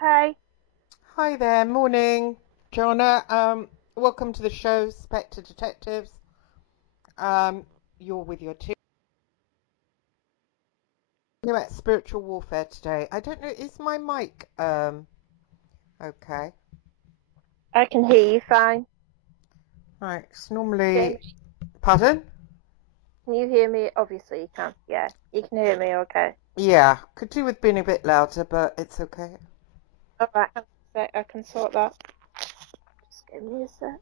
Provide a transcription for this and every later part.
Hi. Hi there, morning, Joanna. Welcome to the show, Spectre Detectives. Um, you're with your team. We're about spiritual warfare today. I don't know, is my mic okay? I can hear you fine. Right, it's Hear normally me? pardon? Can you hear me? Obviously you can. Yeah, you can hear me. Okay. Yeah, could do with being a bit louder, but it's okay. All right. Hang on a sec. I can sort that. Just give me a sec.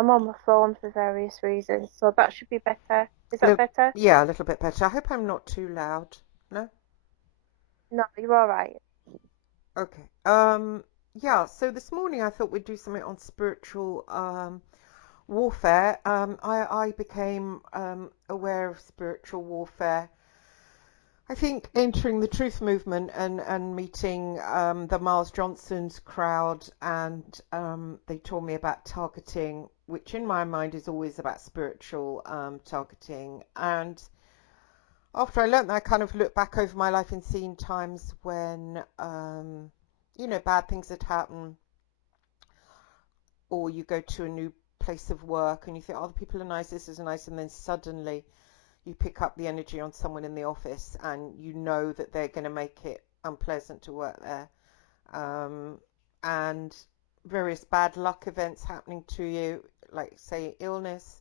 I'm on my phone for various reasons, so that should be better. Is that Look, better? yeah, a little bit better. I hope I'm not too loud. No? No, you're all right. Okay. Yeah, so this morning I thought we'd do something on spiritual warfare. I became aware of spiritual warfare. I think entering the truth movement and meeting the Miles Johnson's crowd, and they taught me about targeting, which in my mind is always about spiritual targeting. And after I learnt that, I kind of looked back over my life and seen times when, bad things had happened, or you go to a new place of work and you think, oh, the people are nice, this is nice, and then suddenly you pick up the energy on someone in the office and you know that they're going to make it unpleasant to work there. Um, and various bad luck events happening to you, like, say, illness,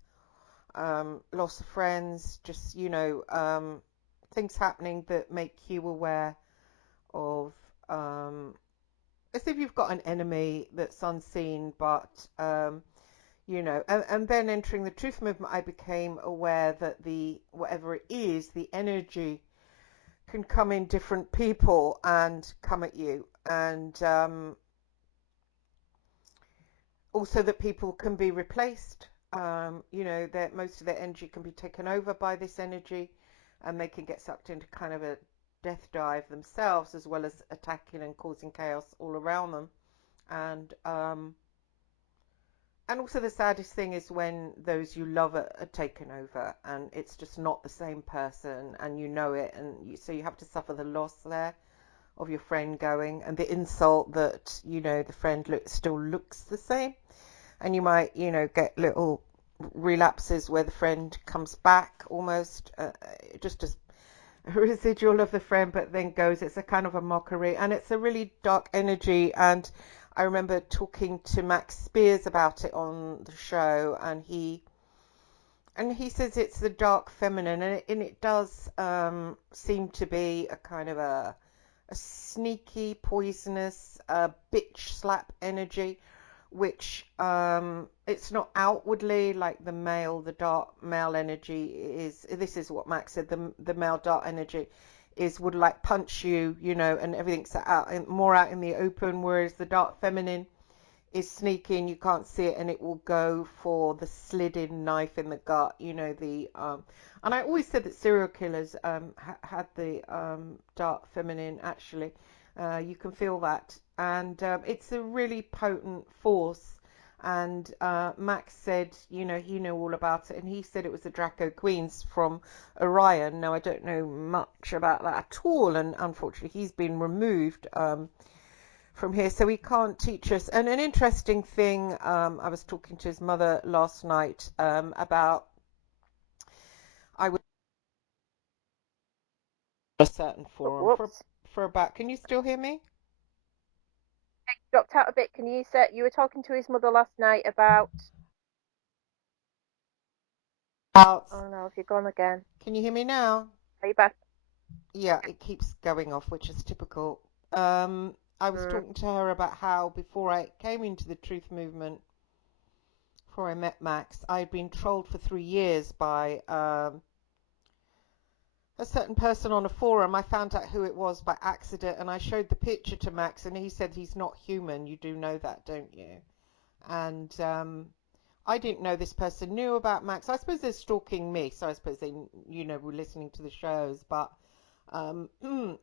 loss of friends, just, things happening that make you aware of, as if you've got an enemy that's unseen, but and then entering the truth movement, I became aware that the whatever it is, the energy can come in different people and come at you, and also that people can be replaced. That most of their energy can be taken over by this energy, and they can get sucked into kind of a death dive themselves, as well as attacking and causing chaos all around them. And also the saddest thing is when those you love are taken over and it's just not the same person and you know it, and so you have to suffer the loss there of your friend going, and the insult that the friend still looks the same, and you might get little relapses where the friend comes back almost, just as a residual of the friend, but then goes. It's a kind of a mockery, and it's a really dark energy. And I remember talking to Max Spears about it on the show, and he says it's the dark feminine, and it does seem to be a kind of a sneaky, poisonous, bitch slap energy, which it's not outwardly like the dark male energy is. This is what Max said. The male dark energy would like punch you, and everything's more out in the open, whereas the dark feminine is sneaky and you can't see it, and it will go for the slid-in knife in the gut. And I always said that serial killers had the dark feminine. Actually, you can feel that, and it's a really potent force. And Max said, he knew all about it, and he said it was the Draco Queens from Orion. Now, I don't know much about that at all, and unfortunately, he's been removed from here, so he can't teach us. And an interesting thing, I was talking to his mother last night about, I was a certain forum Whoops. for about. Can you still hear me? Dropped out a bit. Can you say you were talking to his mother last night about? About. Oh no, have you gone again? Can you hear me now? Are you back? Yeah, it keeps going off, which is typical. I was Mm. talking to her about how before I came into the truth movement, before I met Max, I had been trolled for 3 years by a certain person on a forum. I found out who it was by accident, and I showed the picture to Max, and he said he's not human. You do know that, don't you? And I didn't know this person knew about Max. I suppose they're stalking me, so I suppose they, were listening to the shows. But as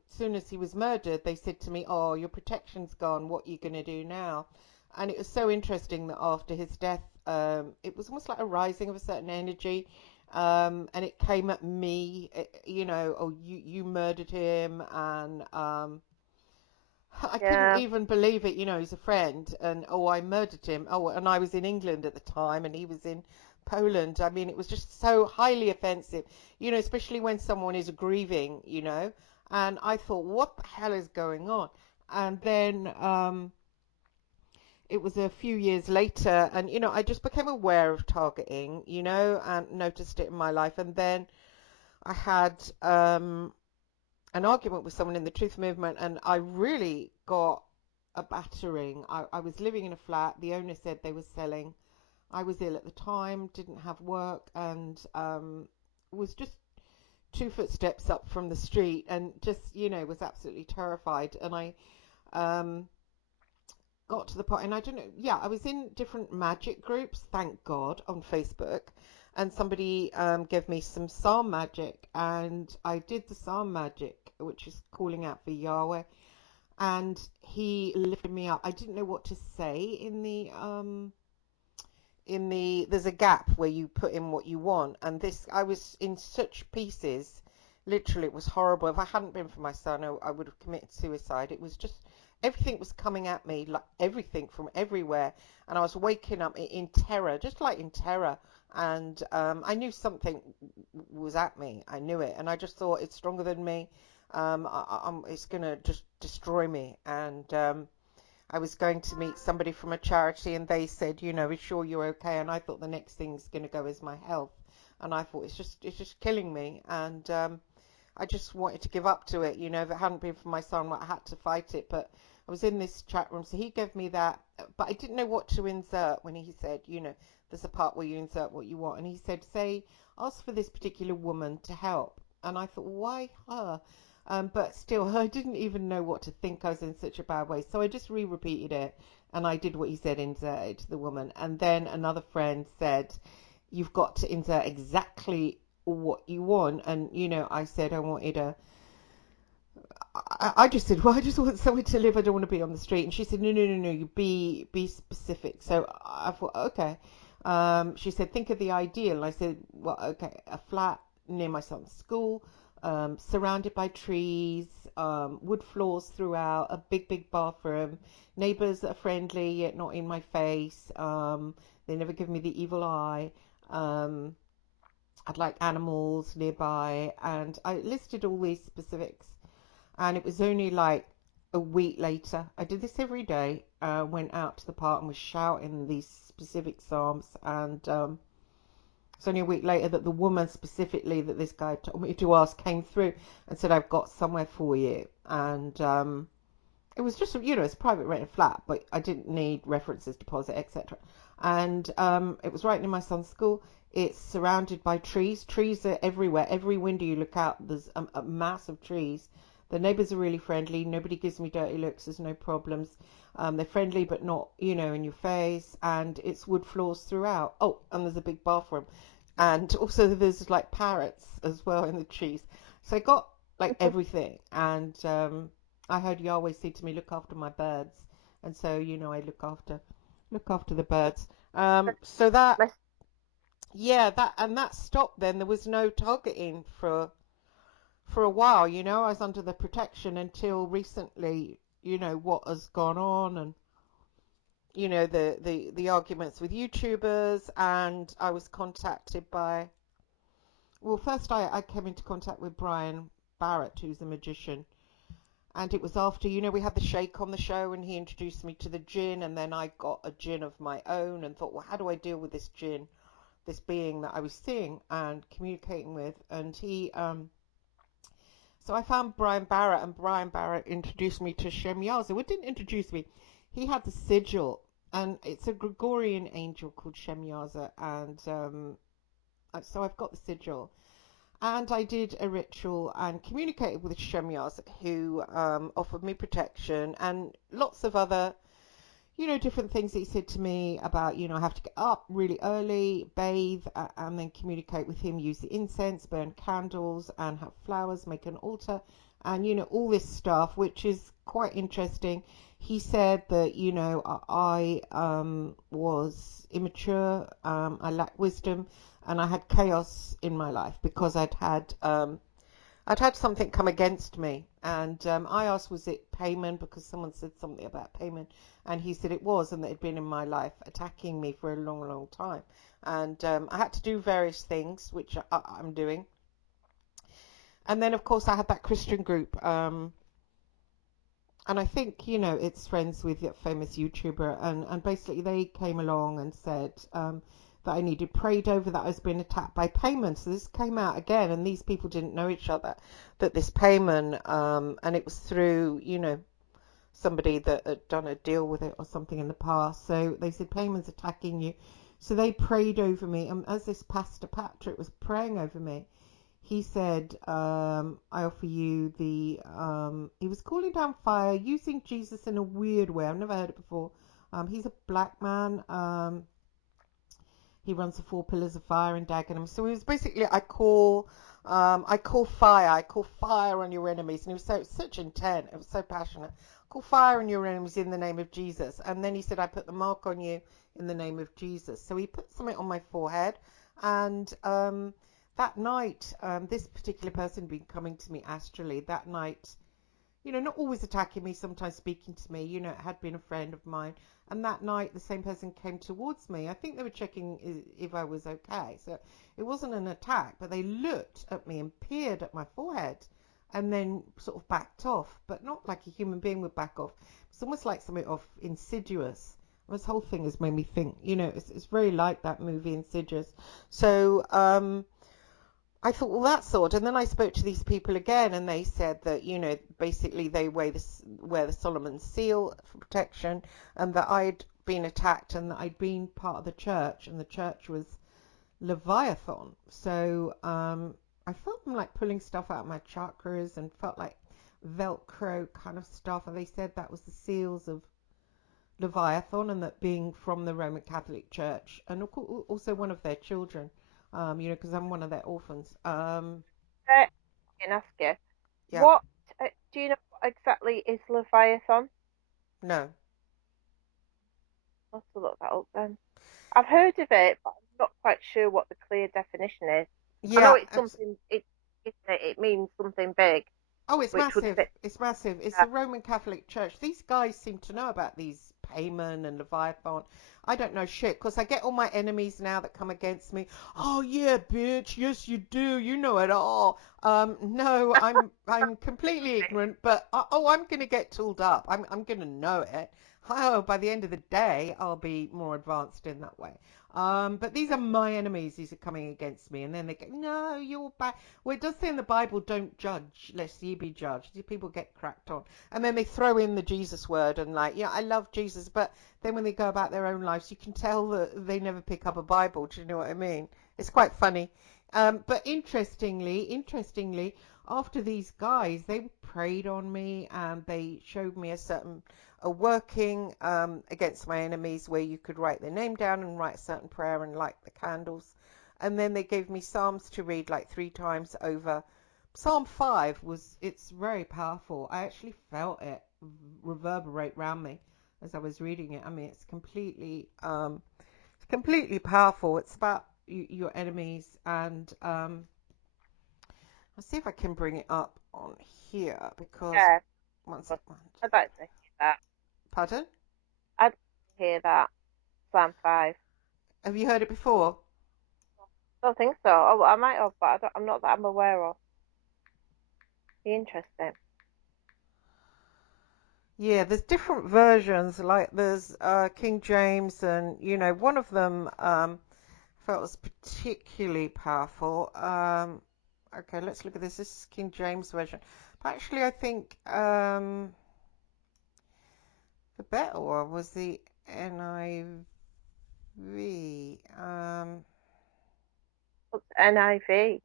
soon as he was murdered, they said to me, "Oh, your protection's gone. What are you going to do now?" And it was so interesting that after his death, it was almost like a rising of a certain energy, and it came at me. Oh, you murdered him, and I couldn't Yeah. even believe it, he's a friend, and oh, I murdered him. Oh, and I was in England at the time, and he was in Poland. I mean, it was just so highly offensive, especially when someone is grieving, And I thought, what the hell is going on? And then it was a few years later, and I just became aware of targeting, and noticed it in my life. And then I had an argument with someone in the truth movement, and I really got a battering. I was living in a flat. The owner said they were selling. I was ill at the time, didn't have work, and was just two footsteps up from the street, and just was absolutely terrified. And I um, got to the point, and I don't know. Yeah, I was in different magic groups, thank God, on Facebook. And somebody gave me some psalm magic, and I did the psalm magic, which is calling out for Yahweh, and he lifted me up. I didn't know what to say in the there's a gap where you put in what you want, and this I was in such pieces. Literally, it was horrible. If I hadn't been for my son, I would have committed suicide. It was just everything was coming at me, like everything from everywhere, and I was waking up in terror, just like in terror. And I knew something was at me. I knew it, and I just thought it's stronger than me. It's gonna just destroy me. And I was going to meet somebody from a charity, and they said, "Are you sure you're okay?" And I thought the next thing's going to go is my health, and I thought it's just killing me, and I just wanted to give up to it. If it hadn't been for my son, I had to fight it. But I was in this chat room, so he gave me that, but I didn't know what to insert when he said, there's a part where you insert what you want, and he said, ask for this particular woman to help, and I thought, why her? But still, I didn't even know what to think. I was in such a bad way. So I just re-repeated it, and I did what he said, insert it to the woman. And then another friend said, you've got to insert exactly what you want. And, I said I wanted I just said, well, I just want somewhere to live. I don't want to be on the street. And she said, no, no, no, no, you be specific. So I thought, okay. She said, think of the ideal. And I said, well, okay, a flat near my son's school, surrounded by trees, wood floors throughout, a big, big bathroom, neighbors that are friendly yet not in my face. They never give me the evil eye. I'd like animals nearby. And I listed all these specifics. And it was only like a week later. I did this every day. Went out to the park and was shouting these specific psalms. And it's only a week later that the woman specifically that this guy told me to ask came through and said, I've got somewhere for you. And it was just, it's a private rented flat, but I didn't need references, deposit, etc. And it was right near my son's school. It's surrounded by trees. Trees are everywhere. Every window you look out, there's a mass of trees. The neighbours are really friendly. Nobody gives me dirty looks. There's no problems. They're friendly, but not, in your face. And it's wood floors throughout. Oh, and there's a big bathroom. And also there's like parrots as well in the trees. So I got like everything. And I heard Yahweh say to me, look after my birds. And so, I look after the birds. So that, My, yeah, that stopped then. There was no targeting for a while, I was under the protection until recently, what has gone on, and the arguments with YouTubers. And I was contacted by, well, first I came into contact with Brian Barrett, who's a magician, and it was after, we had the Sheikh on the show, and he introduced me to the jinn, and then I got a jinn of my own and thought, well, how do I deal with this jinn, this being that I was seeing and communicating with? And so I found Brian Barrett, and Brian Barrett introduced me to Shem Yaza. Well, didn't introduce me. He had the sigil, and it's a Gregorian angel called Shem Yaza, and so I've got the sigil. And I did a ritual and communicated with Shem Yaza, who offered me protection and lots of other different things that he said to me about, I have to get up really early, bathe, and then communicate with him, use the incense, burn candles, and have flowers, make an altar, and, all this stuff, which is quite interesting. He said that, I was immature, I lacked wisdom, and I had chaos in my life because I'd had something come against me, And I asked, was it payment? Because someone said something about payment. And he said it was, and that it had been in my life attacking me for a long, long time. And I had to do various things, which I'm doing. And then, of course, I had that Christian group. And I think, it's friends with a famous YouTuber. And basically, they came along and said that I needed prayed over, that I was being attacked by payment. So this came out again, and these people didn't know each other, that this payment, and it was through, somebody that had done a deal with it or something in the past. So they said, payment's attacking you. So they prayed over me. And as this Pastor Patrick was praying over me, he said, I offer you the, he was calling down fire, using Jesus in a weird way. I've never heard it before. He's a black man. He runs the 4 pillars of fire in Dagenham. So it was basically, I call fire on your enemies. And it was such intent. It was so passionate. Call fire on your enemies in the name of Jesus. And then he said, I put the mark on you in the name of Jesus. So he put something on my forehead. And that night, this particular person had been coming to me astrally. That night, not always attacking me, sometimes speaking to me, it had been a friend of mine. And that night, the same person came towards me. I think they were checking if I was okay. So it wasn't an attack, but they looked at me and peered at my forehead and then sort of backed off, but not like a human being would back off. It's almost like something of Insidious. This whole thing has made me think, it's very like that movie Insidious. So, I thought, well, that's odd. And then I spoke to these people again, and they said that, basically they wear the Solomon seal for protection, and that I'd been attacked and that I'd been part of the church, and the church was Leviathan. So I felt them like pulling stuff out of my chakras and felt like Velcro kind of stuff. And they said that was the seals of Leviathan, and that being from the Roman Catholic Church, and also one of their children. Because I'm one of their orphans. I can ask you, Yeah, what do you know what exactly is Leviathan? no, I'll have to look that up then. I've heard of it, but I'm not quite sure what the clear definition is. I know yeah. it's something. It means something big, Oh, it's which would massive. fit. It's massive. It's the Roman Catholic Church. These guys seem to know about these payment and Leviathan. I don't know shit, because I get all my enemies now that come against me. Oh yeah, bitch. Yes, you do. You know it all. No, I'm completely ignorant. But I'm gonna get tooled up. I'm gonna know it. Oh, by the end of the day, I'll be more advanced in that way. But these are my enemies. These are coming against me, and then they go, no, you're bad. Well, it does say in the Bible, don't judge lest ye be judged. People get cracked on. And then they throw in the Jesus word and like, I love Jesus. But then when they go about their own lives, you can tell that they never pick up a Bible. Do you know what I mean? It's quite funny. But interestingly, after these guys, they prayed on me and they showed me a working against my enemies, where you could write their name down and write a certain prayer and light the candles. And then they gave me Psalms to read like 3 times over. Psalm 5 it's very powerful. I actually felt it reverberate around me as I was reading it. I mean, it's completely powerful. It's about your enemies. And I'll see if I can bring it up on here, because Yeah, one but second. I'd like to hear that. Pardon? I'd like to hear that. Psalm 5. Have you heard it before? Don't think so. Oh, I might have, but I'm not that I'm aware of. Be interesting. Yeah, there's different versions. Like there's King James, and one of them felt was particularly powerful. Okay, let's look at this. This is King James version. But actually, I think the better one was the NIV. What's NIV? I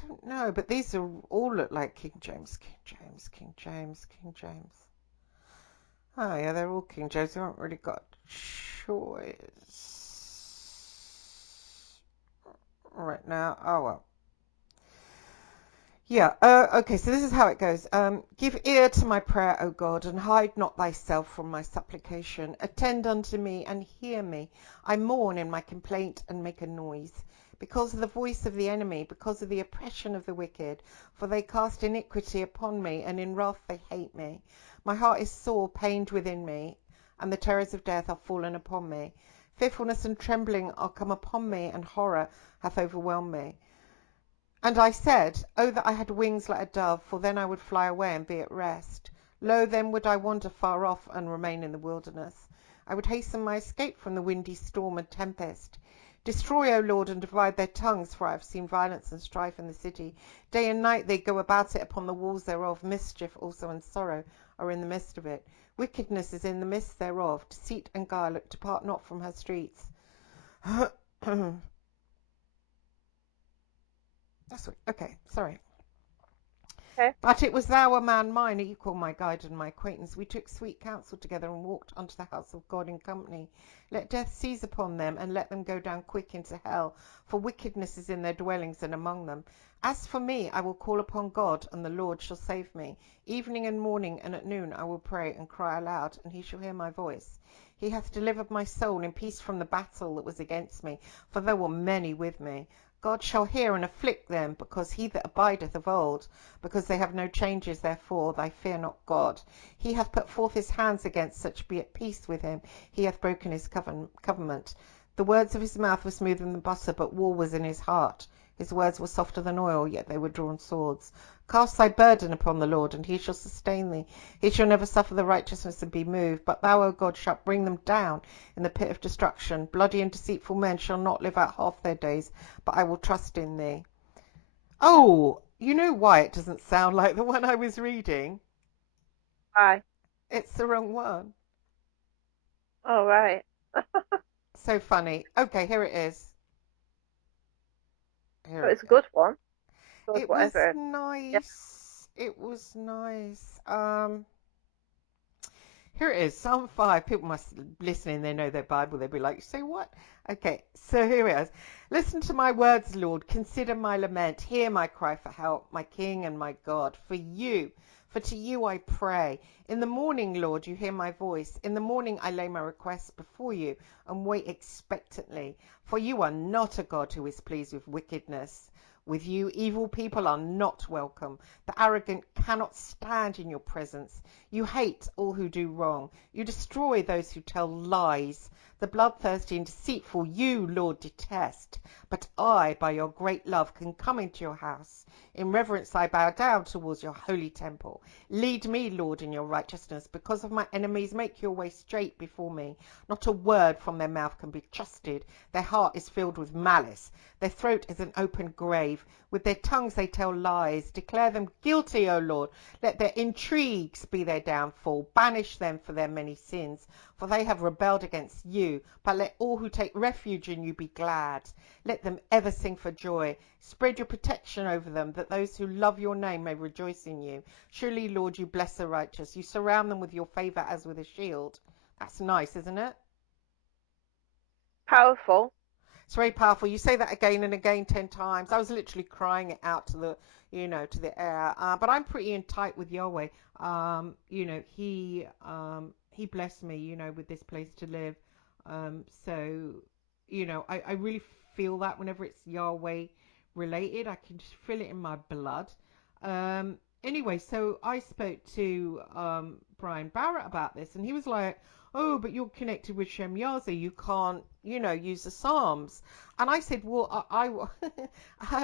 don't know, but these are all look like King James, King James, King James, King James. Oh yeah, they're all King James. They haven't really got choice right now. Oh well. Yeah, okay, so this is how it goes. Give ear to my prayer, O God, and hide not thyself from my supplication. Attend unto me and hear me. I mourn in my complaint and make a noise. because of the voice of the enemy, because of the oppression of the wicked. For they cast iniquity upon me, and in wrath they hate me. My heart is sore pained within me, and the terrors of death are fallen upon me. Fearfulness and trembling are come upon me, and horror hath overwhelmed me. And I said, Oh, that I had wings like a dove, for then I would fly away and be at rest. Lo, then would I wander far off and remain in the wilderness. I would hasten my escape from the windy storm and tempest. Destroy, O Lord, and divide their tongues, for I have seen violence and strife in the city. Day and night they go about it upon the walls thereof. Mischief also and sorrow are in the midst of it. Wickedness is in the midst thereof. Deceit and guile depart not from her streets. That's okay, sorry. Okay. But it was thou, a man mine, equal, my guide and my acquaintance. We took sweet counsel together and walked unto the house of God in company. Let death seize upon them, and let them go down quick into hell, for wickedness is in their dwellings and among them. As for me, I will call upon God, and the Lord shall save me. Evening and morning and at noon I will pray and cry aloud, and he shall hear my voice. He hath delivered my soul in peace from the battle that was against me, for there were many with me. God shall hear and afflict them, because he that abideth of old, because they have no changes, therefore they fear not God. He hath put forth his hands against such, be at peace with him. He hath broken his covenant. The words of his mouth were smoother than butter, but war was in his heart. His words were softer than oil, yet they were drawn swords. Cast thy burden upon the Lord, and he shall sustain thee. He shall never suffer the righteousness and be moved. But thou, O God, shalt bring them down in the pit of destruction. Bloody and deceitful men shall not live out half their days, but I will trust in thee. Oh, you know why it doesn't sound like the one I was reading? Bye. It's the wrong one. All right. So funny. Okay, here it is. So Here it it's a goes. good one. Good, It was whatever. Yeah. nice. It was nice. Here it is, Psalm 5. People must listening, they know their Bible. They'll be like, say what? Okay, so here it is. Listen to my words, Lord. Consider my lament. Hear my cry for help, my King and my God. For to you I pray. In the morning, Lord, you hear my voice. In the morning I lay my requests before you and wait expectantly. For you are not a God who is pleased with wickedness. With you, evil people are not welcome. The arrogant cannot stand in your presence. You hate all who do wrong. You destroy those who tell lies. The bloodthirsty and deceitful you, Lord, detest. But I, by your great love, can come into your house. In reverence I bow down towards your holy temple. Lead me, Lord, in your righteousness. Because of my enemies, make your way straight before me. Not a word from their mouth can be trusted. Their heart is filled with malice. Their throat is an open grave. With their tongues they tell lies. Declare them guilty, O Lord. Let their intrigues be their downfall. Banish them for their many sins. For they have rebelled against you. But let all who take refuge in you be glad. Let them ever sing for joy. Spread your protection over them, that those who love your name may rejoice in you. Surely, Lord, you bless the righteous. You surround them with your favor as with a shield. That's nice, isn't it? Powerful. It's very powerful. You say that again and again 10 times. I was literally crying it out to the, to the air. But I'm pretty in tight with Yahweh. He blessed me, with this place to live. So, I really feel that whenever it's Yahweh related, I can just feel it in my blood. Anyway, so I spoke to Brian Barrett about this, and he was like, oh, but you're connected with Shem Yazi. You can't, use the Psalms. And I said, well, I'll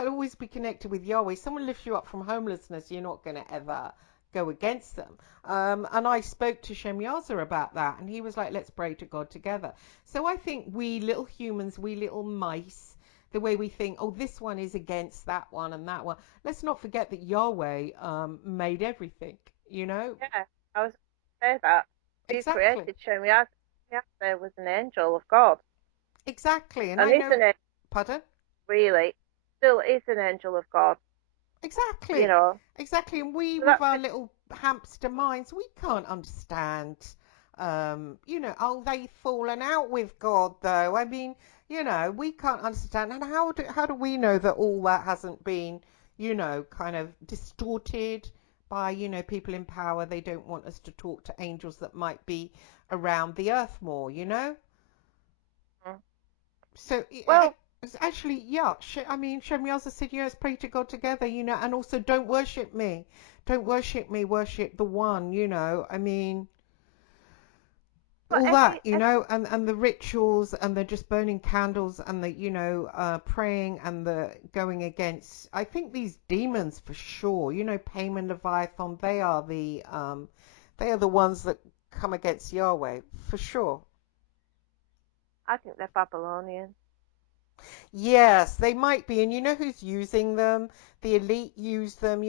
always be connected with Yahweh. Someone lifts you up from homelessness, you're not going to ever go against them. And I spoke to Shem Yaza about that, and he was like, let's pray to God together. So I think we little humans, we little mice, the way we think, oh, this one is against that one and that one. Let's not forget that Yahweh made everything, Yeah. I was going to say that. He Exactly. created Shem. There was an angel of God. Exactly. And And I is know, an angel, pardon? really. Still is an angel of God. You Exactly. know. Exactly. And we, So with that's our it. little hamster minds, we can't understand, oh, they've fallen out with God, though. I mean, we can't understand. And how do we know that all that hasn't been, kind of distorted by, people in power? They don't want us to talk to angels that might be around the earth more, Mm. So, Well, It's actually, yeah. I mean, Shemyaza said, yes, pray to God together, and also don't worship me. Don't worship me, worship the one, I mean, But all that, and the rituals and the just burning candles and the, praying and the going against, I think these demons for sure, Payman, Leviathan, they are the ones that come against Yahweh for sure. I think they're Babylonian. Yes, they might be. And you know who's using them? The elite use them,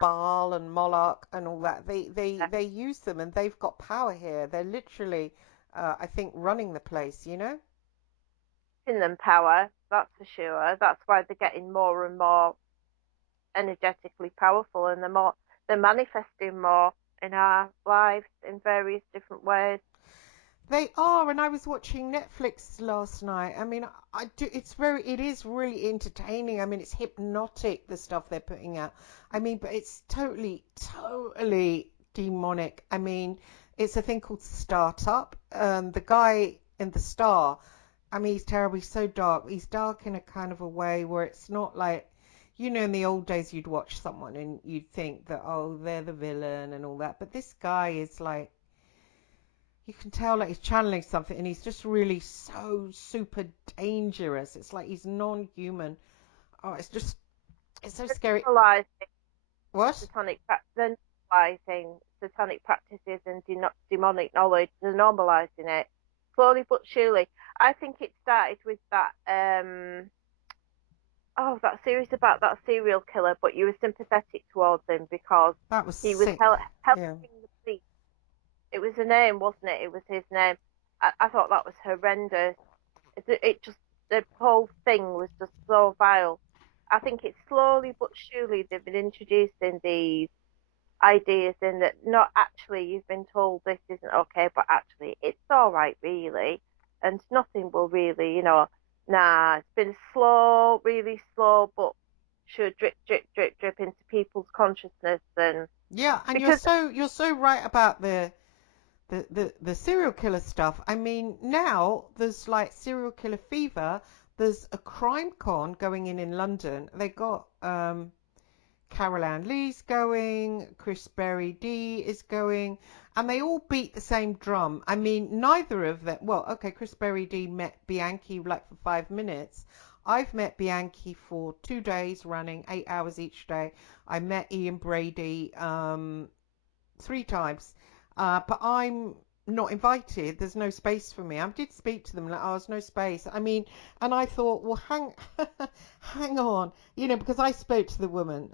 Baal and Moloch and all that. They use them and they've got power here. They're literally, I think, running the place. In them power, that's for sure. That's why they're getting more and more energetically powerful, and they're manifesting more in our lives in various different ways. They are, and I was watching Netflix last night. I mean, I do. It is really entertaining. I mean, it's hypnotic the stuff they're putting out. I mean, but it's totally, totally demonic. I mean, it's a thing called Startup. The guy in the star, I mean, he's terrible. He's so dark. He's dark in a kind of a way where it's not like, in the old days you'd watch someone and you'd think that, oh, they're the villain and all that. But this guy is like, you can tell like he's channeling something and he's just really so super dangerous. It's like he's non-human. Oh, it's so They're scary. normalizing What? they're normalizing satanic practices and demonic knowledge. They're normalizing it slowly but surely. I think it started with that series about that serial killer, but you were sympathetic towards him because That was he was sick. Yeah. helping the police. It was a name, wasn't it? It was his name. I thought that was horrendous. It just, the whole thing was just so vile. I think it's slowly but surely they've been introducing these ideas in that not actually you've been told this isn't okay, but actually it's all right, really, and nothing will really, nah, it's been slow, really slow, but should drip, drip, drip, drip into people's consciousness, and Yeah, and because you're so right about the serial killer stuff. I mean, now there's like serial killer fever. There's a crime con going in London. They got Carol Ann Lee's going, Chris Berry D is going, and they all beat the same drum. I mean, neither of them. Well, okay, Chris Berry D met Bianchi like for 5 minutes. I've met Bianchi for 2 days running, 8 hours each day. I met Ian Brady 3 times, but I'm not invited. There's no space for me. I did speak to them, like, oh, there's no space. I mean, and I thought, well, hang on, because I spoke to the woman,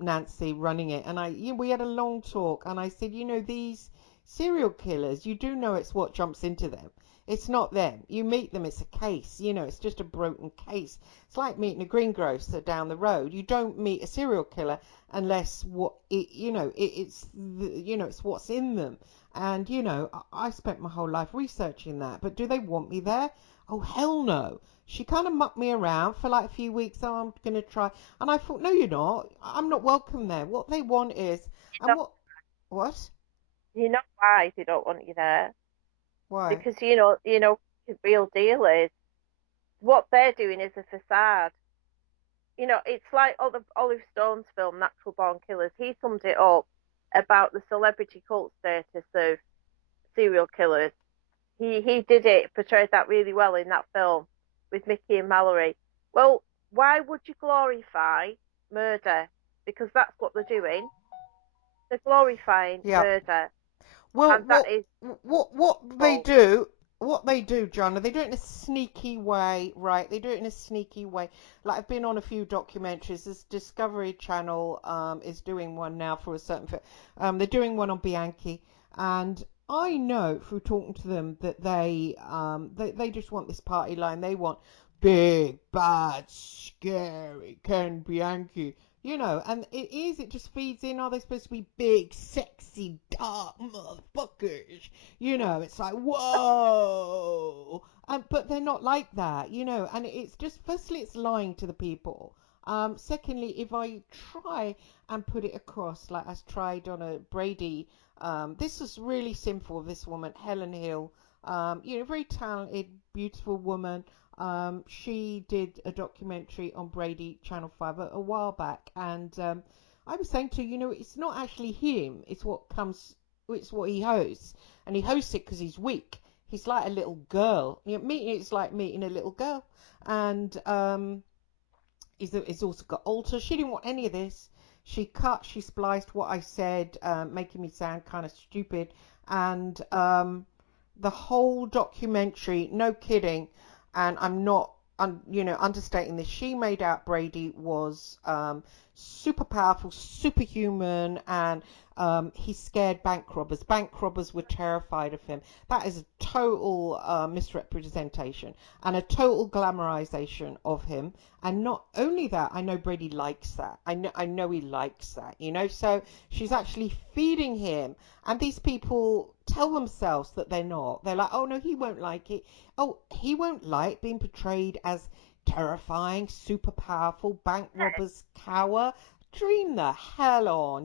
Nancy, running it, and we had a long talk, and I said, these serial killers, you do know it's what jumps into them. It's not them. You meet them, it's a case. It's just a broken case. It's like meeting a greengrocer down the road. You don't meet a serial killer unless it's what's in them. And I spent my whole life researching that. But do they want me there? Oh, hell no. She kind of mucked me around for like a few weeks. Oh, I'm gonna try, and I thought, no, you're not. I'm not welcome there. What they want is, you and know, what? you know why they don't want you there, Why? because the real deal is what they're doing is a facade. It's like Olive Stone's film Natural Born Killers. He summed it up about the celebrity cult status of serial killers. He did it, portrayed that really well in that film with Mickey and Mallory. Well, why would you glorify murder? Because that's what they're doing. They're glorifying Yeah. murder, Well, and that is what false. they do, John, they do it in a sneaky way, right? They do it in a sneaky way. Like I've been on a few documentaries. This Discovery Channel is doing one now for a certain they're doing one on Bianchi, and I know through talking to them that they just want this party line. They want big, bad, scary Ken Bianchi. And it just feeds in. Are they supposed to be big, sexy, dark motherfuckers? It's like, whoa. But they're not like that, and it's just, firstly, it's lying to the people. Secondly, if I try and put it across, like I tried on a Brady, this was really simple. This woman, Helen Hill, very talented, beautiful woman. She did a documentary on Brady Channel 5 a while back, and I was saying to her, it's not actually him, it's what he hosts, and he hosts it because he's weak. He's like a little girl. It's like meeting a little girl, and he's also got alter. She didn't want any of this. She spliced what I said, making me sound kind of stupid, and the whole documentary, no kidding, and I'm not, understating this. She made out Brady was super powerful, superhuman, and he scared bank robbers. Bank robbers were terrified of him. That is a total misrepresentation and a total glamorization of him. And not only that, I know Brady likes that. I know he likes that. So she's actually feeding him, and these people tell themselves that they're not. They're like, oh no, he won't like it. Oh, he won't like being portrayed as terrifying, super powerful, bank robbers cower. Dream the hell on,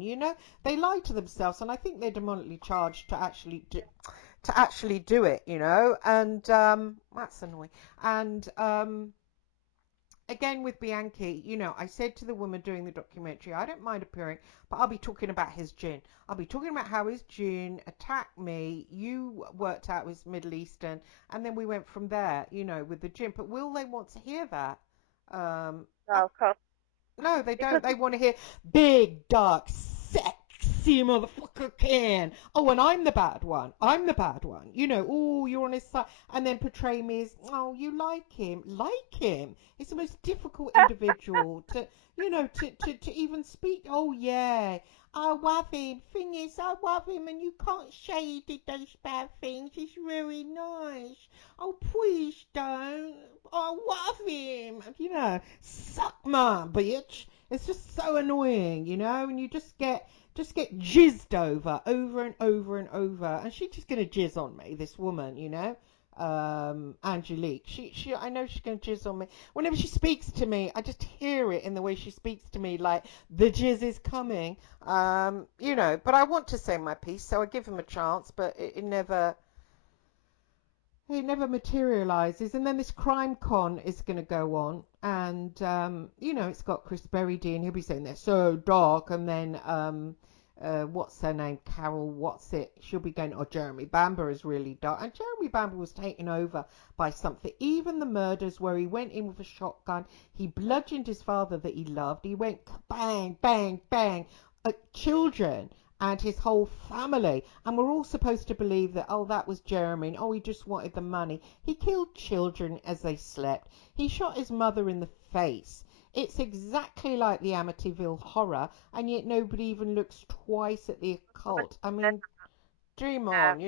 They lie to themselves, and I think they're demonically charged to actually do it, and that's annoying. And again with Bianchi, I said to the woman doing the documentary, I don't mind appearing, but I'll be talking about his jinn. I'll be talking about how his jinn attacked me. You worked out his Middle Eastern, and then we went from there, with the jinn. But will they want to hear that? No, of course, No, they because don't. They want to hear big, dark, sexy motherfucker can. Oh, and I'm the bad one. I'm the bad one. Oh, you're on his side. And then portray me as, oh, you like him. Like him. It's the most difficult individual to even speak. Oh, yeah. I love him. Thing is, I love him, and you can't say he did those bad things. He's really nice. Oh, please don't. I love him. Suck my bitch. It's just so annoying, and you just get jizzed over and over and over. And she's just gonna jizz on me, this woman, Angelique. I know she's gonna jizz on me. Whenever she speaks to me, I just hear it in the way she speaks to me, like the jizz is coming. But I want to say my piece, so I give him a chance, but it never materializes. And then this crime con is going to go on, and it's got Chris Berry and he'll be saying they're so dark, and then what's her name, Carol, what's it, she'll be going, oh, Jeremy Bamber is really dark. And Jeremy Bamber was taken over by something. Even the murders where he went in with a shotgun, he bludgeoned his father that he loved, he went bang bang bang at children and his whole family. And we're all supposed to believe that, oh, that was Jeremy. Oh, he just wanted the money. He killed children as they slept. He shot his mother in the face. It's exactly like the Amityville horror, and yet nobody even looks twice at the occult. I mean, dream yeah, on.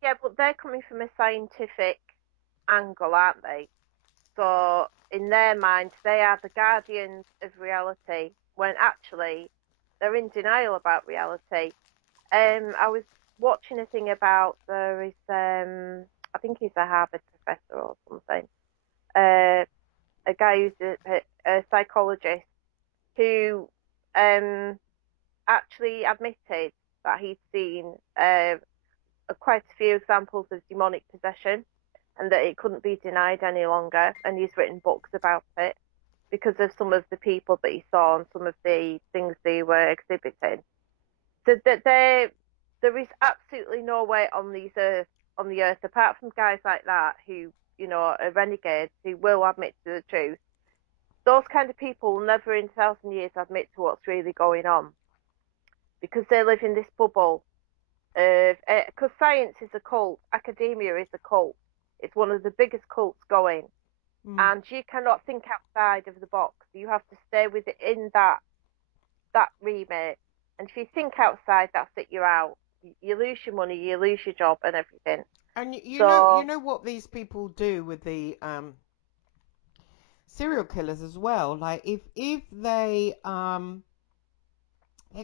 yeah, but they're coming from a scientific angle, aren't they? So in their minds, they are the guardians of reality, when actually they're in denial about reality. I was watching a thing about there is I think he's a Harvard professor or something. A guy who's a psychologist who um actually admitted that he'd seen quite a few examples of demonic possession, and that it couldn't be denied any longer. And he's written books about it because of some of the people that he saw and some of the things they were exhibiting. So that there is absolutely no way on the earth, apart from guys like that who are renegades who will admit to the truth. Those kind of people will never in 1,000 years admit to what's really going on, because they live in this bubble of, because science is a cult, academia is a cult. It's one of the biggest cults going, Mm. and you cannot think outside of the box. You have to stay within that remit. And if you think outside, that's it. You're out. You lose your money, you lose your job, and everything. And you know, you So know what these people do with the serial killers as well. Like if they're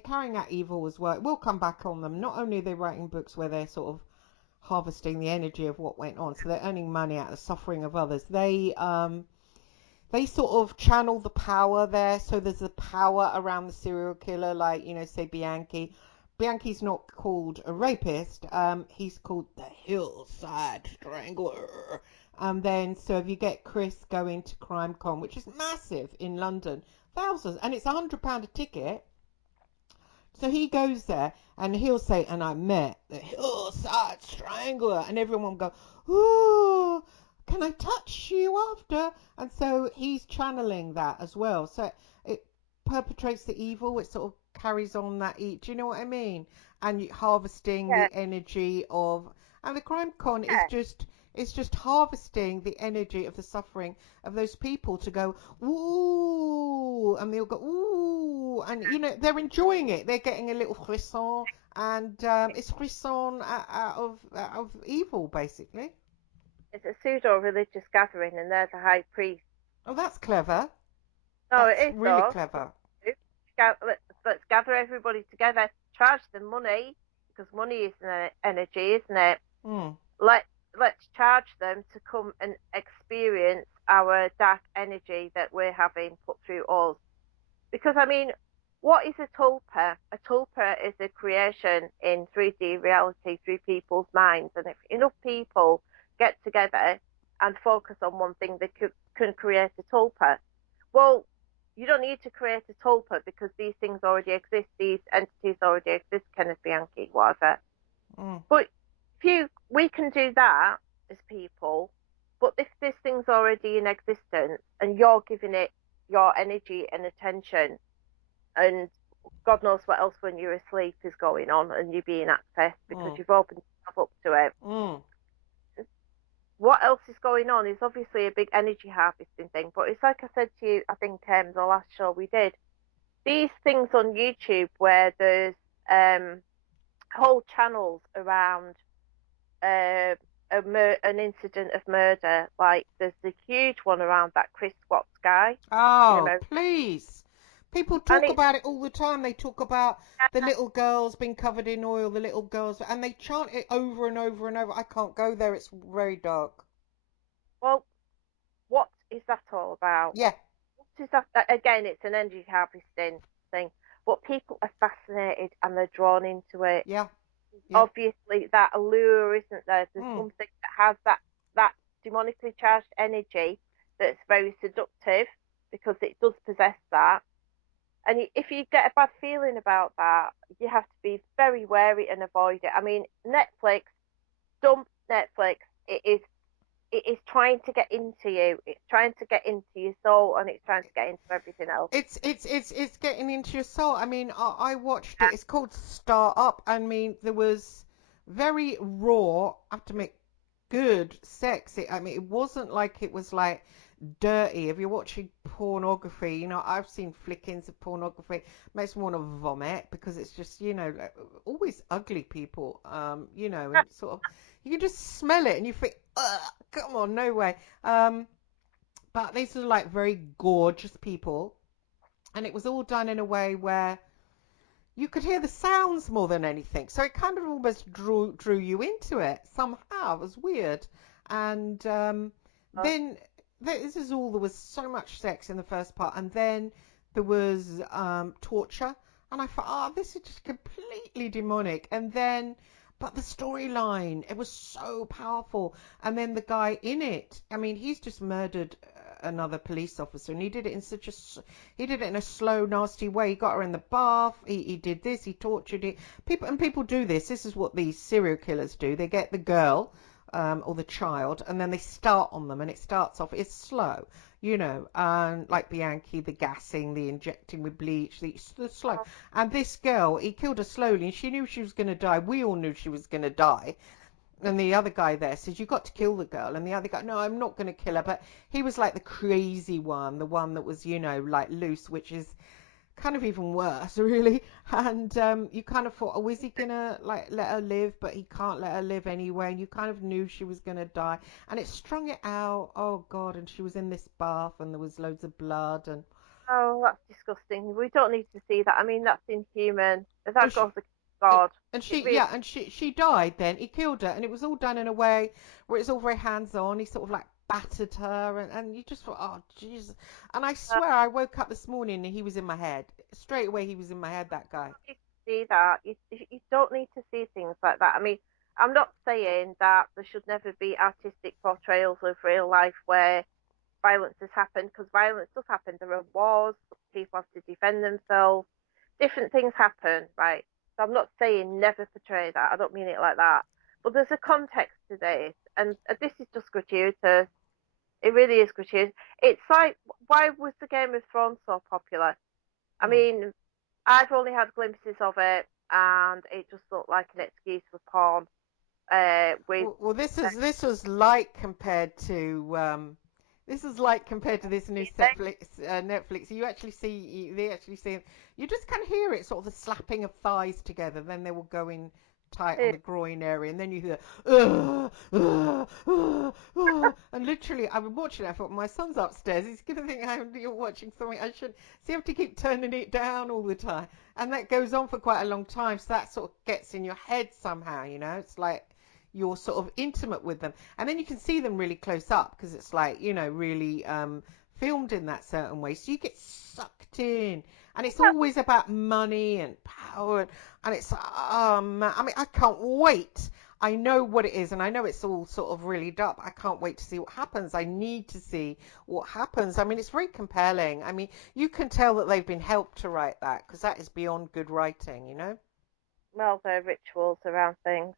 carrying out evil as well, we'll come back on them. Not only are they writing books where they're sort of harvesting the energy of what went on, so they're earning money out of the suffering of others. They sort of channel the power there. So there's a power around the serial killer, like, say Bianchi. Bianchi's not called a rapist. He's called the Hillside Strangler. And then, so if you get Chris going to CrimeCon, which is massive in London, thousands, and it's £100 a ticket. So he goes there and he'll say, and I met the hillside strangler, and everyone will go, ooh, can I touch you after? And so he's channeling that as well. So it perpetrates the evil. It sort of carries on that. Do you know what I mean? And harvesting Yeah, the energy of, and the crime con is yeah. just. It's just harvesting the energy of the suffering of those people to go, ooh, and they'll go, ooh, and they're enjoying it. They're getting a little frisson, and it's frisson out of evil, basically. It's a pseudo-religious gathering, and there's a high priest. Oh, that's clever. No, it That's is really though. clever. Let's gather everybody together, charge them money because money is an energy, isn't it? Mm, Let let's charge them to come and experience our dark energy that we're having put through us. Because I mean, what is a tulpa? A tulpa is a creation in 3D reality through people's minds, and if enough people get together and focus on one thing, they can create a tulpa. Well, you don't need to create a tulpa because these things already exist, these entities already exist, Kenneth Bianchi, whatever. mm, But we can do that as people, but if this thing's already in existence and you're giving it your energy and attention, and God knows what else when you're asleep is going on and you're being accessed because mm, you've opened yourself up to it. mm. What else is going on is obviously a big energy harvesting thing, but it's like I said to you, I think the last show we did, these things on YouTube where there's whole channels around uh, an incident of murder. Like there's a huge one around that Chris Watts guy in Oh, America, please. People and talk it's about it all the time. They talk about the little girls being covered in oil, the little girls, and they chant it over and over and over. I can't go there. It's very dark. well, what is that all about? Yeah, What is that? Again, it's an energy harvesting thing, but people are fascinated and they're drawn into it. yeah, yeah. Obviously, that allure, isn't there? There's Mm. something that has that demonically charged energy that's very seductive because it does possess that. And if you get a bad feeling about that, you have to be very wary and avoid it. I mean, Netflix, dump Netflix. It is trying to get into you. It's trying to get into your soul, and it's trying to get into everything else. It's getting into your soul. I mean, I watched it. It's called Start Up. I mean, there was very raw. I have to make good sex. I mean, it wasn't like it was like dirty. If you're watching pornography, I've seen flickings of pornography. It makes me want to vomit because it's just, like, always ugly people. And sort of you can just smell it and you think, ugh, come on, no way. But these are like very gorgeous people, and it was all done in a way where you could hear the sounds more than anything. So it kind of almost drew you into it somehow. It was weird. And then this is all. There was so much sex in the first part, and then there was torture. And I thought, oh, this is just completely demonic. And then, but the storyline, it was so powerful. And then the guy in it, I mean, he's just murdered another police officer, and he did it in he did it in a slow, nasty way. He got her in the bath. He did this. He tortured it. People do this. This is what these serial killers do. They get the girl, or the child, and then they start on them, and it starts off. It's slow, and like Bianchi, the gassing, the injecting with bleach, the slow. And this girl, he killed her slowly, and she knew she was going to die. We all knew she was going to die. And the other guy there says, you got to kill the girl. And the other guy, no, I'm not going to kill her. But he was like the crazy one, the one that was, like loose, which is kind of even worse, really. And you kind of thought, oh, is he going to like let her live? But he can't let her live anyway. And you kind of knew she was going to die. And it strung it out. Oh, God. And she was in this bath and there was loads of blood. And Oh, that's disgusting. We don't need to see that. I mean, that's inhuman. well, That goes against God. and It she really. yeah and she died. Then he killed her, and it was all done in a way where it's all very hands on. He sort of like battered her, and you just thought, oh Jesus. And I Uh, swear I woke up this morning and he was in my head straight away. He was in my head, that guy. you don't need to see that. You don't need to see things like that. I mean, I'm not saying that there should never be artistic portrayals of real life where violence has happened, because violence does happen. There are wars, people have to defend themselves, different things happen, right? So I'm not saying never portray that. I don't mean it like that. But there's a context to this, and this is just gratuitous. It really is gratuitous. It's like, why was the Game of Thrones so popular? I Mm. mean, I've only had glimpses of it, and it just looked like an excuse for porn. With Well, this was like compared to this is like compared to this new Netflix. You actually see they actually see you just kind of hear it, sort of the slapping of thighs together. Then they will go in tight on the groin area, and then you hear and literally, I've been watching it. I thought my son's upstairs. He's gonna think you're watching something. I should. So you have to keep turning it down all the time, and that goes on for quite a long time. So that sort of gets in your head somehow. It's like you're sort of intimate with them, and then you can see them really close up because it's like really filmed in that certain way, so you get sucked in, and it's always about money and power, and it's I mean, I can't wait. I know what it is, and I know it's all sort of really dark. I can't wait to see what happens. I need to see what happens. I mean, it's very compelling. I mean, you can tell that they've been helped to write that, because that is beyond good writing. well, the rituals around things.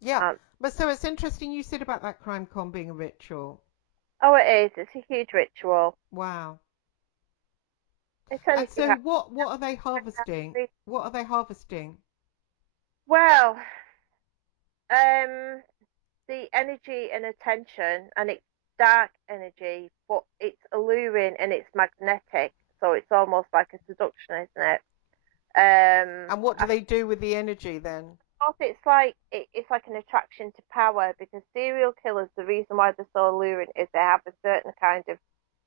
Yeah, And but so it's interesting you said about that crime con being a ritual. oh, it is. It's a huge ritual. Wow. It And tends to so what are they harvesting? happen. What are they harvesting? Well, um, the energy and attention, and it's dark energy, but it's alluring and it's magnetic, so it's almost like a seduction, isn't it? And what do I they do with the energy then? thought it's like an attraction to power, because serial killers, the reason why they're so alluring is they have a certain kind of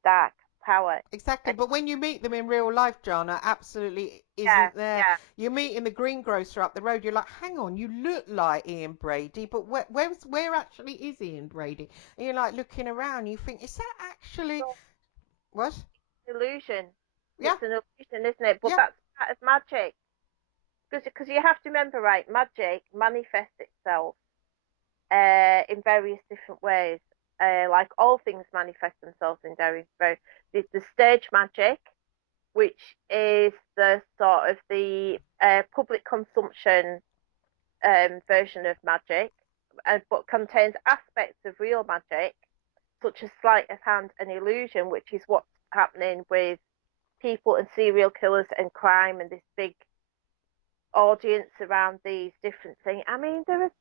dark power. Exactly, And but when you meet them in real life, Jana, absolutely yeah, isn't there. yeah. You meet in the greengrocer up the road, you're like, hang on, you look like Ian Brady, but where actually is Ian Brady? And you're like looking around, you think, is that actually So what? illusion. Yeah, It's an illusion, isn't it? But yeah. that's part of magic. Because you have to remember, right, magic manifests itself in various different ways. Like all things manifest themselves in various ways. There's the stage magic, which is the sort of the public consumption version of magic, but contains aspects of real magic, such as sleight of hand and illusion, which is what's happening with people and serial killers and crime and this big audience around these different things. I mean, there are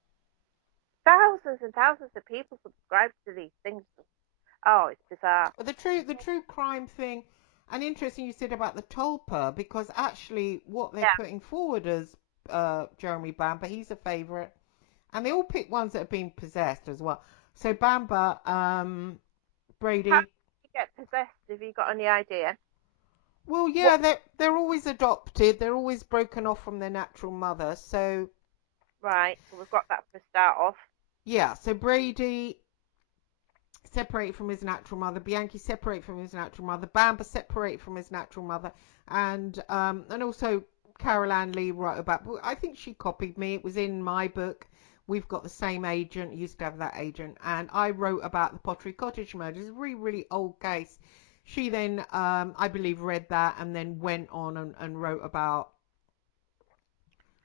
thousands and thousands of people subscribe to these things. Oh, it's bizarre. But the true crime thing, and interesting you said about the tulpa, because actually what they're Yeah. putting forward as Jeremy Bamber, he's a favourite, and they all pick ones that have been possessed as well. So Bamber, How Brady, do you get possessed? Have you got any idea? well, What? yeah, they're always adopted, they're always broken off from their natural mother. So Right. So we've got that for a start off. yeah, so Brady separate from his natural mother, Bianchi separate from his natural mother, Bamber separate from his natural mother, and also Carol Ann Lee wrote about. I think she copied me. It was in my book. We've got the same agent. Used to have that agent, and I wrote about the Pottery Cottage murders. It's a really really old case. She then, I believe, read that and then went on and wrote about.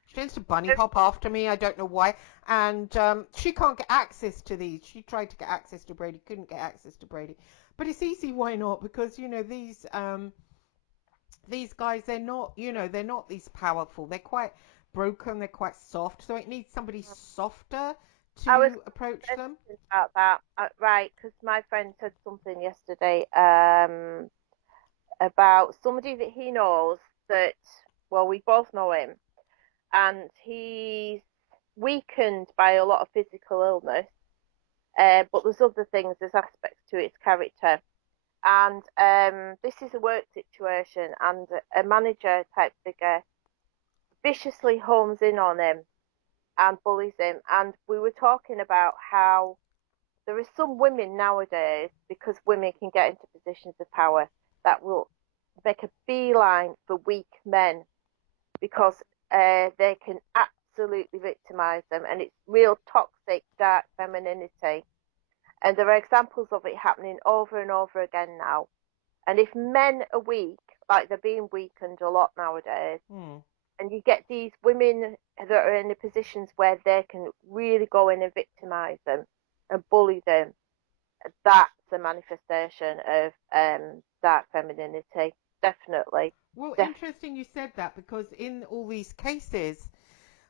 She tends to bunny hop after me. I don't know why. And she can't get access to these. She tried to get access to Brady, couldn't get access to Brady. But it's easy. Why not? Because these guys, they're not these powerful. They're quite broken. They're quite soft. So it needs somebody softer I was to approach them. thinking about that. Right, because my friend said something yesterday about somebody that he knows that, well, we both know him, and he's weakened by a lot of physical illness, but there's other things, there's aspects to his character. And this is a work situation, and a manager type figure viciously homes in on him and bullies him. And we were talking about how there are some women nowadays, because women can get into positions of power, that will make a beeline for weak men, because they can absolutely victimise them, and it's real toxic, dark femininity. And there are examples of it happening over and over again now. And if men are weak, like they're being weakened a lot nowadays, Hmm. and you get these women that are in the positions where they can really go in and victimise them and bully them, that's a manifestation of dark femininity. Definitely. Well, Def- interesting you said that because in all these cases,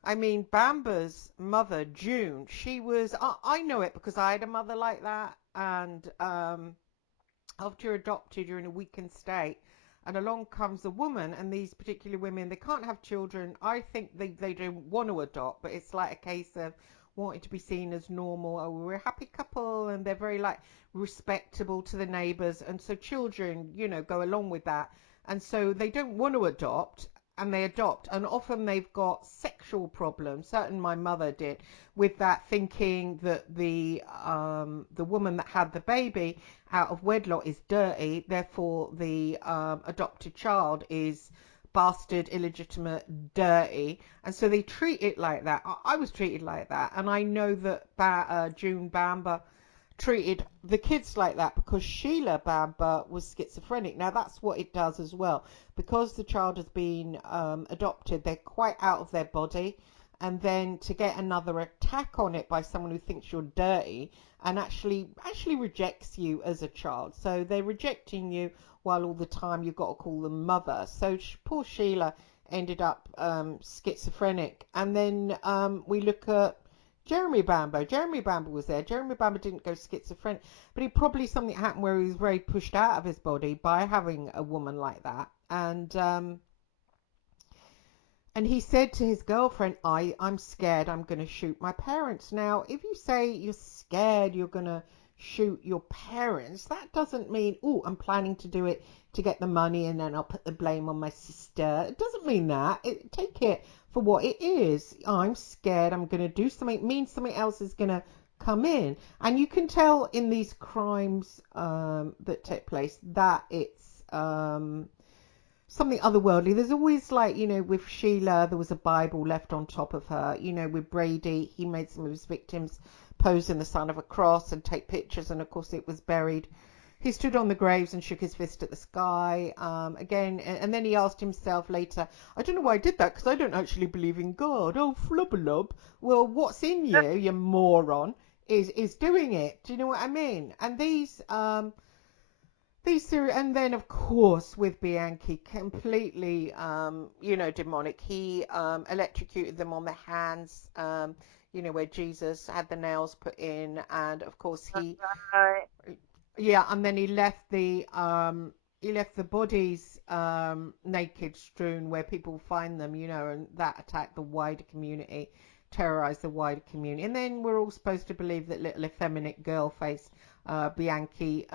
I mean, Bamba's mother, June, she was, I know it because I had a mother like that. And after you're adopted, you're in a weakened state. And along comes a woman, and these particular women, they can't have children. I think they don't want to adopt, but it's like a case of wanting to be seen as normal. Oh, we're a happy couple, and they're very like respectable to the neighbors. And so children, go along with that. And so they don't want to adopt, and they adopt. And often they've got sexual problems. Certainly my mother did, with that, thinking that the woman that had the baby out of wedlock is dirty, therefore the adopted child is bastard, illegitimate, dirty, and so they treat it like that. I was treated like that, and I know that June Bamba treated the kids like that because Sheila Bamba was schizophrenic. Now that's what it does as well, because the child has been adopted. They're quite out of their body, and then to get another attack on it by someone who thinks you're dirty and actually rejects you as a child. So they're rejecting you while all the time you've got to call them mother. So poor Sheila ended up schizophrenic. And then we look at Jeremy Bambo. Jeremy Bambo was there. Jeremy Bambo didn't go schizophrenic, but he probably something happened where he was very pushed out of his body by having a woman like that. And he said to his girlfriend, I'm scared I'm going to shoot my parents. Now, if you say you're scared you're going to shoot your parents, that doesn't mean, oh, I'm planning to do it to get the money and then I'll put the blame on my sister. It doesn't mean that. Take it for what it is. I'm scared I'm going to do something. It means something else is going to come in. And you can tell in these crimes that take place that it's something otherworldly. There's always like, with Sheila, there was a Bible left on top of her. With Brady, he made some of his victims pose in the sign of a cross and take pictures, and of course it was buried. He stood on the graves and shook his fist at the sky. Again, and then he asked himself later, I don't know why I did that because I don't actually believe in God. Oh, flubberlub. Well, what's in you, you moron, is doing it. Do you know what I mean? And these series, and then of course with Bianchi, completely, demonic. He electrocuted them on their hands, where Jesus had the nails put in, and of course right. yeah, and then he left the bodies naked, strewn where people find them, and that attacked the wider community, terrorized the wider community, and then we're all supposed to believe that little effeminate girl face Bianchi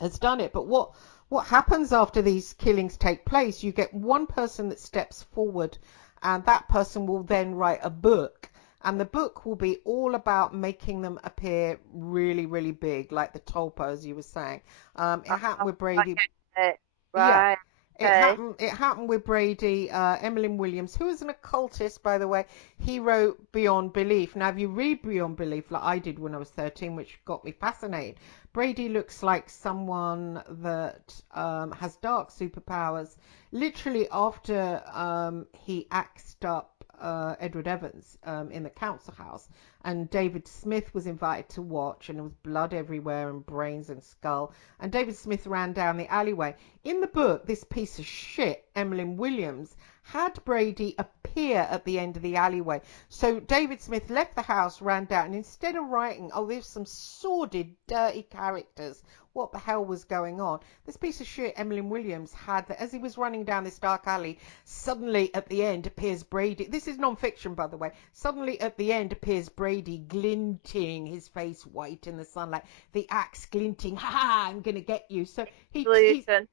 has done it. But what happens after these killings take place? You get one person that steps forward, and that person will then write a book, and the book will be all about making them appear really, really big, like the Tulpa, as you were saying. It happened with I Brady. get it. Yeah, Right. it Okay. happened. It happened with Brady. Emlyn Williams, who is an occultist, by the way, he wrote Beyond Belief. Now, if you read Beyond Belief, like I did when I was 13, which got me fascinated, Brady looks like someone that has dark superpowers. Literally, after he axed up Edward Evans in the council house, and David Smith was invited to watch, and there was blood everywhere and brains and skull. And David Smith ran down the alleyway. In the book, this piece of shit, Emlyn Williams, had Brady appear at the end of the alleyway. So David Smith left the house, ran down, and instead of writing, oh, there's some sordid, dirty characters, what the hell was going on? This piece of shit, Emlyn Williams, had that as he was running down this dark alley, suddenly at the end appears Brady. This is non-fiction, by the way. Suddenly at the end appears Brady, glinting, his face white in the sunlight, the axe glinting. Ha ha! I'm gonna get you. So he Illusion.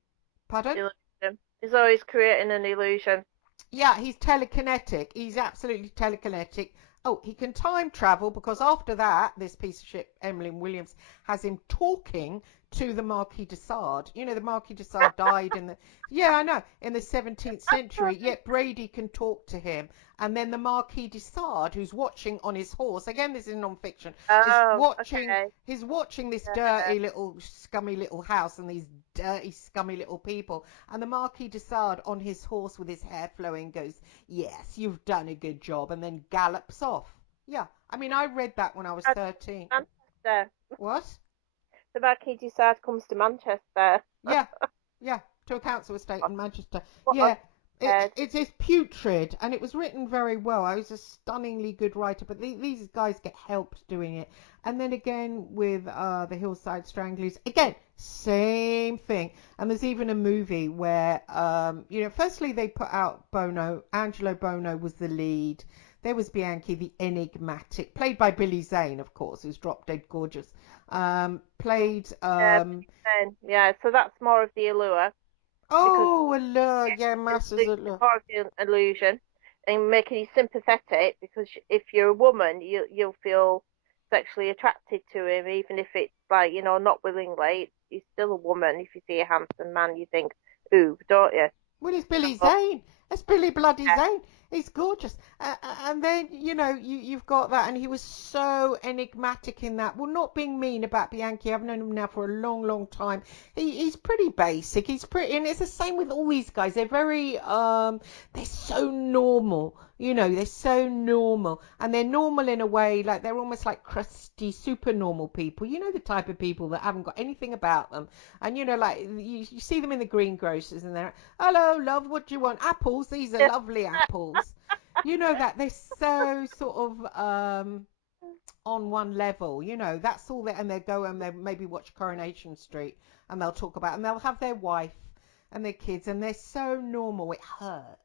pardon? Illusion. He's always creating an illusion. Yeah, he's telekinetic. He's absolutely telekinetic. Oh, he can time travel because after that, this piece of shit, Emlyn Williams, has him talking to the Marquis de Sade. You know, the Marquis de Sade died in the, yeah, I know, in the 17th century, yet Brady can talk to him. And then the Marquis de Sade, who's watching on his horse, again, this is non-fiction, is Oh, watching, okay. he's watching this Yeah. dirty little, scummy little house and these dirty, scummy little people. And the Marquis de Sade on his horse with his hair flowing goes, yes, you've done a good job, and then gallops off. Yeah, I mean, I read that when I was And 13. Manchester. What? The Marquis de Sade comes to Manchester. Yeah, yeah, to a council estate in Manchester. What on Yeah, head? it's putrid, and it was written very well. I was a stunningly good writer, but these guys get help doing it. And then again with the Hillside Stranglers, again same thing. And there's even a movie where you know, firstly they put out Bono. Angelo Bono was the lead. There was Bianchi, the enigmatic, played by Billy Zane, of course, who's drop dead gorgeous. Played Yeah, yeah. So that's more of the allure because oh, allure, yeah, it's masses allure. more of the illusion and making you sympathetic because if you're a woman, you'll feel sexually attracted to him, even if it's like, not willingly. He's still a woman. If you see a handsome man, you think, ooh, don't you? Well, it's Billy So, Zane. It's Billy bloody yeah. Zane. He's gorgeous. And then, you know, you've got that. And he was so enigmatic in that. Well, not being mean about Bianchi. I've known him now for a long, long time. He's pretty basic. He's pretty, and it's the same with all these guys. They're very, they're so normal. You know, they're so normal. And they're normal in a way, like they're almost like crusty, super normal people. You know, the type of people that haven't got anything about them. And, you know, like you see them in the greengrocers and they're, hello, love, what do you want? Apples, these are lovely apples. You know that they're so sort of on one level, you know, that's all that, and they go and they maybe watch Coronation Street and they'll talk about, and they'll have their wife and their kids, and they're so normal, it hurts.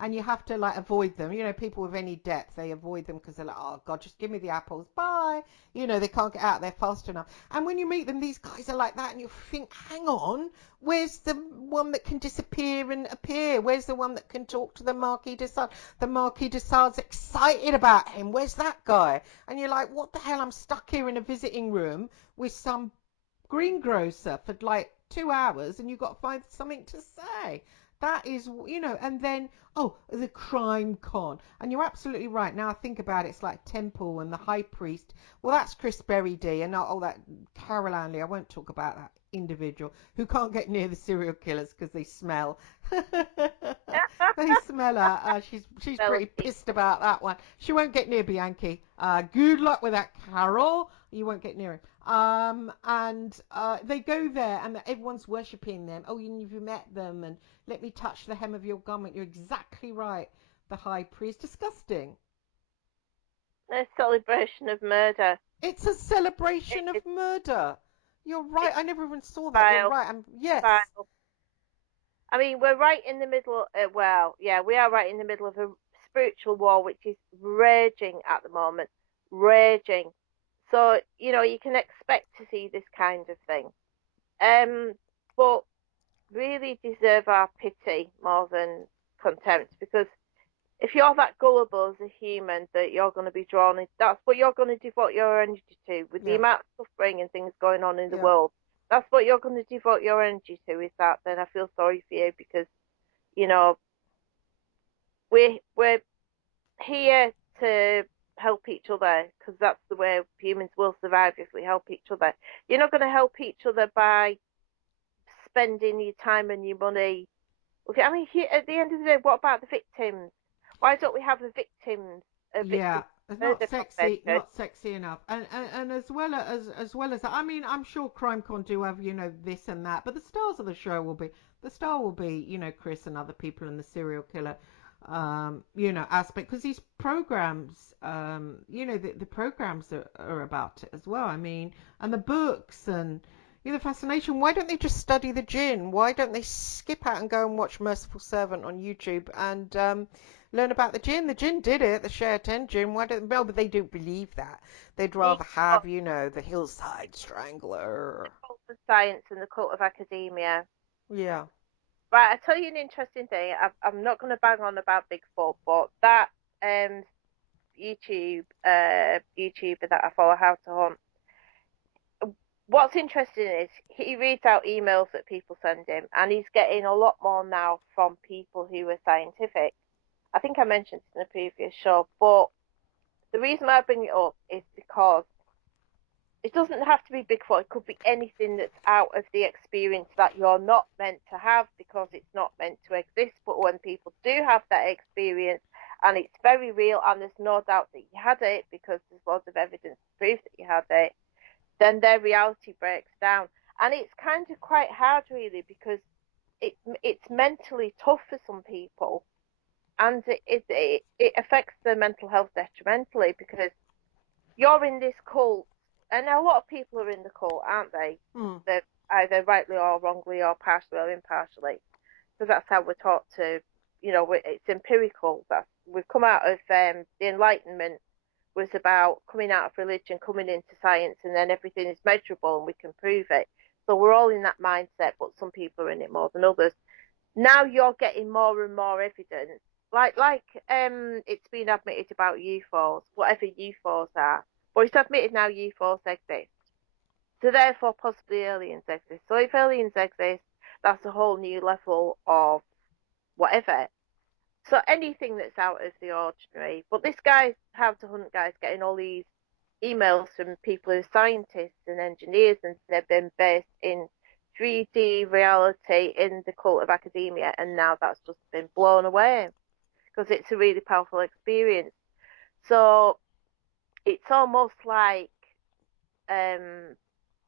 And you have to like avoid them. You know, people with any depth, they avoid them because they're like, oh God, just give me the apples. Bye. You know, they can't get out there fast enough. And when you meet them, these guys are like that, and you think, hang on, where's the one that can disappear and appear? Where's the one that can talk to the Marquis de Sade? The Marquis de Sade's excited about him. Where's that guy? And you're like, what the hell? I'm stuck here in a visiting room with some greengrocer for like 2 hours, and you've got to find something to say. That is, you know, and then, oh, the crime con. And you're absolutely right. Now I think about it, it's like Temple and the High Priest. Well, that's Chris Berry D, and oh, that Carol Anley. I won't talk about that individual who can't get near the serial killers because they smell. They smell her. She's pretty Melody. pissed about that one. She won't get near Bianchi. Good luck with that, Carol. You won't get near him. And they go there, and everyone's worshipping them. Oh, you've met them, and let me touch the hem of your garment. You're exactly right. The high priest, disgusting. A celebration of murder. It's a celebration of It's murder. You're right. it's I never even saw that. You're vile, right. Yes. vile. I mean, we're right in the middle. Well, yeah, we are right in the middle of a spiritual war, which is raging at the moment, raging. So you can expect to see this kind of thing. But really deserve our pity more than contempt because if you're that gullible as a human that you're going to be drawn in, that's what you're going to devote your energy to with the Yeah. amount of suffering and things going on in the Yeah. world. That's what you're going to devote your energy to. Is that? Then I feel sorry for you because you know we're here to help each other because that's the way humans will survive if we help each other. You're not going to help each other by spending your time and your money. Okay, I mean, at the end of the day, what about the victims? Why don't we have a victim Yeah, it's not murder sexy, convention? not sexy enough. And as well as that, I mean, I'm sure CrimeCon do have, you know, this and that, but the stars of the show will be the star will be, you know, Chris and other people in the serial killer you know, aspect, because these programs you know, the programs are about it as well. I mean, and the books and you know, the fascination. Why don't they just study the jinn? Why don't they skip out and go and watch Merciful Servant on YouTube and learn about the jinn? The jinn did it, the Sheraton jinn. Why don't, well, but they don't believe that. They'd rather have, you know, the Hillside Strangler. The cult of science and the cult of academia. Yeah. Right, I'll tell you an interesting thing. I'm not going to bang on about Bigfoot, but that um, YouTuber that I follow, How to Hunt, what's interesting is he reads out emails that people send him, and he's getting a lot more now from people who are scientific. I think I mentioned this in a previous show, but the reason I bring it up is because it doesn't have to be Bigfoot. It could be anything that's out of the experience that you're not meant to have because it's not meant to exist. But when people do have that experience and it's very real and there's no doubt that you had it because there's lots of evidence to prove that you had it, then their reality breaks down. And it's kind of quite hard, really, because it's mentally tough for some people, and it affects their mental health detrimentally because you're in this cult, and a lot of people are in the cult, aren't they? Hmm. They're either rightly or wrongly, or partially or impartially, because that's how we're taught to. It's empirical. That we've come out of the Enlightenment was about coming out of religion, coming into science, and then everything is measurable and we can prove it. So we're all in that mindset, but some people are in it more than others. Now you're getting more and more evidence. It's been admitted about UFOs, whatever UFOs are. But it's admitted now UFOs exist. So therefore possibly aliens exist. So if aliens exist, that's a whole new level of whatever. So anything that's out of the ordinary. But this guy, How to Hunt guy's getting all these emails from people who are scientists and engineers, and they've been based in 3D reality in the cult of academia, and now that's just been blown away because it's a really powerful experience. So it's almost like um,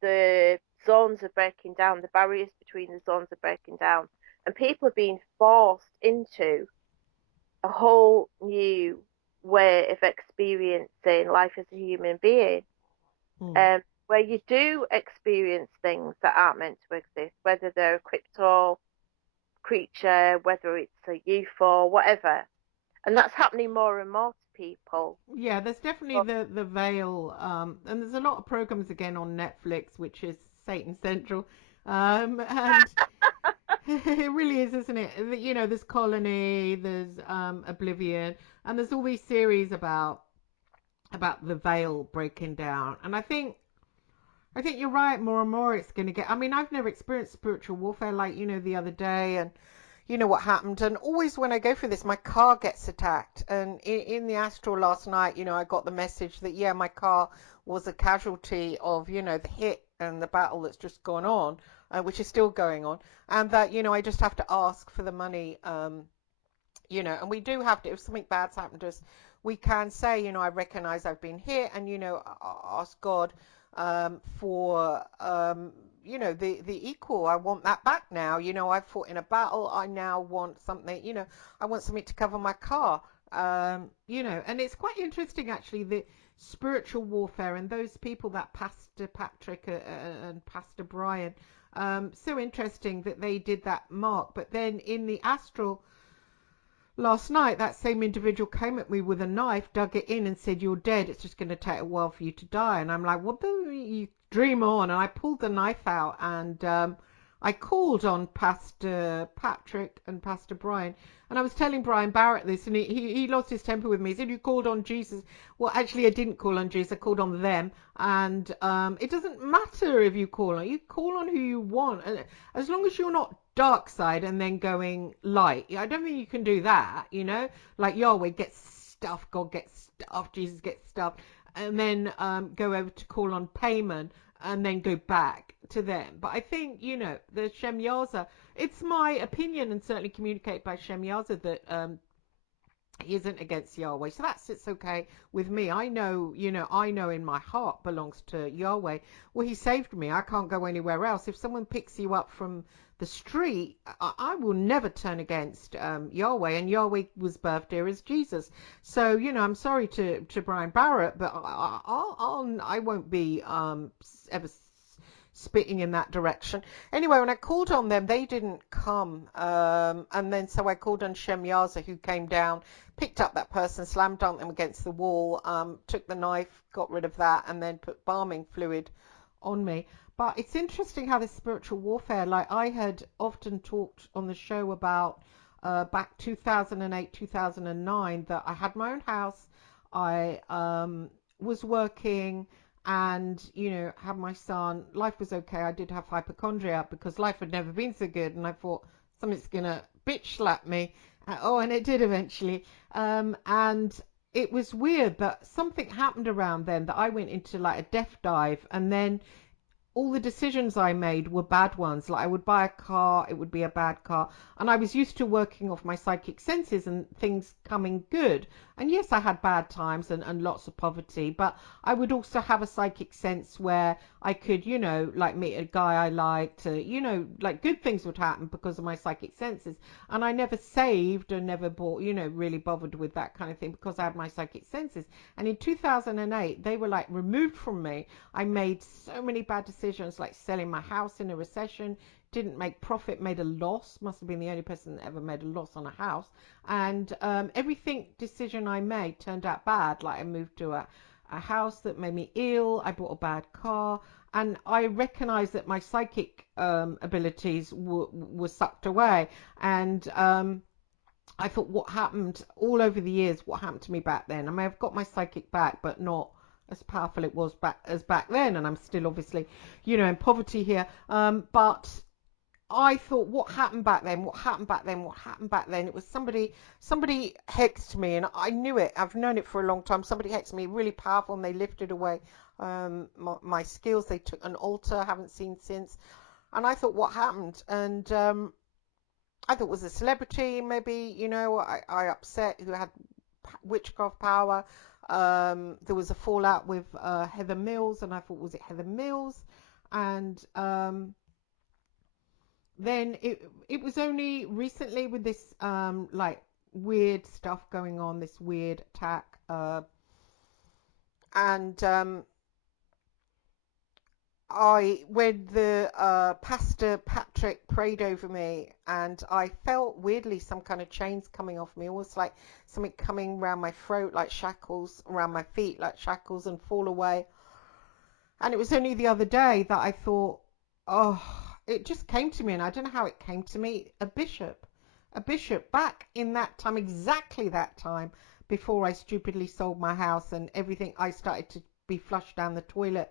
the zones are breaking down, the barriers between the zones are breaking down, and people are being forced into a whole new way of experiencing life as a human being, Hmm. where you do experience things that aren't meant to exist, whether they're a crypto creature, whether it's a UFO, whatever. And that's happening more and more to people. Yeah, there's definitely But the veil, and there's a lot of programs again on Netflix, which is Satan Central, and it really is, isn't it? You know, there's Colony, there's Oblivion, and there's all these series about the veil breaking down, and I think you're right. More and more, it's going to get. I mean, I've never experienced spiritual warfare like the other day, and you know what happened. And always when I go through this, my car gets attacked. And in the astral last night, I got the message that yeah, my car was a casualty of the hit and the battle that's just gone on, which is still going on, and that I just have to ask for the money. And we do have to, if something bad's happened to us, we can say, I recognize I've been hit, and ask God for the equal. I want that back now. I fought in a battle. I now want something. I want something to cover my car. And it's quite interesting actually, the spiritual warfare and those people, that Pastor Patrick and Pastor Brian. So interesting that they did that mark, but then in the astral last night, that same individual came at me with a knife, dug it in, and said, "You're dead. It's just going to take a while for you to die." And I'm like, "What the? You dream on." And I pulled the knife out, and I called on Pastor Patrick and Pastor Brian. And I was telling Brian Barrett this, and he lost his temper with me. He said, "You called on Jesus." Well, actually, I didn't call on Jesus. I called on them. And it doesn't matter if you call on who you want. And as long as you're not dark side and then going light. I don't think you can do that. Like Yahweh gets stuff, God gets stuff, Jesus gets stuff, and then go over to call on payment and then go back to them. But I think, the Shem Yaza, it's my opinion and certainly communicated by Shem Yaza that he isn't against Yahweh. So it's okay with me. I know in my heart belongs to Yahweh. Well, he saved me. I can't go anywhere else. If someone picks you up from the street, I will never turn against Yahweh. And Yahweh was birthed here as Jesus. So, I'm sorry to Brian Barrett, but I won't be ever spitting in that direction. Anyway, when I called on them, they didn't come. And then so I called on Shem Yaza, who came down, picked up that person, slam dunked them against the wall, took the knife, got rid of that, and then put balming fluid on me. But it's interesting how this spiritual warfare, like I had often talked on the show about back 2008, 2009, that I had my own house. I was working and had my son. Life was okay. I did have hypochondria because life had never been so good, and I thought something's gonna bitch slap me. Oh, and it did eventually. And it was weird that something happened around then that I went into like a death dive, and then all the decisions I made were bad ones. Like I would buy a car, it would be a bad car. And I was used to working off my psychic senses and things coming good. And yes, I had bad times and lots of poverty, but I would also have a psychic sense where I could, like meet a guy I liked, like good things would happen because of my psychic senses. And I never saved and never bought, really bothered with that kind of thing because I had my psychic senses. And in 2008, they were like removed from me. I made so many bad decisions, like selling my house in a recession, didn't make profit, made a loss, must have been the only person that ever made a loss on a house. And everything decision I made turned out bad. Like I moved to a house that made me ill, I bought a bad car, and I recognized that my psychic abilities were sucked away. And I thought, what happened all over the years? What happened to me back then? I may have got my psychic back, but not as powerful it was back then. And I'm still obviously, in poverty here. But I thought, what happened back then? What happened back then? What happened back then? It was somebody hexed me, and I knew it. I've known it for a long time. Somebody hexed me, really powerful, and they lifted away my skills. They took an altar, haven't seen since. And I thought, what happened? And I thought it was a celebrity, maybe, I upset who had witchcraft power. There was a fallout with Heather Mills, and I thought, was it Heather Mills? And then it was only recently with this like weird stuff going on, this weird attack, and when the Pastor Patrick prayed over me, and I felt weirdly some kind of chains coming off me, almost like something coming around my throat, like shackles around my feet, like shackles, and fall away. And it was only the other day that I thought, oh, it just came to me, and I don't know how it came to me. A bishop back in that time, exactly that time, before I stupidly sold my house and everything, I started to be flushed down the toilet.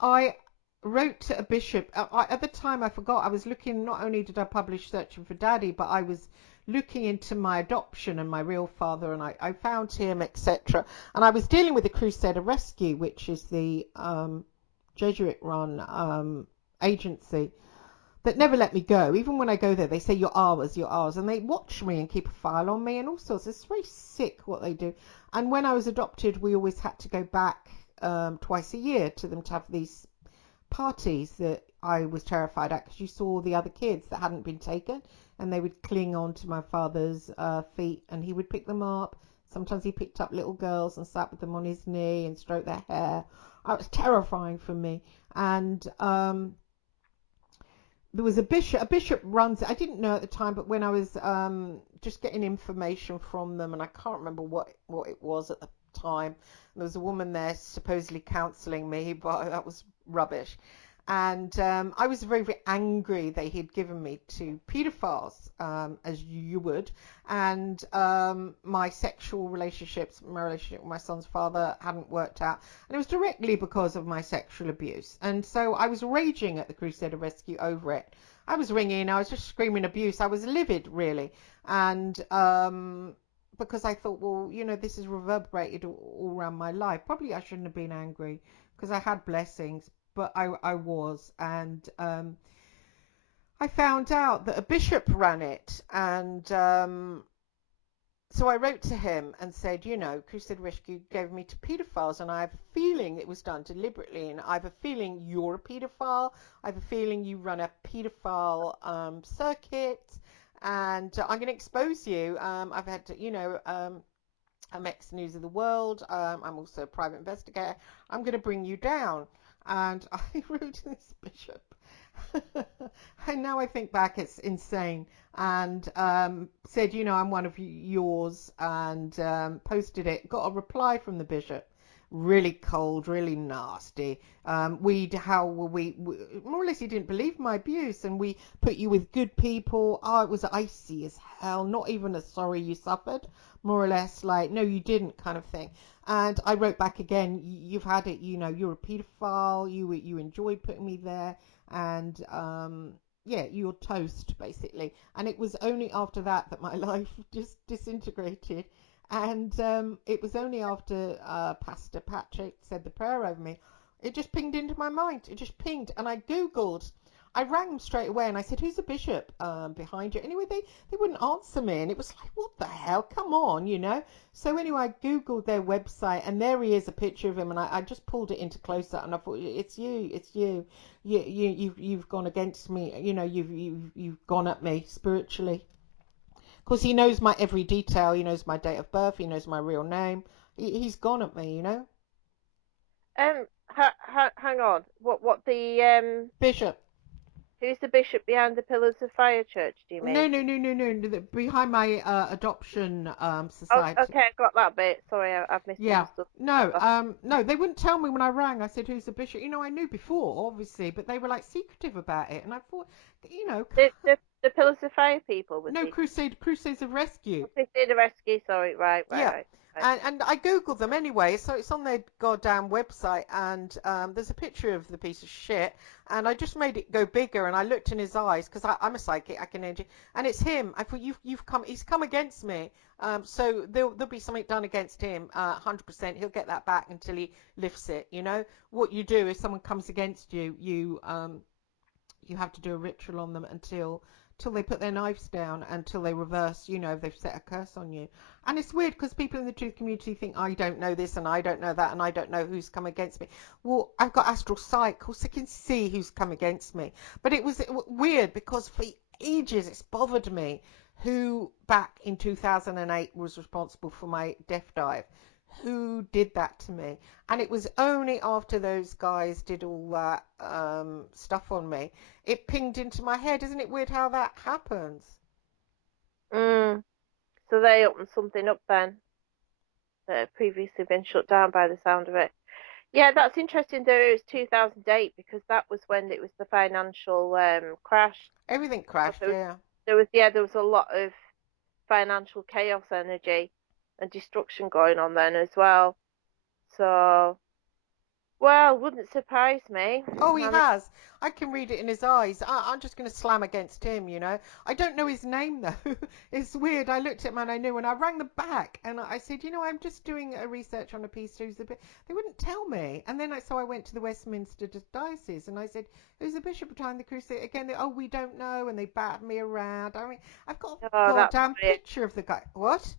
I wrote to a bishop. At the time, I forgot. I was looking. Not only did I publish Searching for Daddy, but I was looking into my adoption and my real father, and I found him, etc. And I was dealing with the Crusader Rescue, which is the Jesuit-run agency that never let me go. Even when I go there, they say you're ours, and they watch me and keep a file on me and all sorts. It's very sick what they do. And when I was adopted, we always had to go back twice a year to them to have these parties that I was terrified at, because you saw the other kids that hadn't been taken, and they would cling on to my father's feet, and he would pick them up. Sometimes he picked up little girls and sat with them on his knee and stroked their hair. It was terrifying for me. And there was a bishop. A bishop runs it. I didn't know at the time, but when I was just getting information from them, and I can't remember what it was at the time. There was a woman there supposedly counselling me, but that was rubbish. And I was very, very angry they had given me to paedophiles, as you would. And my sexual relationships, my relationship with my son's father hadn't worked out. And it was directly because of my sexual abuse. And so I was raging at the Crusader Rescue over it. I was ringing, I was just screaming abuse. I was livid, really. And because I thought, well, this has reverberated all around my life. Probably I shouldn't have been angry because I had blessings, but I was. And I found out that a bishop ran it. And so I wrote to him and said, Crusade Rescue gave me to paedophiles, and I have a feeling it was done deliberately, and I have a feeling you're a paedophile. I have a feeling you run a paedophile circuit, and I'm going to expose you. I've had to, I'm ex-News of the World. I'm also a private investigator. I'm going to bring you down. And I wrote to this bishop. And now I think back, it's insane. And said, I'm one of yours, and posted it. Got a reply from the bishop, really cold, really nasty. We more or less he didn't believe my abuse, and we put you with good people. Oh, it was icy as hell. Not even a sorry you suffered, more or less like no you didn't kind of thing. And I wrote back again, you've had it, you're a paedophile. You enjoyed putting me there, and yeah, you're toast basically. And it was only after that that my life just disintegrated. And it was only after Pastor Patrick said the prayer over me, it just pinged into my mind. It just pinged, and I googled. I rang them straight away and I said, "Who's the bishop behind you?" Anyway, they wouldn't answer me, and it was like, "What the hell? Come on." So anyway, I googled their website, and there he is, a picture of him, and I just pulled it into close up, and I thought, it's you. You've gone against me. You've gone at me spiritually. Because he knows my every detail. He knows my date of birth. He knows my real name. He's gone at me. Hang on. What the Bishop. who's the bishop behind the Pillars of Fire Church? Do you No, mean? no, no, no, no. Behind my adoption Oh, society. okay, I got that bit. Sorry, I've Yeah. misunderstood. No, no, they wouldn't tell me when I rang. I said, "Who's the bishop?" I knew before, obviously, but they were like secretive about it. And I thought, The Pillars of Fire people was no, he? Crusades of Rescue. Okay, the rescue. Sorry, right, right, Yeah. right, right. And I googled them anyway, so it's on their goddamn website, and there's a picture of the piece of shit, and I just made it go bigger, and I looked in his eyes because I'm a psychic, I can energy, and it's him. I thought he's come against me, so there'll be something done against him, 100%. He'll get that back until he lifts it. What you do if someone comes against you, you have to do a ritual on them until they put their knives down, until they reverse, if they've set a curse on you. And it's weird because people in the truth community think, I don't know this and I don't know that and I don't know who's come against me. Well, I've got astral sight, of course I can see who's come against me. But it was weird because for ages it's bothered me who back in 2008 was responsible for my death dive. Who did that to me? And it was only after those guys did all that stuff on me, it pinged into my head. Isn't it weird how that happens? Mm, so they opened something up then that had previously been shut down by the sound of it. Yeah, that's interesting though. It was 2008 because that was when it was the financial crash. Everything So crashed, yeah. there was a lot of financial chaos energy and destruction going on then as well. So, well, wouldn't surprise me. Oh, he I mean, has. I can read it in his eyes. I'm just going to slam against him. I don't know his name, though. It's weird. I looked at him and I knew, and I rang them back and I said, I'm just doing a research on a piece who's the bishop. They wouldn't tell me. And then so I went to the Westminster Diocese and I said, who's the bishop behind the crusade? Again, oh, we don't know. And they batted me around. I mean, I've got a oh, that's goddamn weird. picture of the guy. What?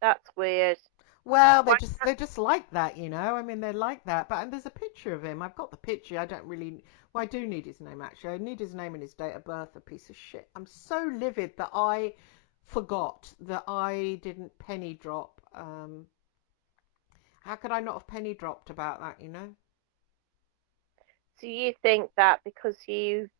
That's weird. Well, Why? they're just like that. I mean, they're like that. But and there's a picture of him. I've got the picture. I don't really. Well, I do need his name actually. I need his name and his date of birth. A piece of shit. I'm so livid that I forgot that I didn't penny drop. How could I not have penny dropped about that? So you think that because you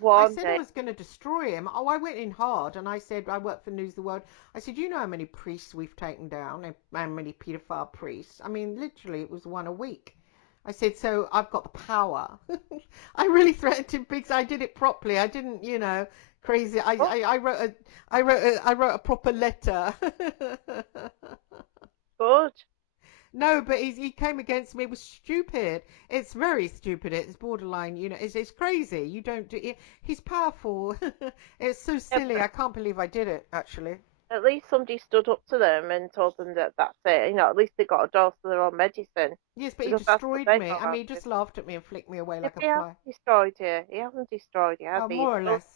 I warned said I it, was going to destroy him. Oh, I went in hard and I said I work for News of the World. I said, you know how many priests we've taken down and how many paedophile priests? I mean, literally, it was one a week. I said, so I've got the power. I really threatened him because I did it properly. I didn't, crazy. oh, I wrote a proper letter. good. No, but he came against me. It was stupid. It's very stupid. It's borderline. It's crazy. You don't do it. He's powerful. It's so Yeah, silly. but I can't believe I did it. Actually. at least somebody stood up to them and told them that that's it. At least they got a dose of their own medicine Yes, but he because that's what destroyed they me. know I how mean, he to. just laughed at me and flicked me away If like a he hasn't fly. destroyed you, he hasn't destroyed you, has he? More or less.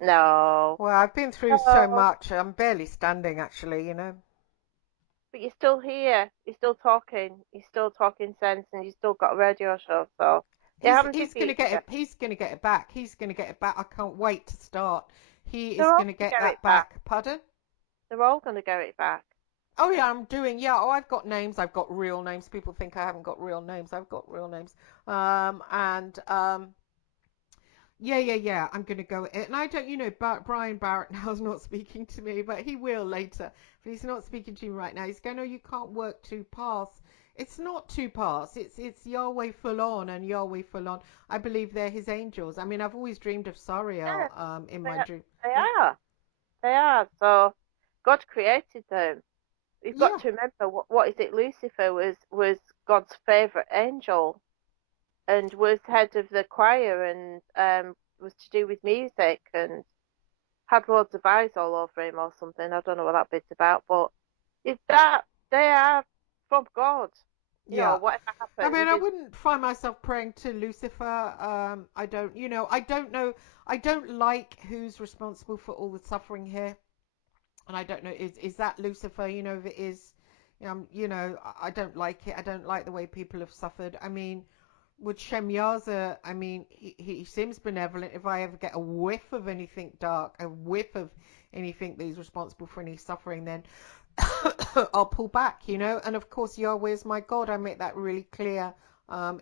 No. Well, I've been through so No. much. I'm barely standing, actually. But you're still here. You're still talking. You're still talking sense, and you still got a radio show. So they haven't He's gonna defeated get you. it. He's gonna get it back. He's gonna get it back. I can't wait to start. He is They're all gonna going to get get that it back. back. Pardon? They're all going to get it back. Oh yeah, I'm doing. Yeah. Oh, I've got names. I've got real names. People think I haven't got real names. I've got real names. And yeah, yeah, yeah. I'm gonna go. And I don't. Brian Barrett now is not speaking to me, but he will later. But he's not speaking to me right now. He's going. No, you can't work two paths. It's not two parts. It's Yahweh full on and Yahweh full on. I believe they're his angels. I mean, I've always dreamed of Yeah, Sariel in they my are. dream. They Yeah. are. They are. So God created them. We've got Yeah. to remember what is it? Lucifer was God's favorite angel and was head of the choir and was to do with music and had loads of eyes all over him or something. I don't know what that bit's about, but it's that they are from God. You know, Yeah. whatever I happened, mean, we I did. wouldn't find myself praying to Lucifer. I don't, I don't know. I don't like who's responsible for all the suffering here. And I don't know, is that Lucifer? If it is, I don't like it. I don't like the way people have suffered. I mean, with Shemyaza, I mean, he seems benevolent. If I ever get a whiff of anything dark, a whiff of anything that he's responsible for any suffering, then I'll pull back, And of course, Yahweh is my God. I make that really clear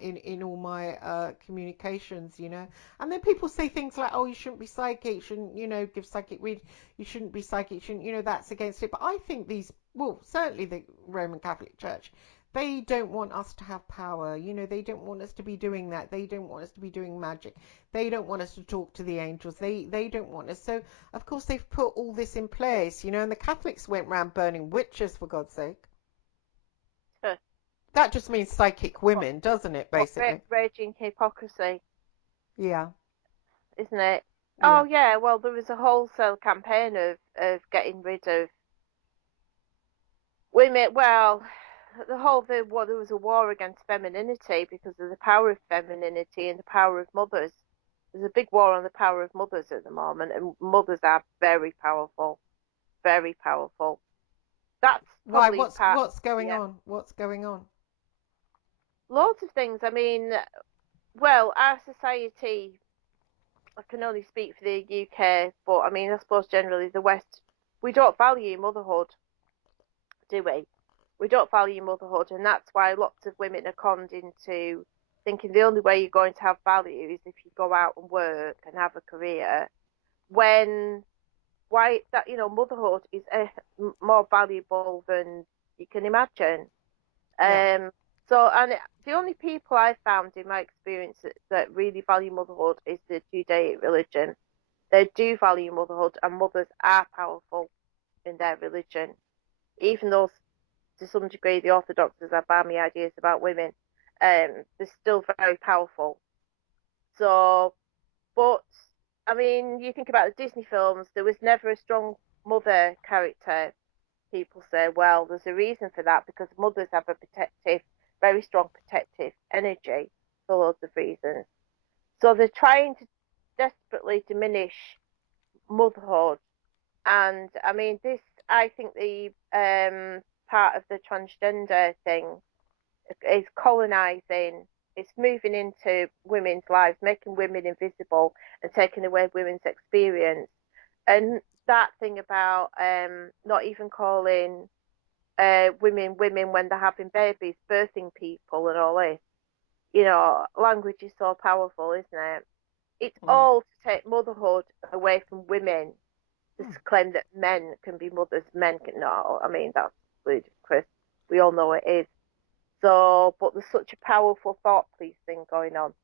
in all my communications, And then people say things like, "Oh, you shouldn't be psychic. You shouldn't, give psychic read. You shouldn't be psychic. You shouldn't, that's against it." But I think well, certainly the Roman Catholic Church, they don't want us to have power. They don't want us to be doing that. They don't want us to be doing magic. They don't want us to talk to the angels. They don't want us. So of course they've put all this in place, and the Catholics went round burning witches, for God's sake. That just means psychic what, women, doesn't it, what basically? raging hypocrisy, Yeah, isn't it? Oh yeah, yeah, well there was a wholesale campaign of getting rid of women. Well, there was a war against femininity because of the power of femininity and the power of mothers. There's a big war on the power of mothers at the moment, and mothers are very powerful, very powerful. That's why? probably What's part. what's going Yeah, on? What's going on? loads of things. I mean, well, our society. I can only speak for the UK, but I mean, I suppose generally the West, we don't value motherhood, do we? We don't value motherhood, and that's why lots of women are conned into thinking the only way you're going to have value is if you go out and work and have a career. When why that motherhood is more valuable than you can imagine. Yeah. Um, so and the only people I've found in my experience that really value motherhood is the Judaic religion. They do value motherhood, and mothers are powerful in their religion, even though to some degree the Orthodoxes have balmy ideas about women. They're still very powerful. So, but I mean, you think about the Disney films, there was never a strong mother character. People say, well, there's a reason for that because mothers have a protective, very strong protective energy for loads of reasons. So they're trying to desperately diminish motherhood. And I mean, I think the part of the transgender thing is colonizing. It's moving into women's lives, making women invisible and taking away women's experience. And that thing about not even calling women women when they're having babies, birthing people, and all this. Language is so powerful, isn't it? It's Mm. all to take motherhood away from women to Mm. claim that men can be mothers, men can not. I mean, that's ludicrous. We all know it is. So, but there's such a powerful thought police thing going on.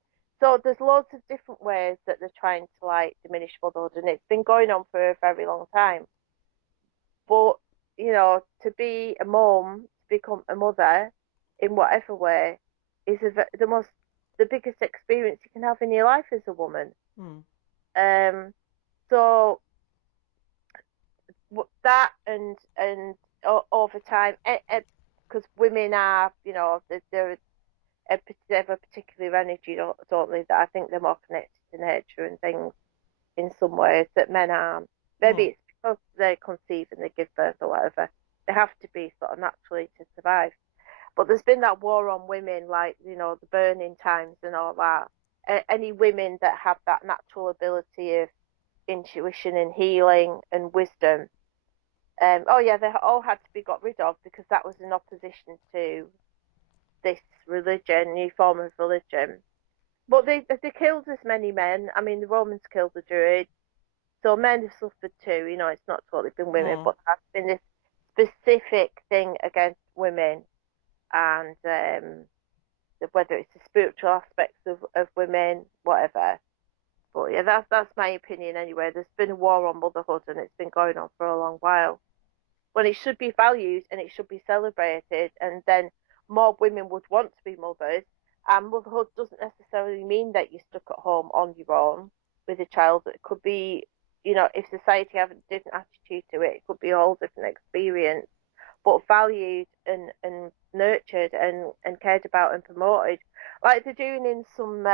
So there's loads of different ways that they're trying to like diminish motherhood, and it's been going on for a very long time. But to be a mom, to become a mother, in whatever way, is the biggest experience you can have in your life as a woman. Mm. Um, so that and over time, because women are, they have a particular energy, don't they? That I think they're more connected to nature and things in some ways that men aren't. Maybe Mm. it's because they conceive and they give birth or whatever. They have to be sort of naturally to survive. But there's been that war on women, like the burning times and all that. Any women that have that natural ability of intuition and healing and wisdom, oh yeah, they all had to be got rid of because that was in opposition to this religion, new form of religion. But they killed as many men. I mean, the Romans killed the Druids, so men have suffered too. It's not totally been women, Mm. but there's been this specific thing against women. and whether it's the spiritual aspects of women, whatever. But yeah, that's my opinion anyway. There's been a war on motherhood, and it's been going on for a long while. When it should be valued and it should be celebrated, and then more women would want to be mothers. And motherhood doesn't necessarily mean that you're stuck at home on your own with a child. It could be, if society have a different attitude to it, it could be a whole different experience, but valued and nurtured and cared about and promoted, like they're doing in some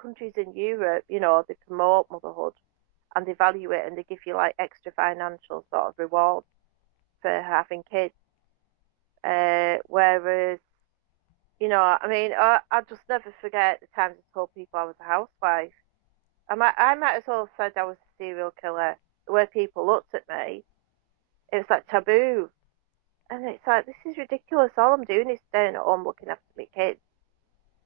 countries in Europe. They promote motherhood and they value it and they give you like extra financial sort of reward for having kids. Whereas, I mean, I just never forget the times I told people I was a housewife. I might as well have said I was a serial killer. The way people looked at me, it was like taboo. And it's like, this is ridiculous. All I'm doing is staying at home looking after my kids.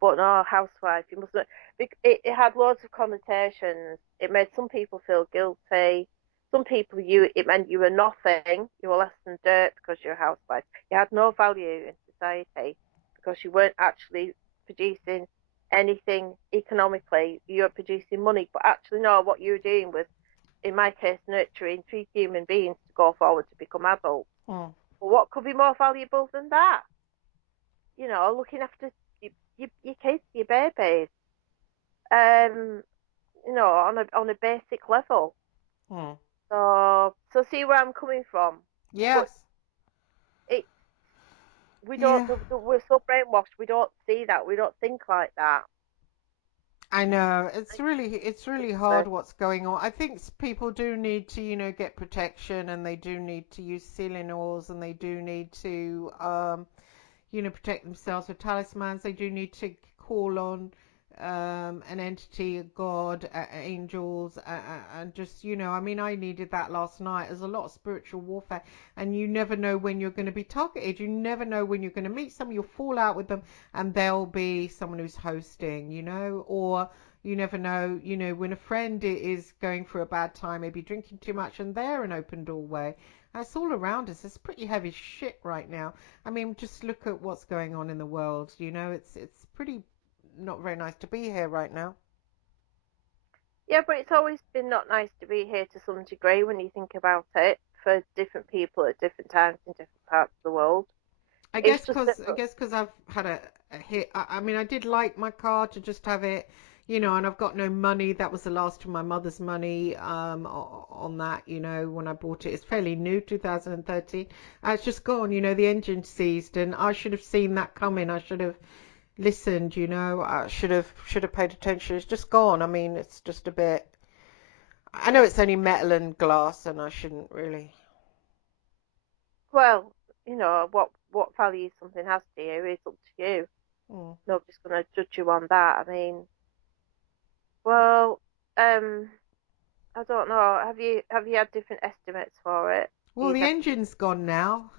But no, housewife, you must not. It had loads of connotations. It made some people feel guilty. Some people, it meant you were nothing. You were less than dirt because you're a housewife. You had no value in society because you weren't actually producing anything economically. You were producing money, but actually, no, what you were doing was, in my case, nurturing three human beings to go forward to become adults. Mm. But what could be more valuable than that? Looking after your kids, your babies, um, on a basic level. Mm. So see where I'm coming from. But Yes. it, we don't, Yeah. we're so brainwashed. We don't see that. We don't think like that. I know it's really hard what's going on. I think people do need to, get protection, and they do need to use sealing oils, and they do need to, protect themselves with talismans. They do need to call on an entity, a god, angels, and just, I mean, I needed that last night. There's a lot of spiritual warfare, and you never know when you're going to be targeted. You never know when you're going to meet someone. You'll fall out with them, and they'll be someone who's hosting, or you never know, when a friend is going through a bad time, maybe drinking too much, and they're an open doorway. It's all around us. It's pretty heavy shit right now. I mean, just look at what's going on in the world. It's pretty not very nice to be here right now. Yeah, but it's always been not nice to be here to some degree when you think about it for different people at different times in different parts of the world. I It's guess just because that, I guess because I've had a hit. I mean, I did like my car to just have it, and I've got no money. That was the last of my mother's money on that. When I bought it, it's fairly new, 2013. It's just gone. The engine seized, and I should have seen that coming. I should have listened. I should have paid attention. It's just gone. I mean, it's just a bit. I know it's only metal and glass, and I shouldn't really. well, what value something has to you is up to you. Mm. Nobody's going to judge you on that. I mean, well, um, I don't know. Have you had different estimates for it? Well, You'd the have engine's gone now.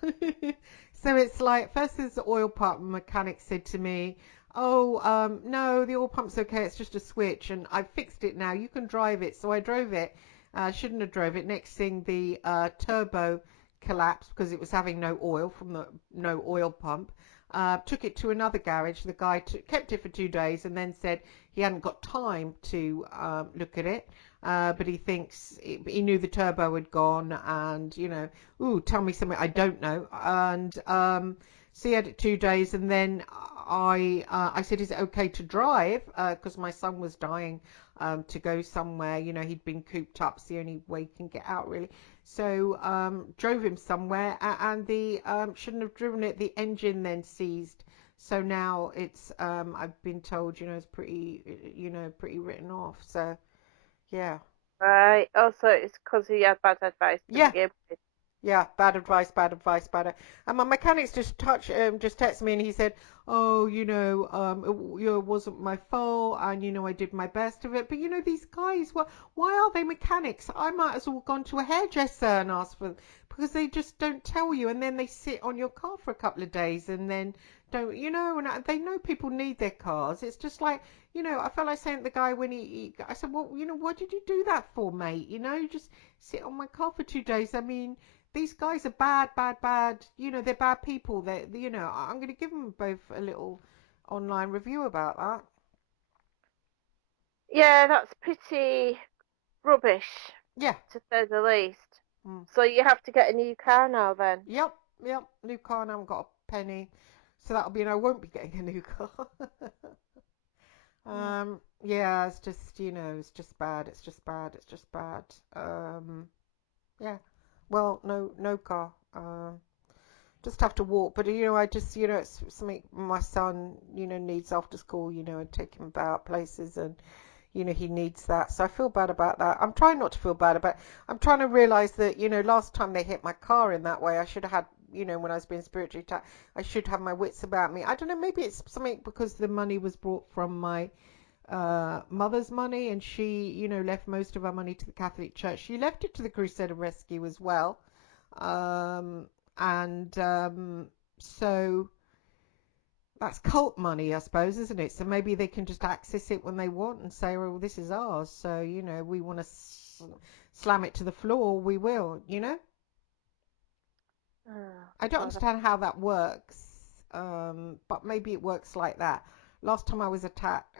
So it's like, first there's the oil pump. The mechanic said to me, "Oh, no, the oil pump's okay. It's just a switch, and I fixed it now. You can drive it." So I drove it. I shouldn't have drove it. Next thing, the turbo collapsed because it was having no oil from the no oil pump. Took it to another garage. The guy kept it for 2 days and then said he hadn't got time to look at it. But he thinks he knew the turbo had gone, and ooh, tell me something I don't know. And so he had it 2 days, and then I said, "Is it okay to drive?" Because my son was dying to go somewhere. He'd been cooped up. It's the only way he can get out, really. So drove him somewhere, and the shouldn't have driven it. The engine then seized. So now it's I've been told, it's pretty written off. So yeah. right. Also, it's because he had bad advice to Yeah. begin with. Yeah, bad advice, bad advice, And my mechanics just texted me, and he said, "Oh, it wasn't my fault, and I did my best of it. But these guys, why are they mechanics? I might as well gone to a hairdresser and asked for because they just don't tell you, and then they sit on your car for a couple of days, and then don't, and they know people need their cars. It's just like, I felt like saying to the guy when I said, well, what did you do that for, mate? You just sit on my car for 2 days. I mean, these guys are bad, bad, bad. They're bad people. I'm going to give them both a little online review about that. Yeah, that's pretty rubbish, Yeah. to say the least. Mm. So you have to get a new car now then. Yep, yep. New car, and I haven't got a penny. So that'll be, I won't be getting a new car. Mm. Yeah, it's just, it's just bad. It's just bad. It's just bad. Yeah. Well, no car. Just have to walk. But, I just, it's something my son, needs after school, and take him about places, and, he needs that. So I feel bad about that. I'm trying not to feel bad about it. I'm trying to realize that, last time they hit my car in that way, I should have had, when I was being spiritually attacked, I should have my wits about me. I don't know, maybe it's something because the money was brought from my mother's money, and she, left most of our money to the Catholic Church. She left it to the Crusader Rescue as well. Um, and so that's cult money, I suppose, isn't it? So maybe they can just access it when they want and say, well, this is ours. So, we want to slam it to the floor, we will. Oh, I don't God. understand how that works, but maybe it works like that. Last time I was attacked,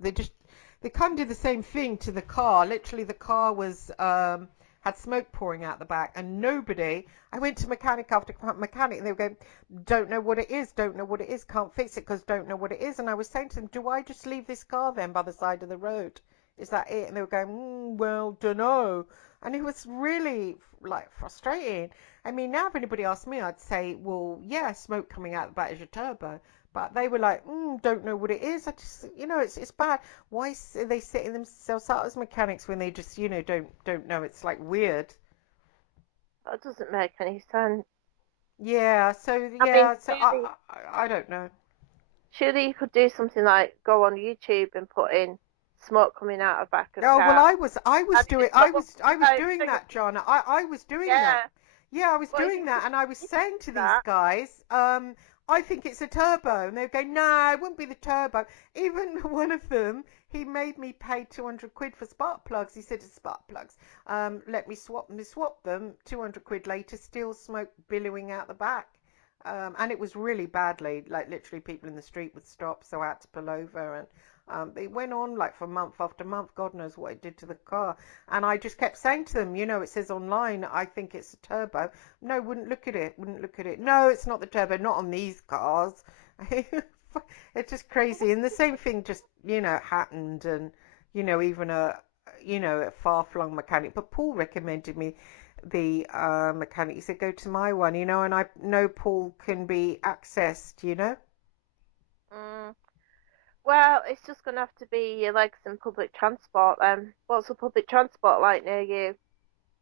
they just they kind of did the same thing to the car. Literally, the car was had smoke pouring out the back, and nobody. I went to mechanic after mechanic, and they were going, "Don't know what it is. Don't know what it is. Can't fix it because don't know what it is." And I was saying to them, "Do I just leave this car then by the side of the road? Is that it?" And they were going, "Well, dunno." And it was really like frustrating. I mean, now if anybody asked me, I'd say, well, yeah, smoke coming out the back is your turbo. But they were like, don't know what it is. I just, it's bad. Why are they setting themselves out as mechanics when they just, don't know? It's like weird. That doesn't make any sense. Yeah. So I mean, yeah. So I don't know. surely you could do something like go on YouTube and put in smoke coming out of back of Oh well, car. I was And doing it'd come up I was like doing thing. that, John. I was doing that. Yeah. Yeah, I was Well, doing that, and I was you could saying do to these that. guys, I think it's a turbo, and they go, no, it wouldn't be the turbo. Even one of them, he made me pay 200 quid for spark plugs. He said, it's spark plugs. Let me swap them. 200 quid later, still smoke billowing out the back. And it was really badly, like literally people in the street would stop, so I had to pull over, and it went on like for month after month. God knows what it did to the car. And I just kept saying to them, it says online, I think it's a turbo. No, wouldn't look at it, wouldn't look at it. No, it's not the turbo, not on these cars. It's just crazy. And the same thing just, happened. And, even a far-flung mechanic. But Paul recommended me the mechanic. He said, go to my one, and I know Paul can be accessed. Mm. Well, it's just gonna have to be your legs and public transport then. What's the public transport like near you?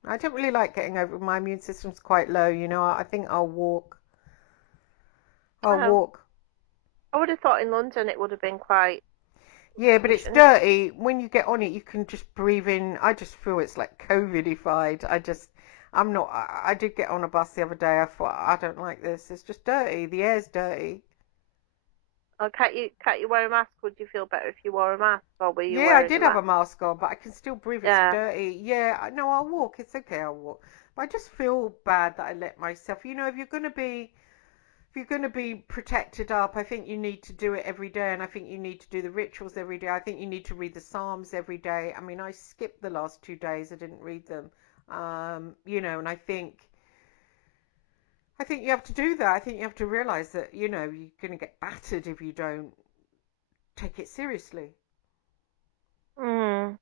I don't really like getting over. My immune system's quite low. I think I'll walk. I'll Oh, walk. I would have thought in London it would have been quite Yeah, but it's rubbish. And dirty. When you get on it, you can just breathe in. I just feel it's like COVIDified. I'm not. I did get on a bus the other day. I thought, I don't like this. It's just dirty. The air's dirty. oh, can't you wear a mask? Would you feel better if you wore a mask, or were you Yeah, I wearing a did have a mask? mask on, but I can still breathe. It's Yeah. dirty. Yeah, no, I'll walk. It's okay. I'll walk. But I just feel bad that I let myself. If you're going to be protected up, I think you need to do it every day, and I think you need to do the rituals every day. I think you need to read the Psalms every day. I mean, I skipped the last 2 days. I didn't read them. And I think you have to do that. I think you have to realize that, you're going to get battered if you don't take it seriously. Hmm.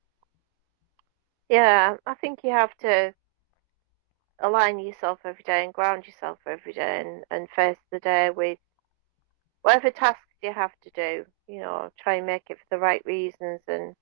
Yeah, I think you have to align yourself every day and ground yourself every day and face the day with whatever tasks you have to do. Try and make it for the right reasons and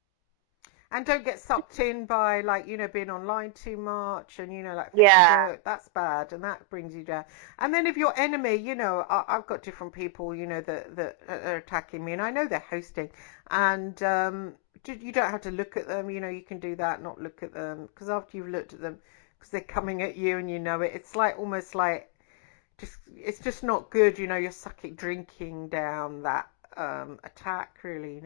And don't get sucked in by, like, being online too much, and, like yeah. Facebook. That's bad, and that brings you down. And then if your enemy, I've got different people, that are attacking me, and I know they're hosting, and you don't have to look at them. You can do that, not look at them, because after you've looked at them, because they're coming at you and you know it. It's like almost like just it's just not good. You're sucking drinking down that attack, really.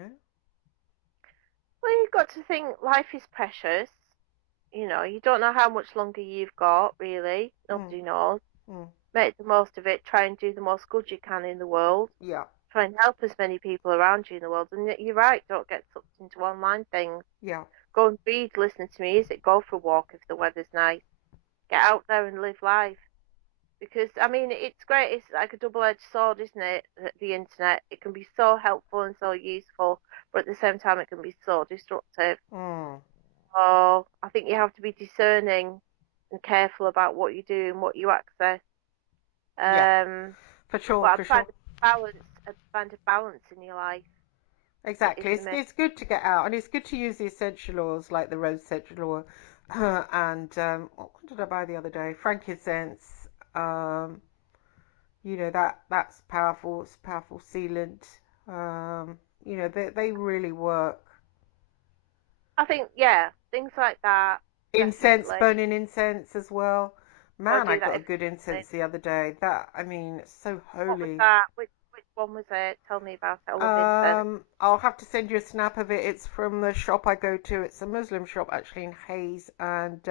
Well, you've got to think life is precious. You don't know how much longer you've got, really. Mm, Nobody knows. mm, Make the most of it. Try and do the most good you can in the world. yeah, Try and help as many people around you in the world. And you're right, don't get sucked into online things. yeah, Go and read, listen to music, go for a walk if the weather's nice. Get out there and live life. Because, I mean, it's great. It's like a double-edged sword, isn't it? The internet. It can be so helpful and so useful, but at the same time, it can be so destructive. mm, So I think you have to be discerning and careful about what you do and what you access. yeah, Um, for sure, but for sure. I'd find a balance in your life is Exactly. the main. It's good to get out, and it's good to use the essential oils like the rose essential oil, and what did I buy the other day? Frankincense. Um, that's powerful. It's a powerful sealant. They really work. I think, yeah, things like that, Incense, definitely. burning incense as well. I Man, I do that got a every good day. incense the other day. That, I mean, it's so What was holy. that? Which one was it? Tell me about it. I love incense. I'll have to send you a snap of it. It's from the shop I go to. It's a Muslim shop actually in Hayes, and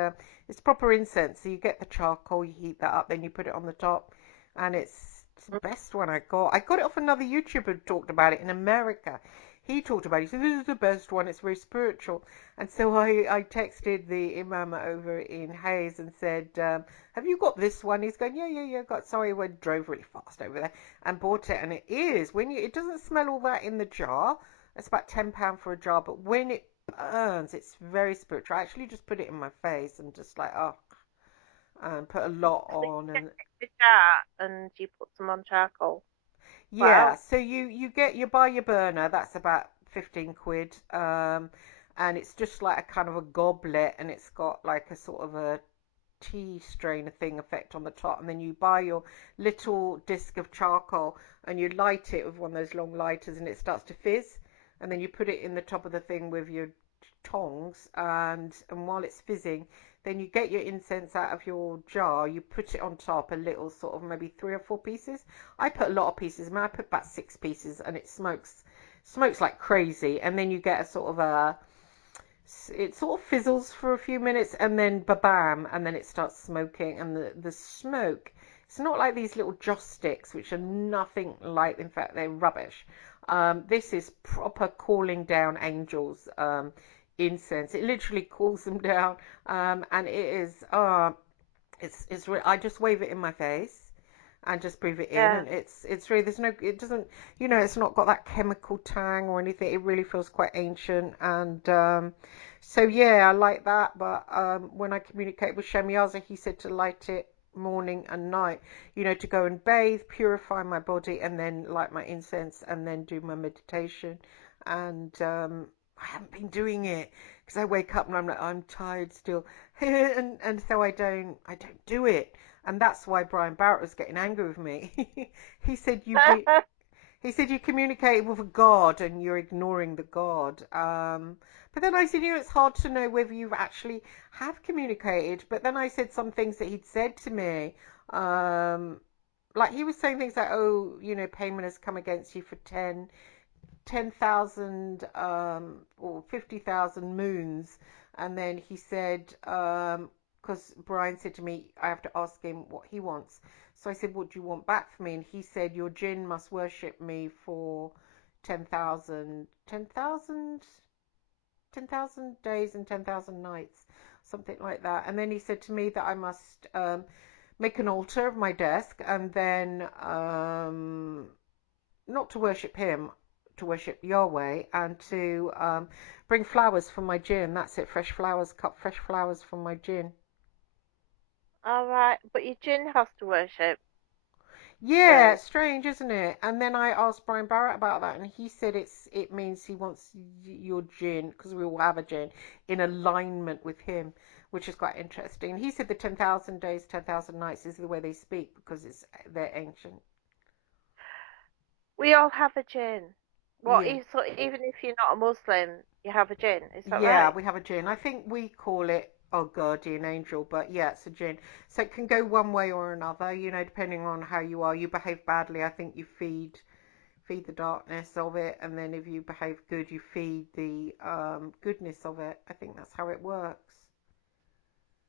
it's proper incense. So you get the charcoal, you heat that up, then you put it on the top, and it's the Mm. best one I got. I got it off another YouTuber who talked about it in America. He talked about it. He said this is the best one. It's very spiritual. And so I texted the imam over in Hayes and said, "Have you got this one?" He's going, "Yeah, yeah, yeah. Got sorry, we drove really fast over there." And bought it, and it is it doesn't smell all that in the jar. It's about £10 for a jar, but when it burns, it's very spiritual. I actually just put it in my face and just like and put a lot So you on. get And the jar and you put some on charcoal. yeah, Wow. so you buy your burner. That's about 15 quid. And it's just like a kind of a goblet, and it's got like a sort of a tea strainer thing effect on the top, and then you buy your little disc of charcoal and you light it with one of those long lighters, and it starts to fizz, and then you put it in the top of the thing with your tongs, and while it's fizzing, then you get your incense out of your jar, you put it on top, a little sort of maybe 3 or 4 pieces. I put a lot of pieces. I put about 6 pieces, and it smokes like crazy, and then you get a sort of a it sort of fizzles for a few minutes, and then ba-bam, and then it starts smoking, and the smoke, it's not like these little joss sticks, which are nothing like, in fact they're rubbish. This is proper calling down angels. Incense, it literally calls them down. And it is I just wave it in my face and just breathe it in, Yeah. and it's really, there's no, it doesn't, it's not got that chemical tang or anything. It really feels quite ancient, and so yeah, I like that. But when I communicate with Shemiyaza, he said to light it morning and night, to go and bathe, purify my body, and then light my incense, and then do my meditation. And I haven't been doing it because I wake up and I'm like, I'm tired still, and so I don't do it. And that's why Brian Barrett was getting angry with me. he said you've been he said you communicate with a god and you're ignoring the god. But then I said, it's hard to know whether you actually have communicated. But then I said some things that he'd said to me. Um, like he was saying things like, oh, payment has come against you for 10,000 or 50,000 moons. And then he said, because Brian said to me, I have to ask him what he wants. So I said, what do you want back from me? And he said, your jinn must worship me for 10,000, 10,000, 10,000 days and 10,000 nights, something like that. And then he said to me that I must make an altar of my desk, and then not to worship him, to worship Yahweh, and to bring flowers from my gin. That's it, fresh flowers, cut fresh flowers from my gin. All right. But your gin has to worship Yeah, too. it's strange, isn't it? And then I asked Brian Barrett about that, and he said it means he wants your gin, because we all have a gin, in alignment with him, which is quite interesting. He said the 10,000 days, 10,000 nights is the way they speak because they're ancient. We all have a gin. Well, Yeah. so even if you're not a Muslim, you have a gin. Is that Yeah, right? we have a gin. I think we call it. or guardian angel, but yeah, it's a jinn. So it can go one way or another, depending on how you are. You behave badly, I think you feed the darkness of it, and then if you behave good, you feed the goodness of it. I think that's how it works.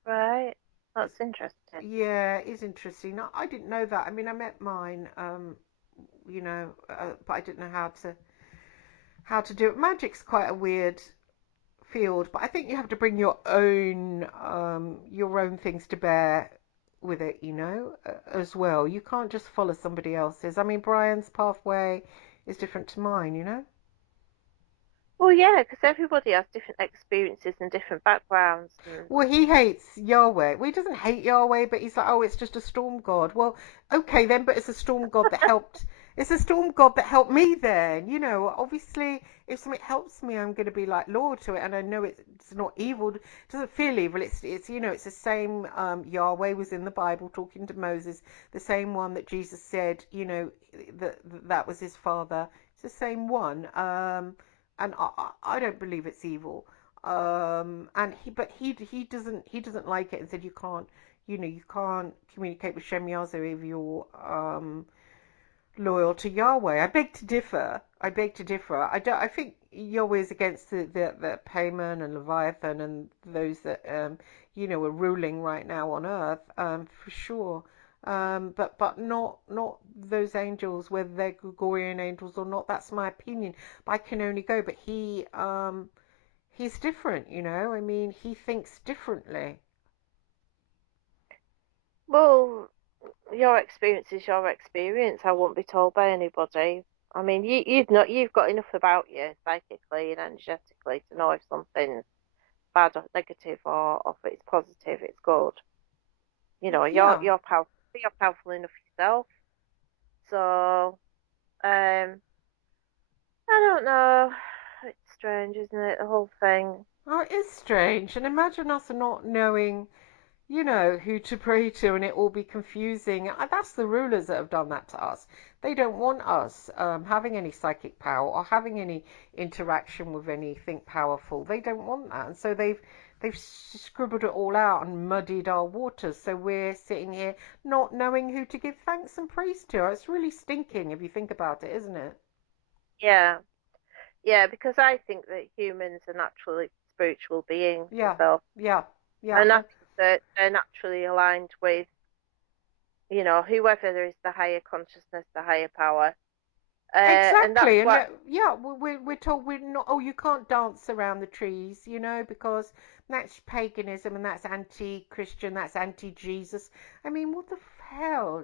Right. It's, That's interesting. yeah, it is interesting. I didn't know that. I mean, I met mine, but I didn't know how to do it. Magic's quite a weird field, but I think you have to bring your own things to bear with it, as well. You can't just follow somebody else's. I mean, Brian's pathway is different to mine. Well, yeah, because everybody has different experiences and different backgrounds, and Well, he hates Yahweh. Well, he doesn't hate Yahweh, but he's like, oh, it's just a storm god. Well, okay then, but it's a storm god that helped. It's a storm god that helped me then. Obviously, if something helps me, I'm going to be like loyal to it, and I know it's not evil. It doesn't feel evil. It's the same. Yahweh was in the Bible talking to Moses, the same one that Jesus said, that was his father. It's the same one. And I don't believe it's evil. But he doesn't like it and said you can't communicate with Shem Yazo if you're loyal to Yahweh. I beg to differ. I beg to differ. I think Yahweh is against the Payman and Leviathan and those that are ruling right now on earth, for sure. But not those angels, whether they're Gregorian angels or not. That's my opinion. But I can only go. But he's different. I mean, he thinks differently. well, your experience is your experience. I won't be told by anybody. I mean, you've got enough about you psychically and energetically to know if something's bad or negative, or if it's positive, it's good. You're Yeah, you're powerful. You're powerful enough yourself. So, I don't know. It's strange, isn't it? The whole thing. oh, it is strange. And imagine us not knowing, who to pray to, and it all be confusing. That's the rulers that have done that to us. They don't want us having any psychic power or having any interaction with anything powerful. They don't want that, and so they've scribbled it all out and muddied our waters. So we're sitting here not knowing who to give thanks and praise to. It's really stinking if you think about it, isn't it? Yeah, yeah. Because I think that humans are naturally spiritual beings Yeah, myself, yeah, yeah. and I think that they're naturally aligned with whoever there is the higher consciousness, the higher power. And that's Exactly, and what. yet, yeah, we're told we're not. Oh, you can't dance around the trees, because that's paganism and that's anti-Christian, that's anti-Jesus. I mean, what the hell?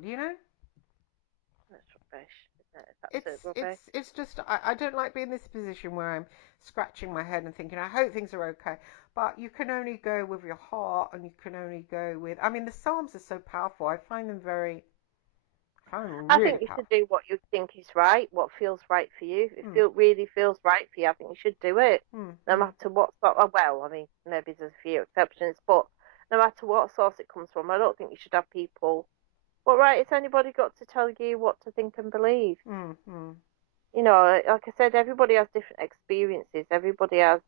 That's rubbish, isn't it? It's absolute It's rubbish. it's it's just I don't like being in this position where I'm scratching my head and thinking I hope things are okay. But you can only go with your heart, and you can only go with. I mean, the Psalms are so powerful. I find them I really think you should powerful. do what you think is right, what feels right for you. If Hmm. it really feels right for you, I think you should do it, Hmm. no Hmm. matter what sort of. Well, I mean, maybe there's a few exceptions, but no matter what source it comes from, I don't think you should have people. What right has anybody got to tell you what to think and believe? Hmm. Hmm. Like I said, everybody has different experiences. Everybody has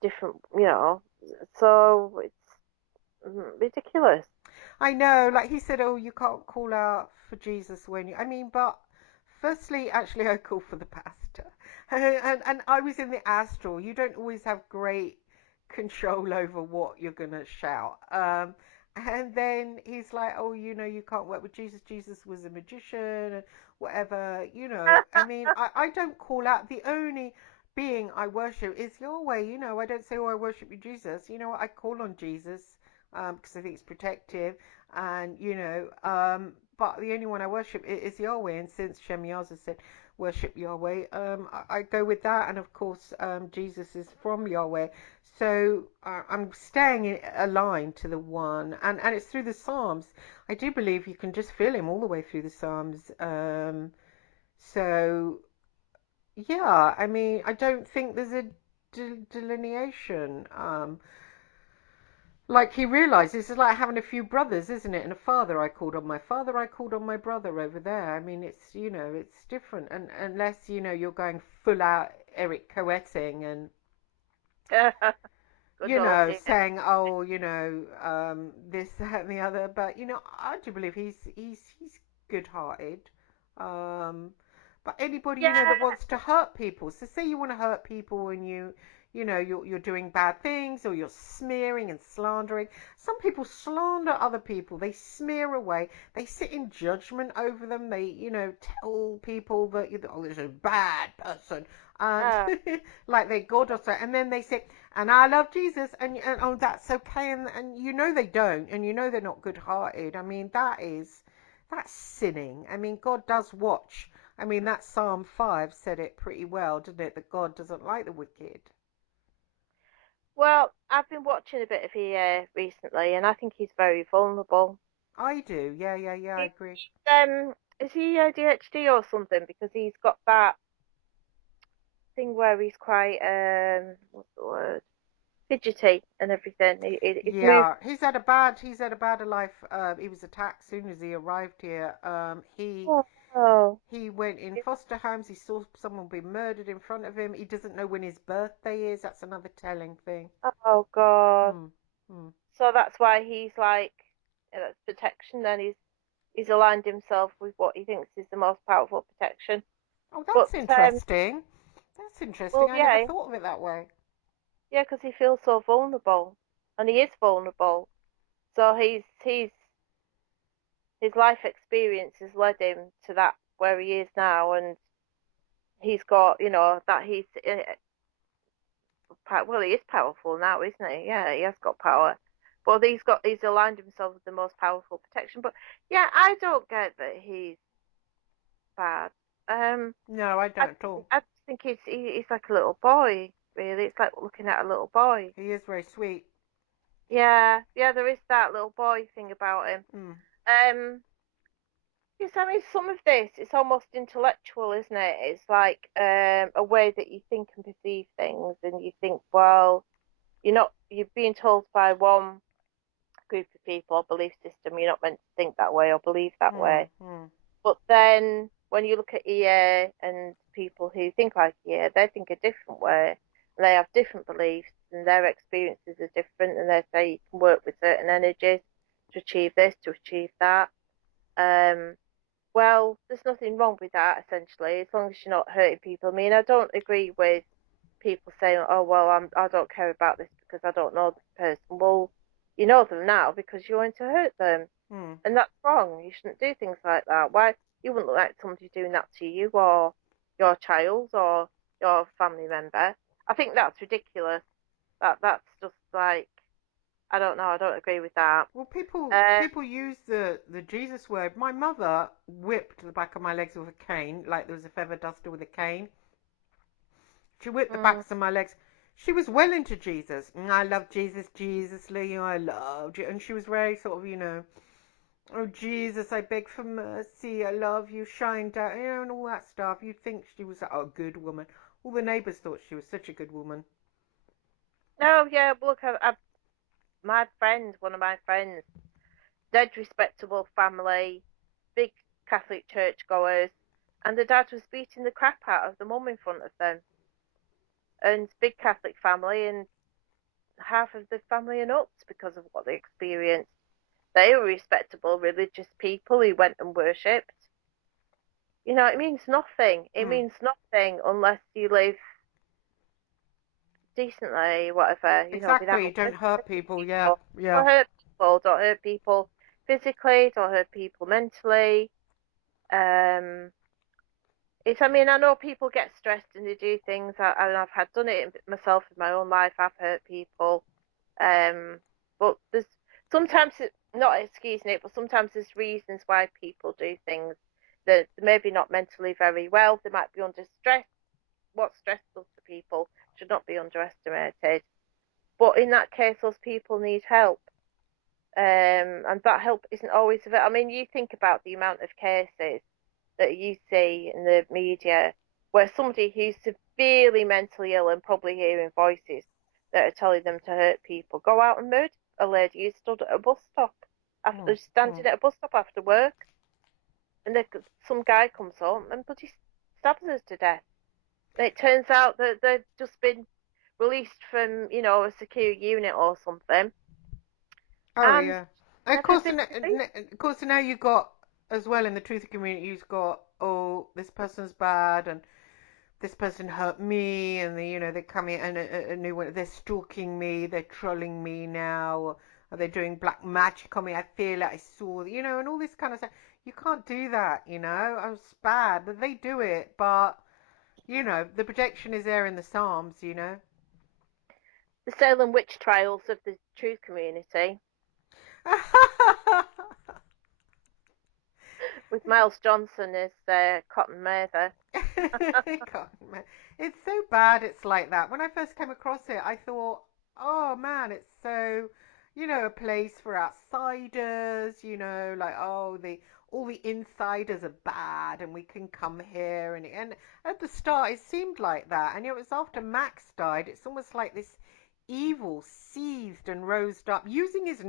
different, so it's ridiculous. I know, like he said, oh, you can't call out for Jesus when you. I mean, but firstly, actually, I call for the pastor, and I was in the astral. You don't always have great control over what you're gonna shout. And then he's like, oh, you can't work with Jesus. Jesus was a magician and whatever. I mean, I don't call out. The only being I worship is Yahweh. I don't say, oh, I worship you, Jesus. I call on Jesus because I think it's protective and but the only one I worship is Yahweh, and since Shem Yaza said worship Yahweh, I go with that, and of course Jesus is from Yahweh, so I'm staying aligned to the one, and it's through the Psalms. I do believe you can just feel him all the way through the Psalms. So yeah, I mean, I don't think there's a delineation. Like he realizes it's like having a few brothers, isn't it? And a father, I called on my father, I called on my brother over there. I mean, it's different, and unless you're going full out Eric Coetting and Good good old dear. saying, oh, this, that, and the other. But I do believe he's good-hearted. Um, but anybody that Yeah, wants to hurt people. So say you want to hurt people and you're doing bad things or you're smearing and slandering. Some people slander other people. They smear away. They sit in judgment over them. They tell people that oh, this is a bad person and uh, like they're God or so. And then they say, and I love Jesus, and oh, that's okay, and they don't, and they're not good-hearted. I mean, that's sinning. I mean, God does watch. I mean, that Psalm 5 said it pretty well, didn't it? That God doesn't like the wicked. well, I've been watching a bit of EA recently, and I think he's very vulnerable. I do. Yeah, yeah, yeah. I He, agree. is he ADHD or something? Because he's got that thing where he's quite what's the word? Fidgety and everything. His moves. Yeah, he's had a bad life. He was attacked soon as he arrived here. Oh, He went in foster homes. He saw someone be murdered in front of him. He doesn't know when his birthday is. That's another telling thing. oh God. Hmm. Hmm. So that's why he's like, that's protection. Then he's aligned himself with what he thinks is the most powerful protection. Oh, But that's interesting. That's interesting. well, I never yeah, thought of it that way. yeah, because he feels so vulnerable, and he is vulnerable. So his life experience has led him to that where he is now, and he's got that he's well, he is powerful now, isn't he? Yeah, he has got power. But he's aligned himself with the most powerful protection. But yeah, I don't get that he's bad. Um, No, I I don't at all. I just think he's like a little boy. Really, it's like looking at a little boy. He is very sweet. Yeah, yeah, there is that little boy thing about him. Hmm. Um, yes, I mean some of this it's almost intellectual, isn't it? It's like a way that you think and perceive things, and you think, well, you're being told by one group of people or belief system you're not meant to think that way or believe that Hmm. way. Hmm. But then when you look at EA and people who think like EA, they think a different way and they have different beliefs and their experiences are different and they say you can work with certain energies to achieve this, to achieve that. Um, well, there's nothing wrong with that essentially, as long as you're not hurting people. I mean, I don't agree with people saying, "Oh well, I don't care about this because I don't know this person." Well, you know them now because you're going to hurt them, Hmm. and that's wrong. You shouldn't do things like that. Why you wouldn't look like somebody doing that to you or your child or your family member? I think that's ridiculous. That's just like I don't know. I don't agree with that. Well, people Uh, people use the Jesus word. My mother whipped the back of my legs with a cane, like there was a feather duster with a cane. She whipped the mm, backs of my legs. She was well into Jesus. I love Jesus, Jesus, Lee, I love you. And she was very sort of, oh Jesus, I beg for mercy, I love you, shine down, and all that stuff. You'd think she was a good woman. All the neighbours thought she was such a good woman. no, yeah. Look, my friend, one of my friends, dead respectable family, big Catholic churchgoers, and the dad was beating the crap out of the mum in front of them. And big Catholic family, and half of the family are nuts because of what they experienced. They were respectable religious people who went and worshipped. It means nothing. It Hmm. means nothing unless you live decently, whatever, Exactly, without don't hurt hurting people. Yeah, people. yeah. Don't hurt people. Don't hurt people physically. Don't hurt people mentally. Um, I mean, I know people get stressed and they do things, and I've had done it myself in my own life. I've hurt people. But there's sometimes not excusing it, but sometimes there's reasons why people do things that they're maybe not mentally very well. They might be under stress. What stress does to people should not be underestimated. But in that case, those people need help. And that help isn't always available. I mean, you think about the amount of cases that you see in the media where somebody who's severely mentally ill and probably hearing voices that are telling them to hurt people go out and murder a lady who stood at a bus stop Hmm. after Hmm. standing at a bus stop after work, and some guy comes home and bloody stabs her to death. And it turns out that they've just been released from, a secure unit or something, Oh and yeah. And never been released. of course, now you got as well in the truth community. You've got, oh, this person's bad, and this person hurt me, and they come in and a new one. They're stalking me. They're trolling me now. Or are they doing black magic on me? I feel like I saw, and all this kind of stuff. You can't do that, It's bad that they do it, but the protection is there in the Psalms. The Salem witch trials of the truth community with Miles Johnson as Cotton Mather. God, man. It's so bad it's like that. When I first came across it, I thought, oh man, it's so, a place for outsiders, like, oh, all the insiders are bad and we can come here. And at the start, it seemed like that. And it was after Max died, it's almost like this evil seethed and rose up, using his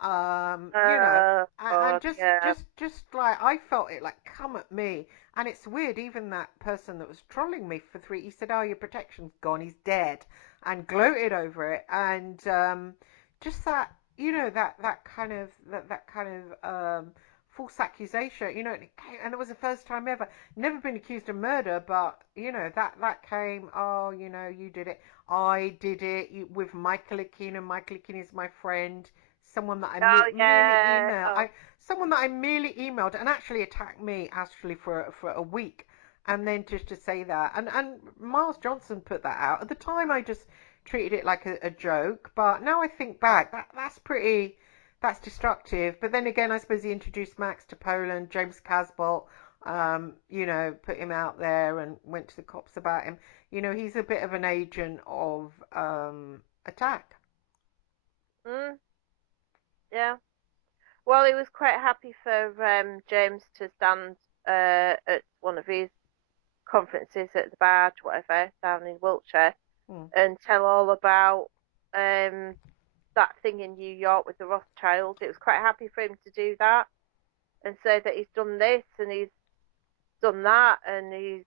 um, you know, and God, yeah. just like I felt it like come at me. And it's weird, even that person that was trolling me for he said, oh, your protection's gone, he's dead, and gloated over it. And just that, that kind of false accusation, and it was the first time ever, never been accused of murder, but, that came, oh, you did it. I did it with Michael Aquino. Michael Aquino is my friend, someone that I Oh, merely yeah. emailed. Oh, Someone that I merely emailed and actually attacked me actually for a week, and then just to say that, and Miles Johnson put that out. At the time, I just treated it like a joke, but now I think back, that's destructive. But then again, I suppose he introduced Max to Poland, James Casbolt, put him out there and went to the cops about him. He's a bit of an agent of attack. mm, yeah. Well, he was quite happy for James to stand at one of his conferences at the Barge, whatever, down in Wiltshire, Hmm. and tell all about um, that thing in New York with the Rothschilds. It was quite happy for him to do that and say that he's done this and he's done that, and he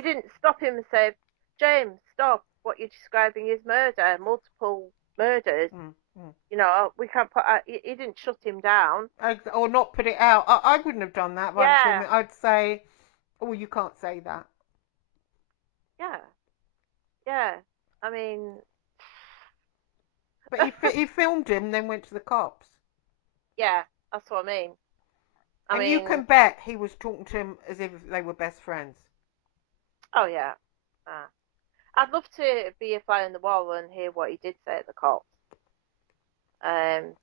didn't stop him and say, James, stop. What you're describing is murder, multiple murders. Hmm. Hmm. We can't put. He didn't shut him down. Or not put it out. I wouldn't have done that if I'd seen Yeah, it. I'd say, oh, you can't say that. yeah, yeah. I mean, But he filmed him and then went to the cops. yeah, that's what I mean. I And you mean, can bet he was talking to him as if they were best friends. oh yeah. Uh, I'd love to be a fly on the wall and hear what he did say at the cops.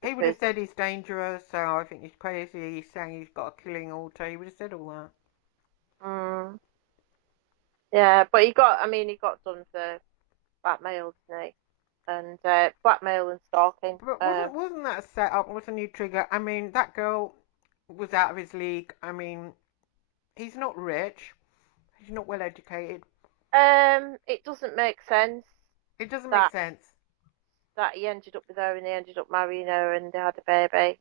He would have Because said he's dangerous, so I think he's crazy, he's saying he's got a killing altar. He would have said all that. mm, yeah, but he got done for blackmail, didn't he? And blackmail and stalking. But wasn't that a setup? Wasn't he trigger? I mean, that girl was out of his league. I mean, he's not rich. He's not well educated. It doesn't make sense It doesn't make that sense. he ended up with her and he ended up marrying her and they had a baby.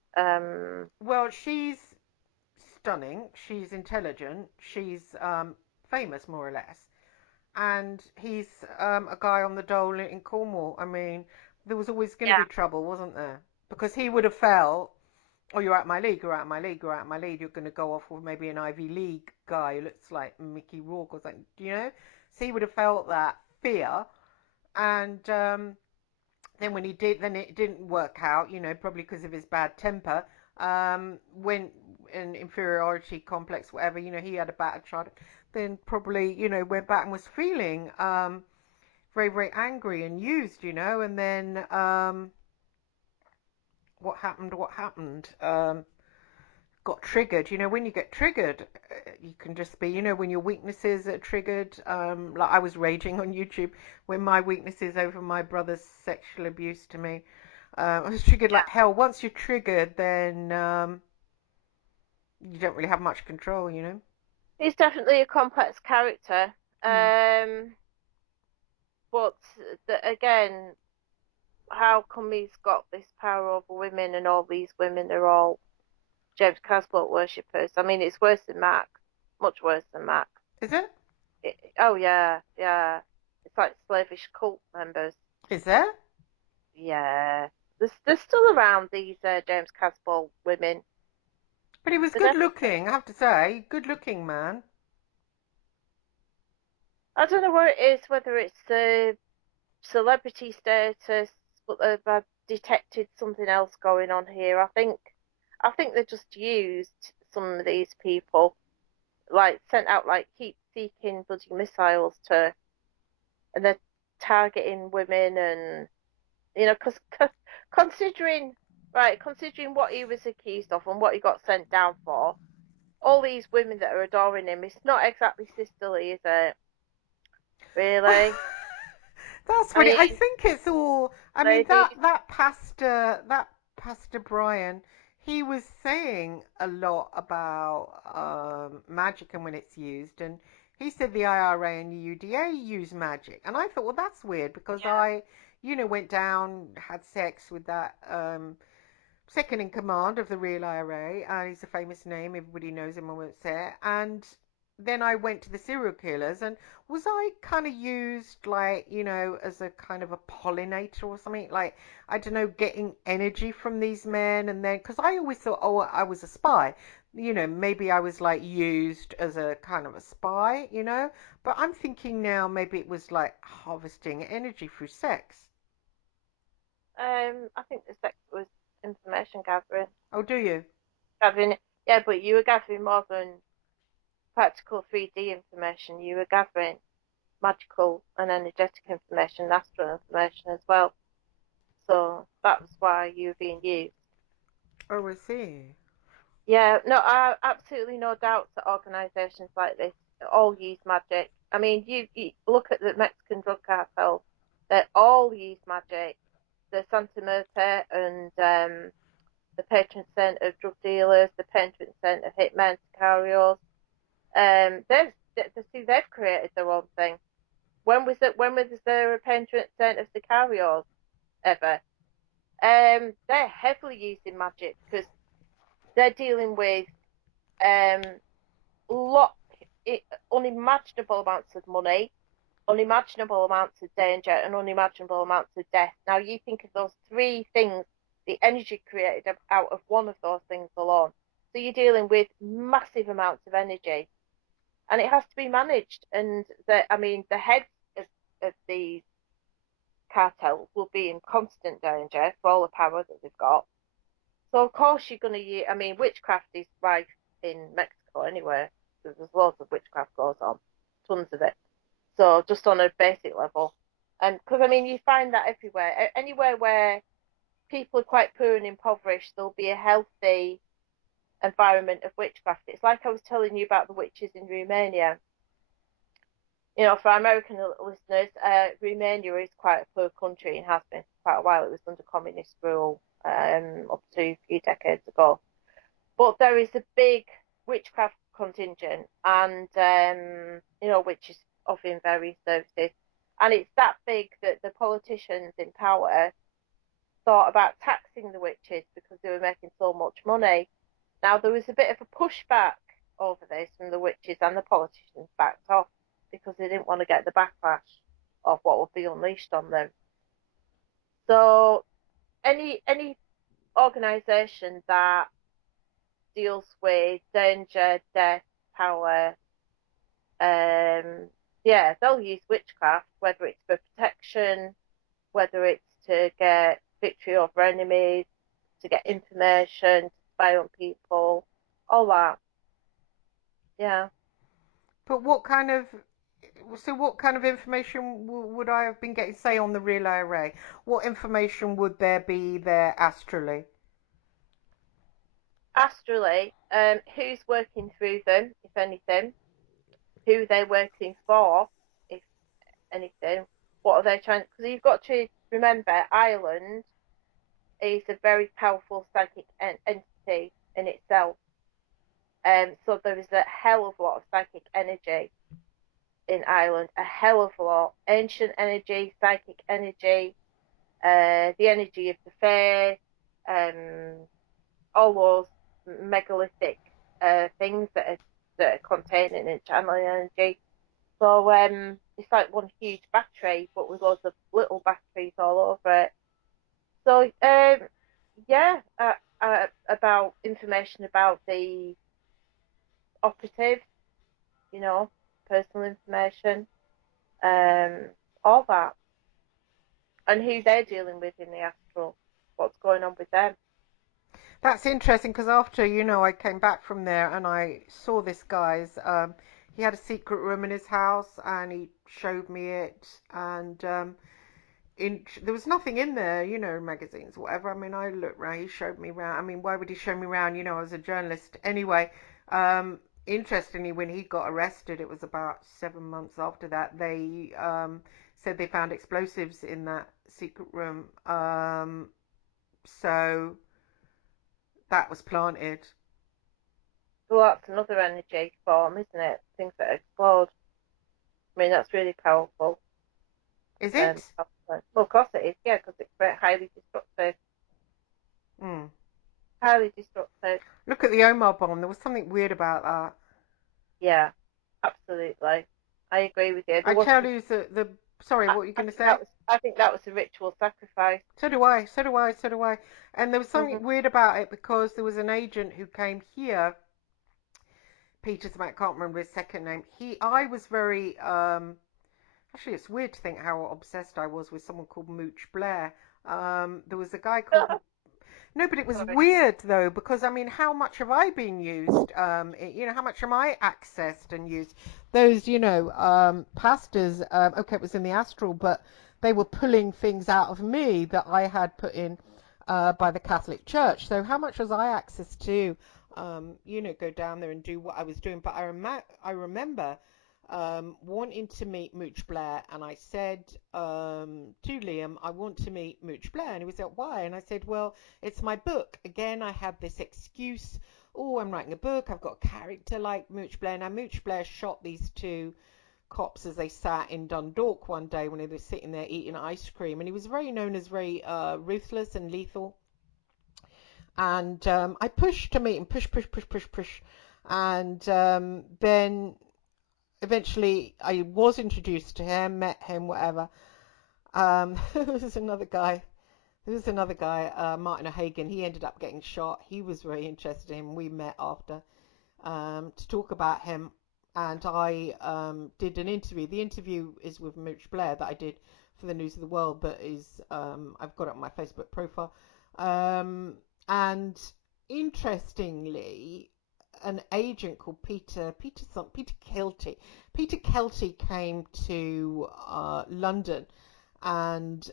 Well, she's stunning. She's intelligent. She's famous, more or less. And he's a guy on the dole in Cornwall. I mean, there was always going to Yeah, be trouble, wasn't there? Because he would have felt, oh, you're out my league, you're out my league, you're out my league. You're going to go off with maybe an Ivy League guy who looks like Mickey Rourke or something. So he would have felt that fear. And then when he did, then it didn't work out, probably because of his bad temper. When an inferiority complex, whatever, he had a bad child, then probably, went back and was feeling very, very angry and used, and then what happened? What happened? Got triggered. When you get triggered, you can just be, when your weaknesses are triggered. Like I was raging on YouTube when my weaknesses over my brother's sexual abuse to me. I was triggered yeah. like hell. Once you're triggered, then you don't really have much control. He's definitely a complex character. Mm. But again, how come he's got this power over women and all these women are all James Casbolt worshippers? I mean, it's worse than Mac, much worse than Mac. Is it? Oh yeah, yeah. It's like slavish cult members. Is there? Yeah. They're still around, these James Casbolt women. But he was They're good definitely. looking, I have to say. Good looking man. I don't know what it is, whether it's celebrity status, but I've detected something else going on here. I think they just used some of these people, like sent out like heat-seeking bloody missiles to, and they're targeting women, and because considering considering what he was accused of and what he got sent down for, all these women that are adoring him, it's not exactly sisterly, is it? Really? That's I funny. I mean, think it's all. I mean, ladies, that pastor Brian, he was saying a lot about magic and when it's used, and he said the IRA and the UDA use magic, and I thought, well, that's weird because yeah. went down, had sex with that second in command of the real IRA, and he's a famous name. Everybody knows him. I won't say it. And then I went to the serial killers, and was I kind of used like as a kind of a pollinator or something? Like I don't know, getting energy from these men, and then because I always thought, oh, I was a spy. Maybe I was like used as a kind of a spy, But I'm thinking now maybe it was like harvesting energy through sex. I think the sex was information gathering. Oh, do you? Gathering, yeah, but you were gathering more than practical 3D information. You were gathering magical and energetic information, astral information as well. So that was why you were being used. Oh, I see. Yeah, no, I absolutely no doubt that organisations like this all use magic. I mean, you look at the Mexican drug cartel; they all use magic. The Santa Muerte and the patron saint of drug dealers, the patron saint of hitmen, sicarios. They've created their own thing. When was it? When was there a patron saint of sicarios ever? They're heavily using magic because they're dealing with um lot unimaginable amounts of money, unimaginable amounts of danger, and unimaginable amounts of death. Now you think of those three things, the energy created out of one of those things alone. So you're dealing with massive amounts of energy, and it has to be managed. And the heads of these cartels will be in constant danger for all the power that they've got. So of course you're going to use. I mean, witchcraft is rife in Mexico anyway. There's loads of witchcraft goes on, tons of it. So just on a basic level, and because I mean you find that everywhere, anywhere where people are quite poor and impoverished, there'll be a healthy environment of witchcraft. It's like I was telling you about the witches in Romania. For American listeners, Romania is quite a poor country and has been for quite a while. It was under communist rule up to a few decades ago. But there is a big witchcraft contingent, and which is offering various services. And it's that big that the politicians in power thought about taxing the witches because they were making so much money. Now there was a bit of a pushback over this from the witches, and the politicians backed off because they didn't want to get the backlash of what would be unleashed on them. So any organisation that deals with danger, death, power, yeah, they'll use witchcraft, whether it's for protection, whether it's to get victory over enemies, to get information, to spy on people, all that. Yeah. But what kind of information would I have been getting, say, on the relay array? What information would there be there astrally? Astrally, who's working through them, if anything, who they're working for, if anything, what are they trying? Because you've got to remember, Ireland is a very powerful psychic entity in itself. So there is a hell of a lot of psychic energy in Ireland, a hell of a lot. Ancient energy, psychic energy, the energy of the fair, um, all those megalithic things that are containing and channeling energy. So it's like one huge battery, but with loads of little batteries all over it. So yeah, about information about the operative, you know, personal information, um, all that, and who they're dealing with in the astral, what's going on with them. That's interesting because after, I came back from there and I saw this guy's, he had a secret room in his house and he showed me it. And there was nothing in there, magazines, whatever. I mean, I looked around, he showed me around. I mean, why would he show me around? I was a journalist. Anyway, interestingly, when he got arrested, it was about 7 months after that, they said they found explosives in that secret room. So that was planted. So that's another energy form, isn't it? Things that explode. I mean, that's really powerful. Is it? Well, of course it is, yeah, because it's very highly destructive. Mm. Highly destructive. Look at the Omar bomb. There was something weird about that. Yeah, absolutely. I agree with you. There I was tell some. you, sorry, what were you I going to think that say? was. I think that was a ritual sacrifice. So do I, so do I, so do I. And there was Hmm. something weird about it because there was an agent who came here, Peter's, I can't remember his second name. I was very, actually, it's weird to think how obsessed I was with someone called Mooch Blair. There was a guy called No, but it was Sorry. weird though, because I mean, how much have I been used? How much am I accessed and used? Those, pastors, okay, it was in the astral, but they were pulling things out of me that I had put in by the Catholic Church. So how much was I access to, go down there and do what I was doing? But I remember wanting to meet Mooch Blair, and I said to Liam, I want to meet Mooch Blair, and he was like, why? And I said, well, it's my book. Again, I had this excuse. Oh, I'm writing a book. I've got a character like Mooch Blair. Now, Mooch Blair shot these two cops as they sat in Dundalk one day when they were sitting there eating ice cream. And he was very known as very ruthless and lethal. And I pushed to meet him, push, push, push, push, push. And then eventually I was introduced to him, met him, whatever. There was another guy. Martin O'Hagan. He ended up getting shot. He was very interested in him. We met after to talk about him, and I did an interview. The interview is with Mooch Blair that I did for the News of the World, but is I've got it on my Facebook profile. Um, and interestingly, an agent called Peter Kelty. Peter Kelty came to London, and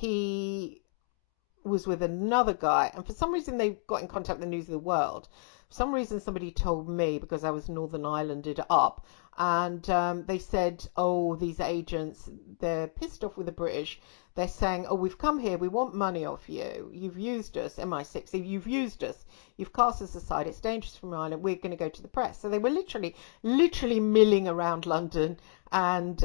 he was with another guy, and for some reason they got in contact with the News of the World. For some reason, somebody told me because I was Northern Irelanded up, and they said, "Oh, these agents, they're pissed off with the British. They're saying, oh, we've come here, we want money off you. You've used us, MI6. You've used us. You've cast us aside. It's dangerous from Ireland. We're going to go to the press." So they were literally milling around London, and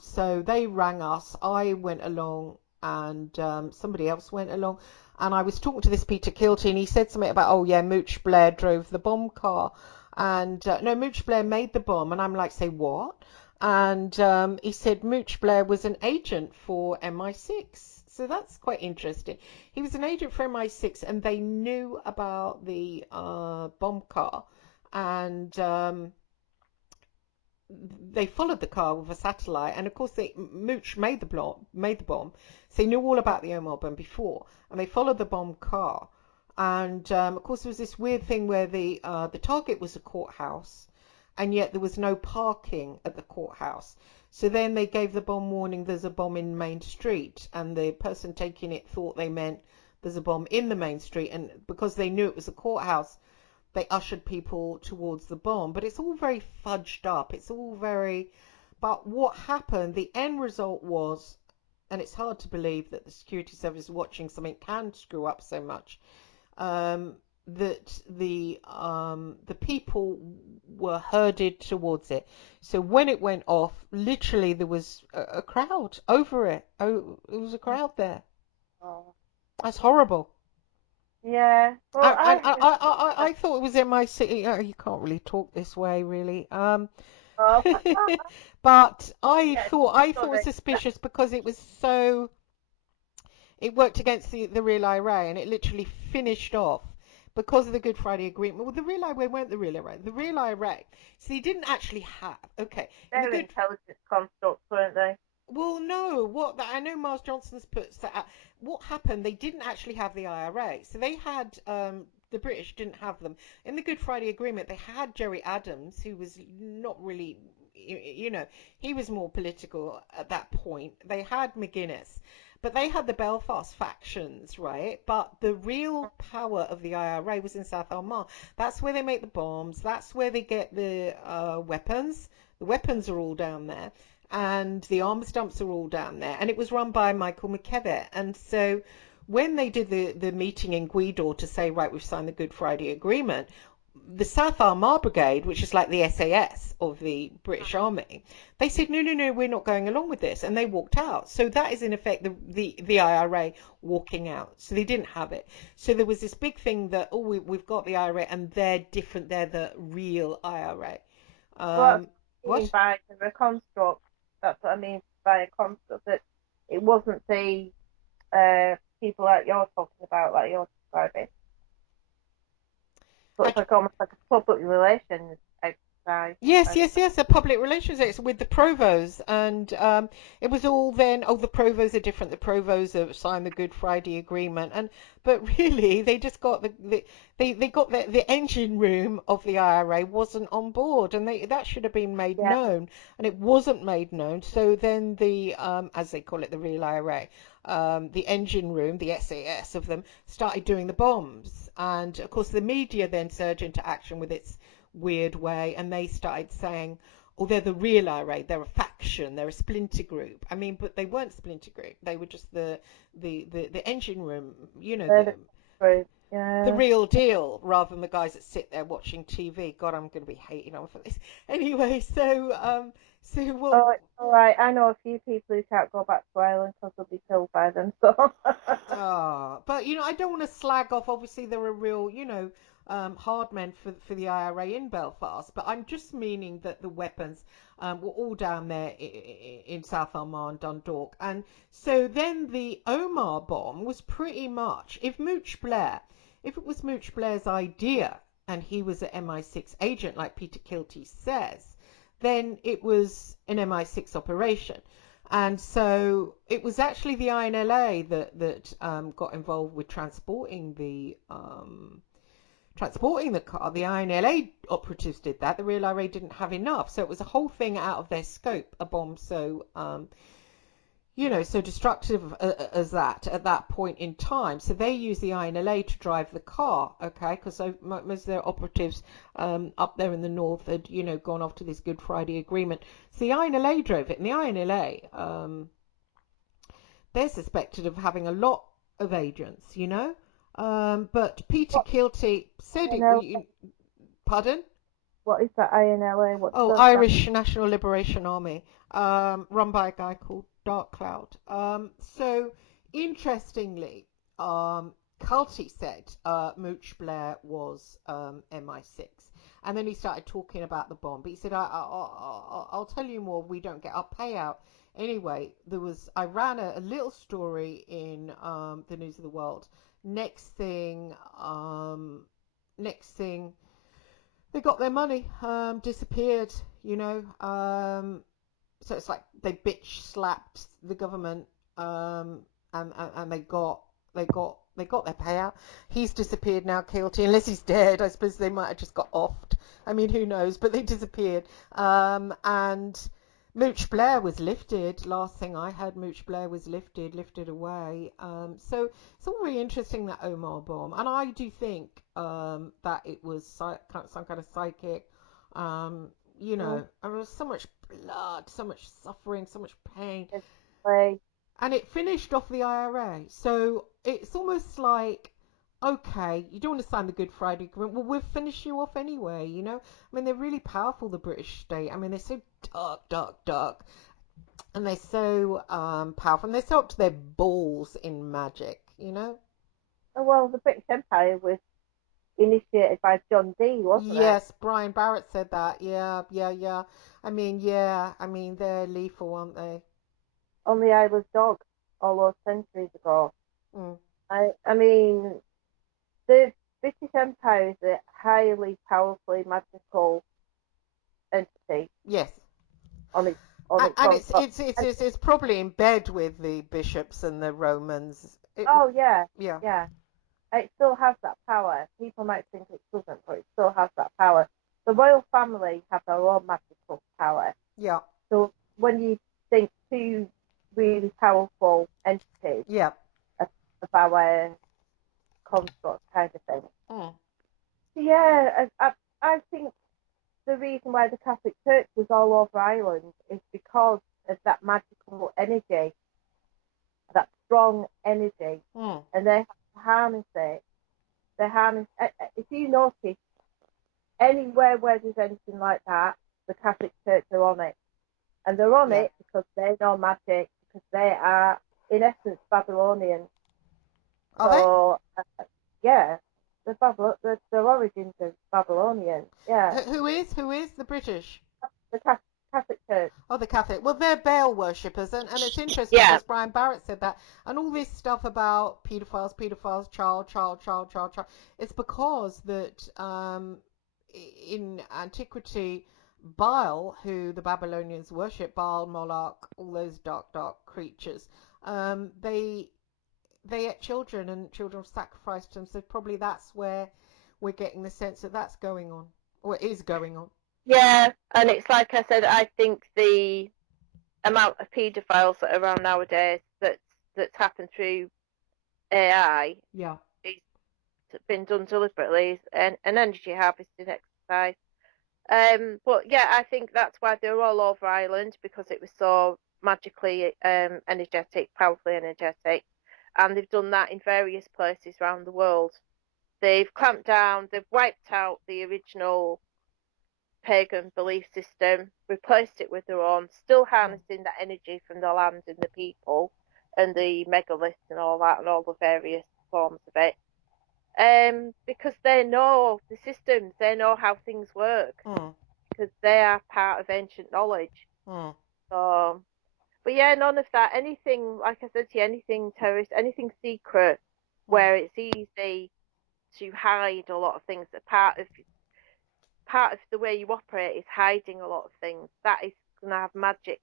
so they rang us. I went along and somebody else went along, and I was talking to this Peter Kilty, and he said something about, oh yeah, Mooch Blair drove the bomb car, and no, Mooch Blair made the bomb, and I'm like, say what? And he said Mooch Blair was an agent for MI6. So that's quite interesting. He was an agent for MI6, and they knew about the bomb car, and they followed the car with a satellite, and of course, Mooch made the bomb, so they knew all about the Omar bomb before, and they followed the bomb car, and of course, there was this weird thing where the target was a courthouse, and yet there was no parking at the courthouse. So then they gave the bomb warning, there's a bomb in Main Street, and the person taking it thought they meant there's a bomb in the main street, and because they knew it was a courthouse, they ushered people towards the bomb. But it's all very fudged up. It's all very. But what happened, the end result was, and it's hard to believe that the security service watching something can screw up so much, that the people were herded towards it. So when it went off, literally there was a crowd over it. Oh, it was a crowd there. Oh. That's horrible. Yeah. Well, I thought it was in my city. Oh, you can't really talk this way, really. Oh, But yeah, I thought it was sorry. suspicious because it was so, it worked against the real IRA, and it literally finished off because of the Good Friday Agreement. Well, the real IRA weren't the real IRA. The real IRA, so they didn't actually have, okay, in the They're Good, intelligence constructs, weren't they? well, no, I know Miles Johnson's put that out. What happened, they didn't actually have the IRA. So they had, the British didn't have them. In the Good Friday Agreement, they had Gerry Adams, who was not really, you know, he was more political at that point. They had McGuinness, but they had the Belfast factions, right? But the real power of the IRA was in South Armagh. That's where they make the bombs. That's where they get the weapons. The weapons are all down there, and the arms dumps are all down there. And it was run by Michael McKevitt. And so when they did the meeting in Gweedore to say, right, we've signed the Good Friday Agreement, the South Armagh Brigade, which is like the SAS of the British Army, they said, no, no, no, we're not going along with this. And they walked out. So that is in effect the IRA walking out. So they didn't have it. So there was this big thing that, oh, we've got the IRA and they're different. They're the real IRA. Well, that's what I mean What? by the construct. That's what I mean by a construct. That it wasn't the people that you're talking about, like you're describing. So I, it's like almost like a public relations exercise. Yes, I don't yes, yes, a public relations ex with the Provos, and it was all then. Oh, the Provos are different. The Provos have signed the Good Friday Agreement, and but really they just got they got the engine room of the IRA wasn't on board, and that should have been made yeah, known, and it wasn't made known. So then the as they call it, the real IRA, the engine room, the SAS of them started doing the bombs, and of course the media then surged into action with its weird way, and they started saying, "Oh, they're the real IRA. They're a faction. They're a splinter group." I mean, but they weren't splinter group. They were just the engine room. You know, they're the group. the Yeah. real deal, rather than the guys that sit there watching TV. God, I'm going to be hating on for this. Anyway, so well, Oh, it's all right. I know a few people who can't go back to Ireland because they'll be killed by them. So But I don't want to slag off. Obviously, there are real, hard men for the IRA in Belfast. But I'm just meaning that the weapons were all down there in South Armagh and Dundalk. And so then the Omagh bomb was pretty much, if it was Mooch Blair's idea, and he was an MI6 agent, like Peter Kilty says, then it was an MI6 operation. And so it was actually the INLA that got involved with transporting the car. The INLA operatives did that. The Real IRA didn't have enough, so it was a whole thing out of their scope. A bomb so so destructive as that at that point in time. So they used the INLA to drive the car, okay, because most of their operatives up there in the north had, gone off to this Good Friday Agreement. So the INLA drove it, and the INLA, they're suspected of having a lot of agents, but Peter what Kilty said it. INL? Pardon? What is that INLA? What Oh, does that? Irish National Liberation Army, run by a guy called Dark Cloud. So interestingly, Culty said Mooch Blair was MI6, and then he started talking about the bomb. But he said, I'll tell you more. We don't get our payout." Anyway, I ran a little story in the News of the World. Next thing, next thing they got their money, disappeared, you know. So it's like they bitch slapped the government, and they got their payout. He's disappeared now, Kilty, unless he's dead. I suppose they might have just got offed. I mean, who knows? But they disappeared. And Mooch Blair was lifted. Last thing I heard, Mooch Blair was lifted away. So it's all really interesting, that Omagh bomb, and I do think that it was some kind of psychic. Um, Mm, there was so much blood, so much suffering, so much pain, it's way. and it finished off the IRA. So it's almost like, okay, you don't want to sign the Good Friday Agreement. Well, we'll finish you off anyway. I mean, they're really powerful, the British state. I mean, they're so dark, dark, dark, and they're so powerful, and they're so up to their balls in magic. Oh, well, the British Empire was initiated by John Dee, wasn't it? Yes, Brian Barrett said that. Yeah, yeah, yeah. Yeah. They're lethal, aren't they? On the Isle of Dogs all those centuries ago. Mm. I mean, the British Empire is a highly powerfully magical entity Yes. on its on its And own. But it's probably in bed with the bishops and the Romans. oh yeah, Yeah, yeah, it still has that power. People might think it doesn't, but it still has that power. The royal family have their own magical power. yeah, So when you think two really powerful entities yeah. of our construct kind of thing. Mm. Yeah, I think the reason why the Catholic Church was all over Ireland is because of that magical energy, that strong energy, Mm. and they have to harness it. They harness. If you notice anywhere where there's anything like that, the Catholic Church are on it, and they're on Yeah. it because they know magic, because they are in essence Babylonian. Are they? So yeah, the origins of Babylonian. Yeah, Who is the British? the Catholic Church. Oh, the Catholic. Well, they're Baal worshippers, and it's interesting Yeah, because Brian Barrett said that, and all this stuff about pedophiles, child. It's because that in antiquity, Baal, who the Babylonians worship, Baal, Moloch, all those dark creatures, they ate children, and children sacrificed them. So probably that's where we're getting the sense that that's going on, or it is going on. yeah, and it's like I said. I think the amount of paedophiles that are around nowadays that's happened through AI Yeah. is been done deliberately and an energy harvesting exercise. But yeah, I think that's why they're all over Ireland because it was so magically energetic, powerfully energetic, and they've done that in various places around the world. They've clamped down, they've wiped out the original pagan belief system, replaced it with their own, still Mm. harnessing that energy from the land and the people and the megaliths and all that and all the various forms of it. Because they know the systems, they know how things work, Mm. because they are part of ancient knowledge. Mm. So, but yeah, none of that. Anything, like I said to you, anything terrorist, anything secret, Mm. where it's easy to hide a lot of things. Part of the way you operate is hiding a lot of things. That is going to have magic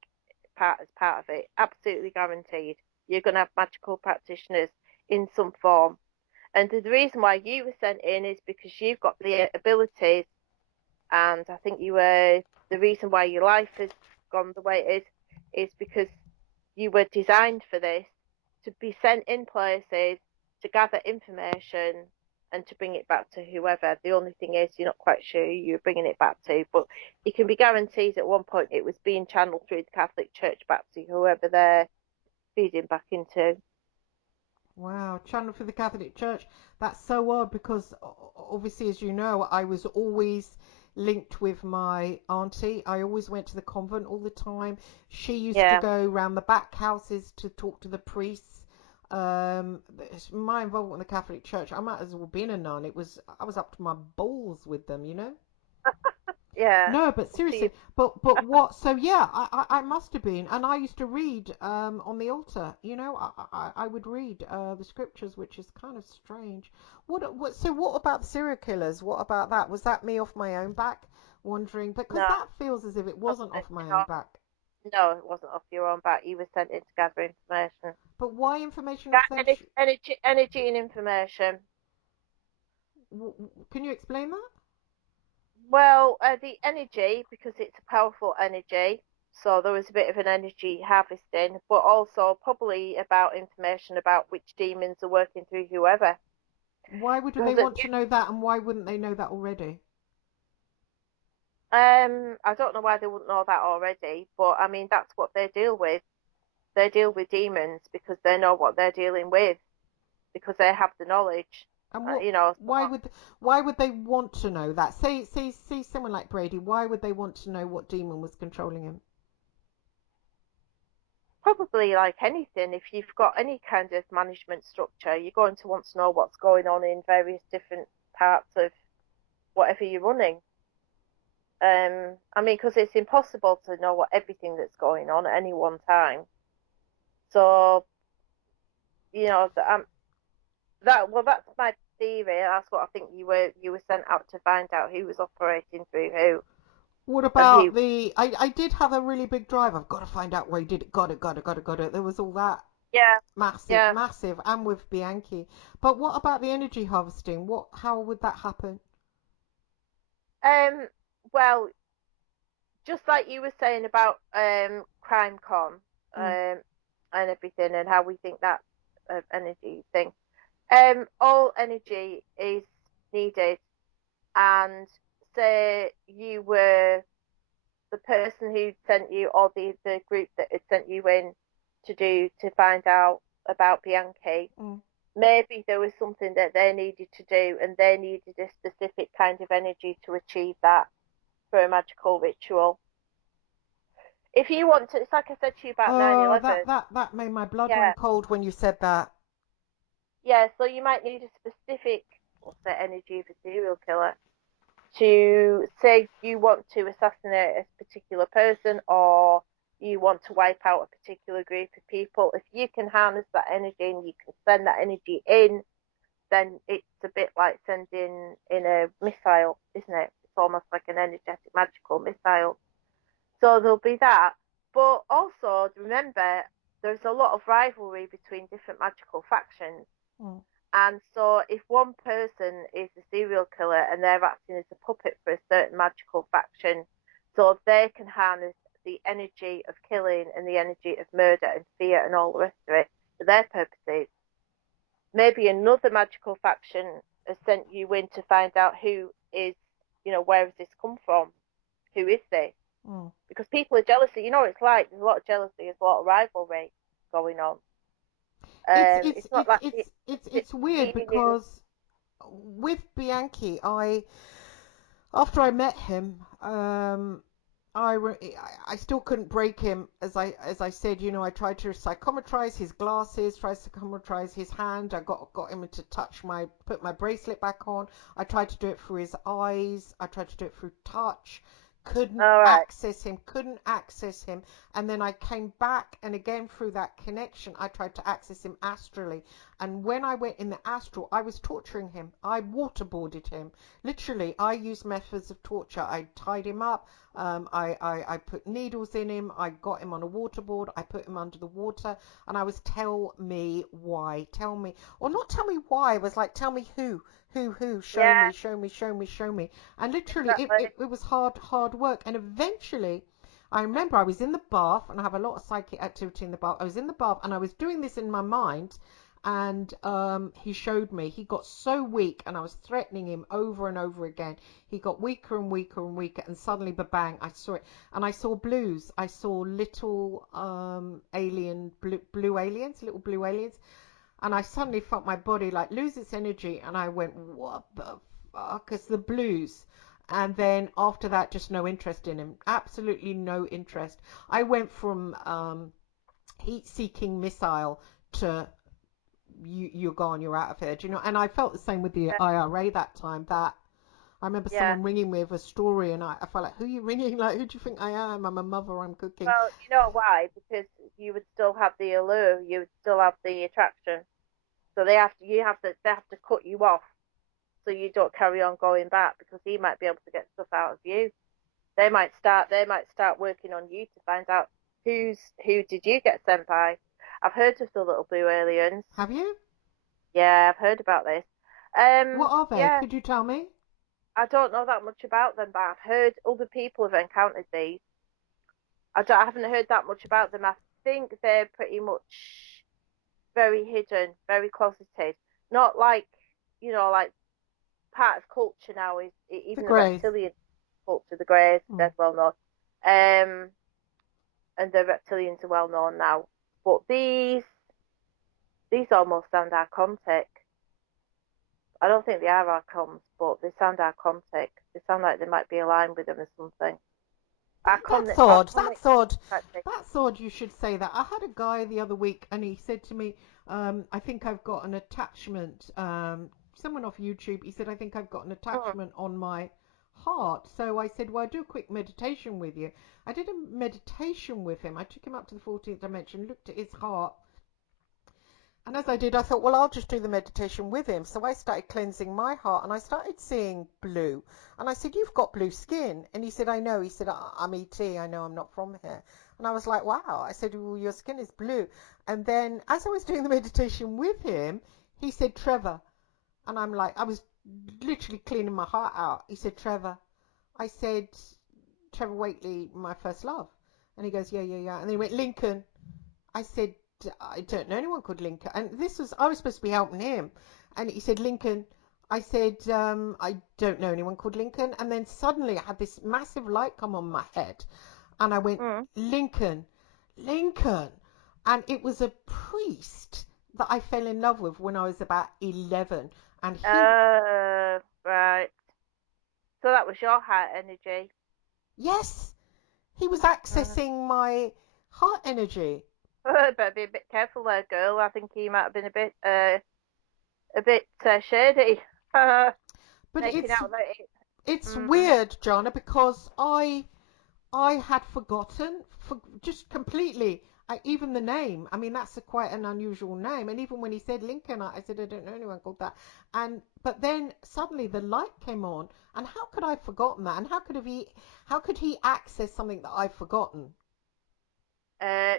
part as part of it. Absolutely guaranteed. You're going to have magical practitioners in some form. And the reason why you were sent in is because you've got the abilities, and I think you were the reason why your life has gone the way it is because you were designed for this, to be sent in places to gather information and to bring it back to whoever. The only thing is you're not quite sure who you're bringing it back to, but you can be guaranteed at one point it was being channeled through the Catholic Church back to whoever they're feeding back into. Wow, channel for the Catholic Church. That's so odd because obviously, as you know, I was always linked with my auntie. I always went to the convent all the time. She used to Yeah. go round the back houses to talk to the priests. Um, my involvement with the Catholic Church, I might as well been a nun. I was up to my balls with them, you know. Yeah. No, but So you, seriously, but what? So yeah, I must have been, and I used to read on the altar. You know, I would read the scriptures, which is kind of strange. So what about the serial killers? What about that? Was that me off my own back, wandering? Because no, that feels as if it wasn't off my own no, back. no, it wasn't off your own back. You were sent in to gather information. But why information Energy and information. Can you explain that? Well, the energy, because it's a powerful energy, so there was a bit of an energy harvesting, but also probably about information about which demons are working through whoever. Why would Well, they want to know that, and why wouldn't they know that already? I don't know why they wouldn't know that already, but I mean that's what they deal with. They deal with demons because they know what they're dealing with, because they have the knowledge. And You know, why would they want to know that? Say someone like Brady, why would they want to know what demon was controlling him? probably like anything, if you've got any kind of management structure, you're going to want to know what's going on in various different parts of whatever you're running. I mean, because it's impossible to know what everything that's going on at any one time. So, that's my theory. That's what I think you were sent out to find out who was operating through who What and about who. the? I did have a really big drive. I've got to find out where he did it. Got it. Got it. Got it. Got it. There was all that Yeah, massive, yeah. massive, and with Bianchi. But what about the energy harvesting? What? How would that happen? Um, well, just like you were saying about CrimeCon Mm, and everything, and how we think that energy thing. All energy is needed, and say you were the person who sent you, or the group that had sent you in to find out about Bianchi. mm. Maybe there was something that they needed to do, and they needed a specific kind of energy to achieve that for a magical ritual. If you want to, it's like I said to you about Oh, 9/11. that made my blood run Yeah, cold when you said that. yeah. So you might need a specific, what's the energy of a serial killer to say you want to assassinate a particular person, or you want to wipe out a particular group of people. If you can harness that energy and you can send that energy in, then it's a bit like sending in a missile, isn't it? It's almost like an energetic magical missile. So there'll be that. But also remember, there's a lot of rivalry between different magical factions. Mm, And so if one person is a serial killer and they're acting as a puppet for a certain magical faction, so they can harness the energy of killing and the energy of murder and fear and all the rest of it for their purposes. Maybe another magical faction has sent you in to find out who is, where has this come from? Who is this? mm. Because people are jealous. It's like there's a lot of jealousy, there's a lot of rivalry going on. It's not like It's weird me and you. because with Bianchi, after I met him, I still couldn't break him. As I said, I tried to psychometrize his glasses, tried to psychometrize his hand. I got him to put my bracelet back on. I tried to do it through his eyes. I tried to do it through touch. Couldn't All right. access him. Couldn't access him. And then I came back, and again through that connection, I tried to access him astrally. And when I went in the astral, I was torturing him. I waterboarded him. Literally, I used methods of torture. I tied him up. I put needles in him. I got him on a waterboard. I put him under the water. And I was, tell me why. Tell me. Or not tell me why. I was like, tell me who. Show Yeah, me, show me, show me, show me. And literally, exactly. it was hard work. And eventually, I remember I was in the bath, and I have a lot of psychic activity in the bath. I was in the bath, and I was doing this in my mind, and he showed me. He got so weak, and I was threatening him over and over again. He got weaker and weaker and weaker, and suddenly, bang! I saw it, and I saw blues. I saw little blue aliens, little blue aliens, and I suddenly felt my body like lose its energy, and I went, "What the fuck is the blues?" And then after that, just no interest in him. Absolutely no interest. I went from heat-seeking missile to you're gone, you're out of here. Do you know? And I felt the same with the Yeah, IRA that time. That I remember yeah. someone ringing me with a story, and I felt like, who are you ringing? Like, who do you think I am? I'm a mother. I'm cooking. Well, you know why? Because you would still have the allure, you would still have the attraction. So they have to cut you off so you don't carry on going back, because he might be able to get stuff out of you. They might start working on you to find out who did you get sent by. I've heard of the little blue aliens. Have you? Yeah, I've heard about this. What are they? Yeah, Could you tell me? I don't know that much about them, but I've heard other people have encountered these. I haven't heard that much about them. I think they're pretty much very hidden, very closeted. Not like, like part of culture now is The even the Greys. reptilian culture, the Greys, Mm. they're well known. Um, and the reptilians are well known now. But these almost sound archontic. I don't think they are archons, but they sound archontic. They sound like they might be aligned with them or something. That's odd. Archonic That's odd. type thing. That's odd. You should say that. I had a guy the other week, and he said to me, "I think I've got an attachment someone off YouTube. He said, I think I've got an Mm. attachment on my heart. So I said, well, I do a quick meditation with you. I did a meditation with him. I took him up to the 14th dimension, looked at his heart, and as I did, I thought, well, I'll just do the meditation with him. So I started cleansing my heart and I started seeing blue. And I said, you've got blue skin. And he said, I know. He said, I'm ET. I know I'm not from here. And I was like, wow. I said, well, your skin is blue. And then as I was doing the meditation with him, he said, Trevor. And I'm like, I was literally cleaning my heart out. He said, Trevor. I said, Trevor Waitley, my first love. And he goes, yeah, yeah, yeah. And then he went, Lincoln. I said, I don't know anyone called Lincoln. And this was, I was supposed to be helping him. And he said, Lincoln. I said, I don't know anyone called Lincoln. And then suddenly I had this massive light come on my head. And I went, Mm. Lincoln, Lincoln. And it was a priest that I fell in love with when I was about 11. And he, Right. So that was your heart energy. yes, he was Mm. accessing my heart energy. Better be a bit careful there, girl. I think he might have been a bit shady. But Making out that it. it's Mm. weird, Jana, because I had forgotten just completely. Even the name. I mean, that's quite an unusual name. And even when he said Lincoln, I said I don't know anyone called that. And but then suddenly the light came on, and how could I have forgotten that? And how could he access something that I've forgotten?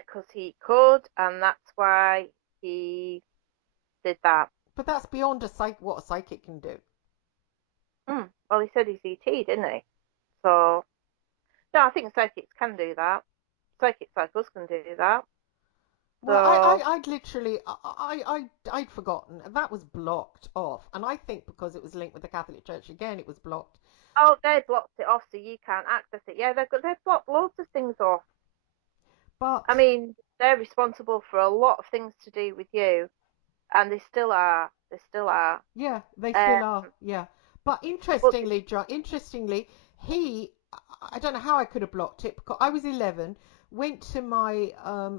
'Cause he could, and that's why he did that. But that's beyond what a psychic can do. Well, he said he's ET, didn't he? So no, I think psychics can do that. Psychics like us can do that. Well, So I'd literally, I'd forgotten. That was blocked off. And I think because it was linked with the Catholic Church again, it was blocked. oh, they blocked it off, so you can't access it. Yeah, they've blocked loads of things off. I But mean, they're responsible for a lot of things to do with you, and they still are. They still are. yeah, they Um, still are. Yeah. But but interestingly, he, I don't know how I could have blocked it because I was 11, went to my,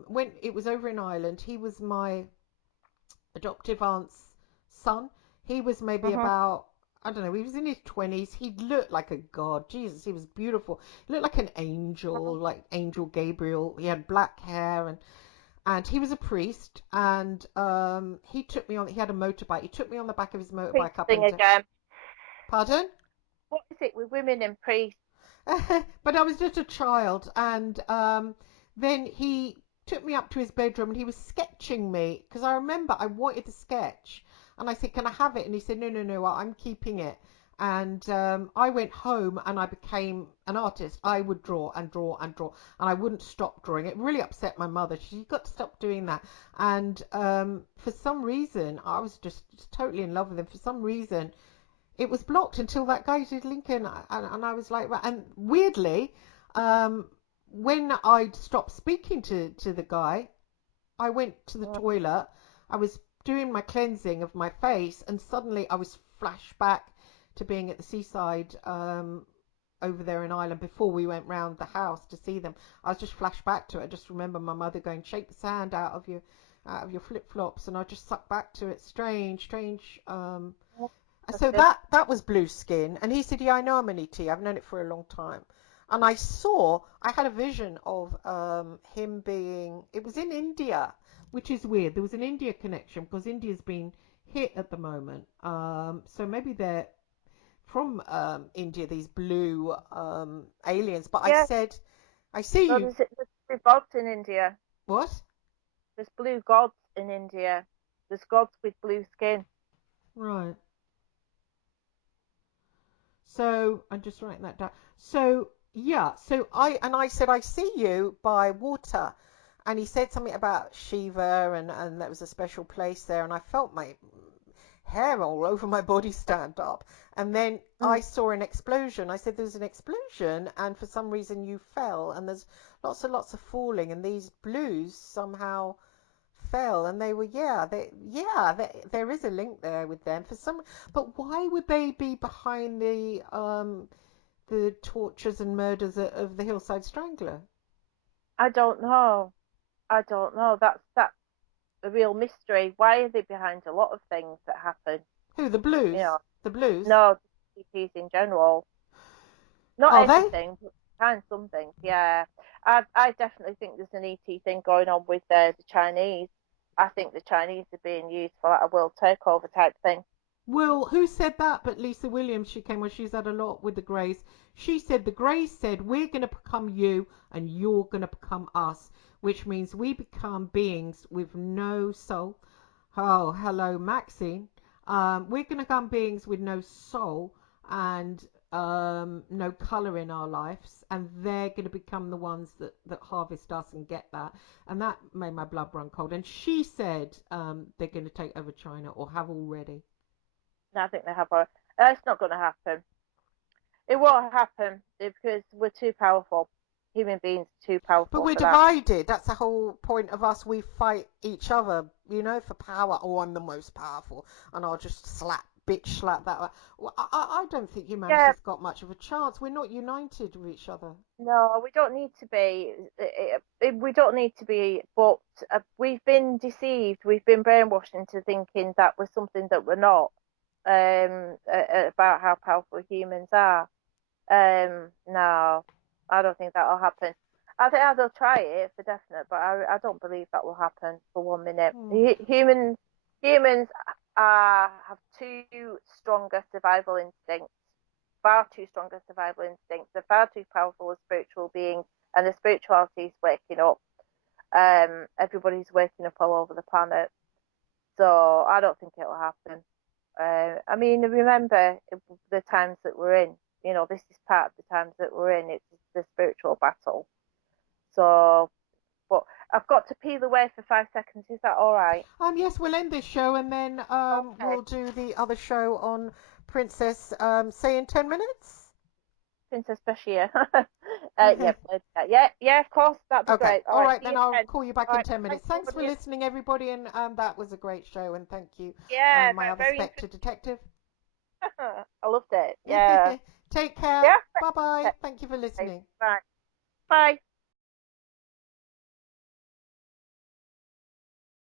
when it was over in Ireland, he was my adoptive aunt's son. He was maybe mhm, about, I don't know, he was in his 20s. He looked like a god. Jesus, he was beautiful. He looked like an angel, mhm. like Angel Gabriel. He had black hair and he was a priest and he took me on, he had a motorbike. He took me on the back of his Priest motorbike up thing into, again. pardon? What is it with women and priests? But I was just a child, and then he took me up to his bedroom and he was sketching me because I remember I wanted the sketch, and I said, "Can I have it?" And he said, "No, no, no, I'm keeping it." And I went home and I became an artist. I would draw and draw and draw, and I wouldn't stop drawing. It really upset my mother. She got to stop doing that. And for some reason, I was just totally in love with him. For some reason, it was blocked until that guy did Lincoln, and I was like, right. And weirdly, um, when I stopped speaking to the guy, I went to the Mm. toilet. I was doing my cleansing of my face, and suddenly I was flashed back to being at the seaside over there in Ireland before we went round the house to see them. I was just flashed back to it. I just remember my mother going, "Shake the sand out of your flip flops," and I just sucked back to it. Strange, strange. So Okay. that was blue skin, and he said, "Yeah, I know I'm an ET. I've known it for a long time." And I had a vision of him being. It was in India, which is weird. There was an India connection because India's been hit at the moment. So maybe they're from India, these blue aliens. But I Yeah. said, "I see So you." there's blue gods in India. What? There's blue gods in India. There's gods with blue skin. Right. So I'm just writing that down. So yeah, I said I see you by water, and he said something about Shiva and that was a special place there, and I felt my hair all over my body stand up, and then I Mm. saw an explosion. I said there's an explosion, and for some reason you fell, and there's lots of falling, and these blues somehow fell and they were there is a link there with them for some, but why would they be behind the tortures and murders of the Hillside Strangler? I don't know. I don't know. That's a real mystery. Why are they behind a lot of things that happen? Who, the You blues? know, The blues? no, ETs in general. Not Are they? everything, but kind some things. Yeah, I definitely think there's an ET thing going on with the Chinese. I think the Chinese are being used for like a world takeover type thing. Well, who said that? But Lisa Williams, she came when she's had a lot with the Greys. She said the Greys said we're going to become you and you're going to become us, which means we become beings with no soul. Oh, hello, Maxine. We're going to become beings with no soul and no color in our lives, and they're going to become the ones that harvest us and get that. And that made my blood run cold. And she said they're going to take over China or have already. And I think they have a. It's not going to happen. It won't happen because we're too powerful. Human beings are too But powerful we're for that. divided. That's the whole point of us. We fight each other, for power. Oh, I'm the most powerful, and I'll just bitch slap that. Well, I don't think Yeah, humanity's got much of a chance. We're not united with each other. no, we don't need to be. We don't need to be. But we've been deceived. We've been brainwashed into thinking that we're something that we're not. About how powerful humans are. No, I don't think that'll happen. I think they'll try it for definite, but I don't believe that will happen for 1 minute. Hmm. Humans have too stronger survival instincts, far too stronger survival instincts. They're far too powerful as spiritual beings, and the spirituality is waking up. Everybody's waking up all over the planet, so I don't think it'll happen. I mean, remember the times that we're in. You know, this is part of the times that we're in. It's the spiritual battle. So, but I've got to peel away for 5 seconds. Is that all right? Yes, we'll end this show and then Okay. we'll do the other show on Princess. Say in 10 minutes. Princess Bashir. Yep. Yeah, yeah, of course. That'd be Okay. great. All All right. right, See then you I'll then. call you back All in right. 10 minutes. Thank you, Thanks for William. listening, everybody, and that was a great show. And thank you, Yeah, my other very Spectre interesting. detective. I loved it. Yeah. Take care. Yeah. Bye bye. Thank you for Okay. listening. Bye. Bye.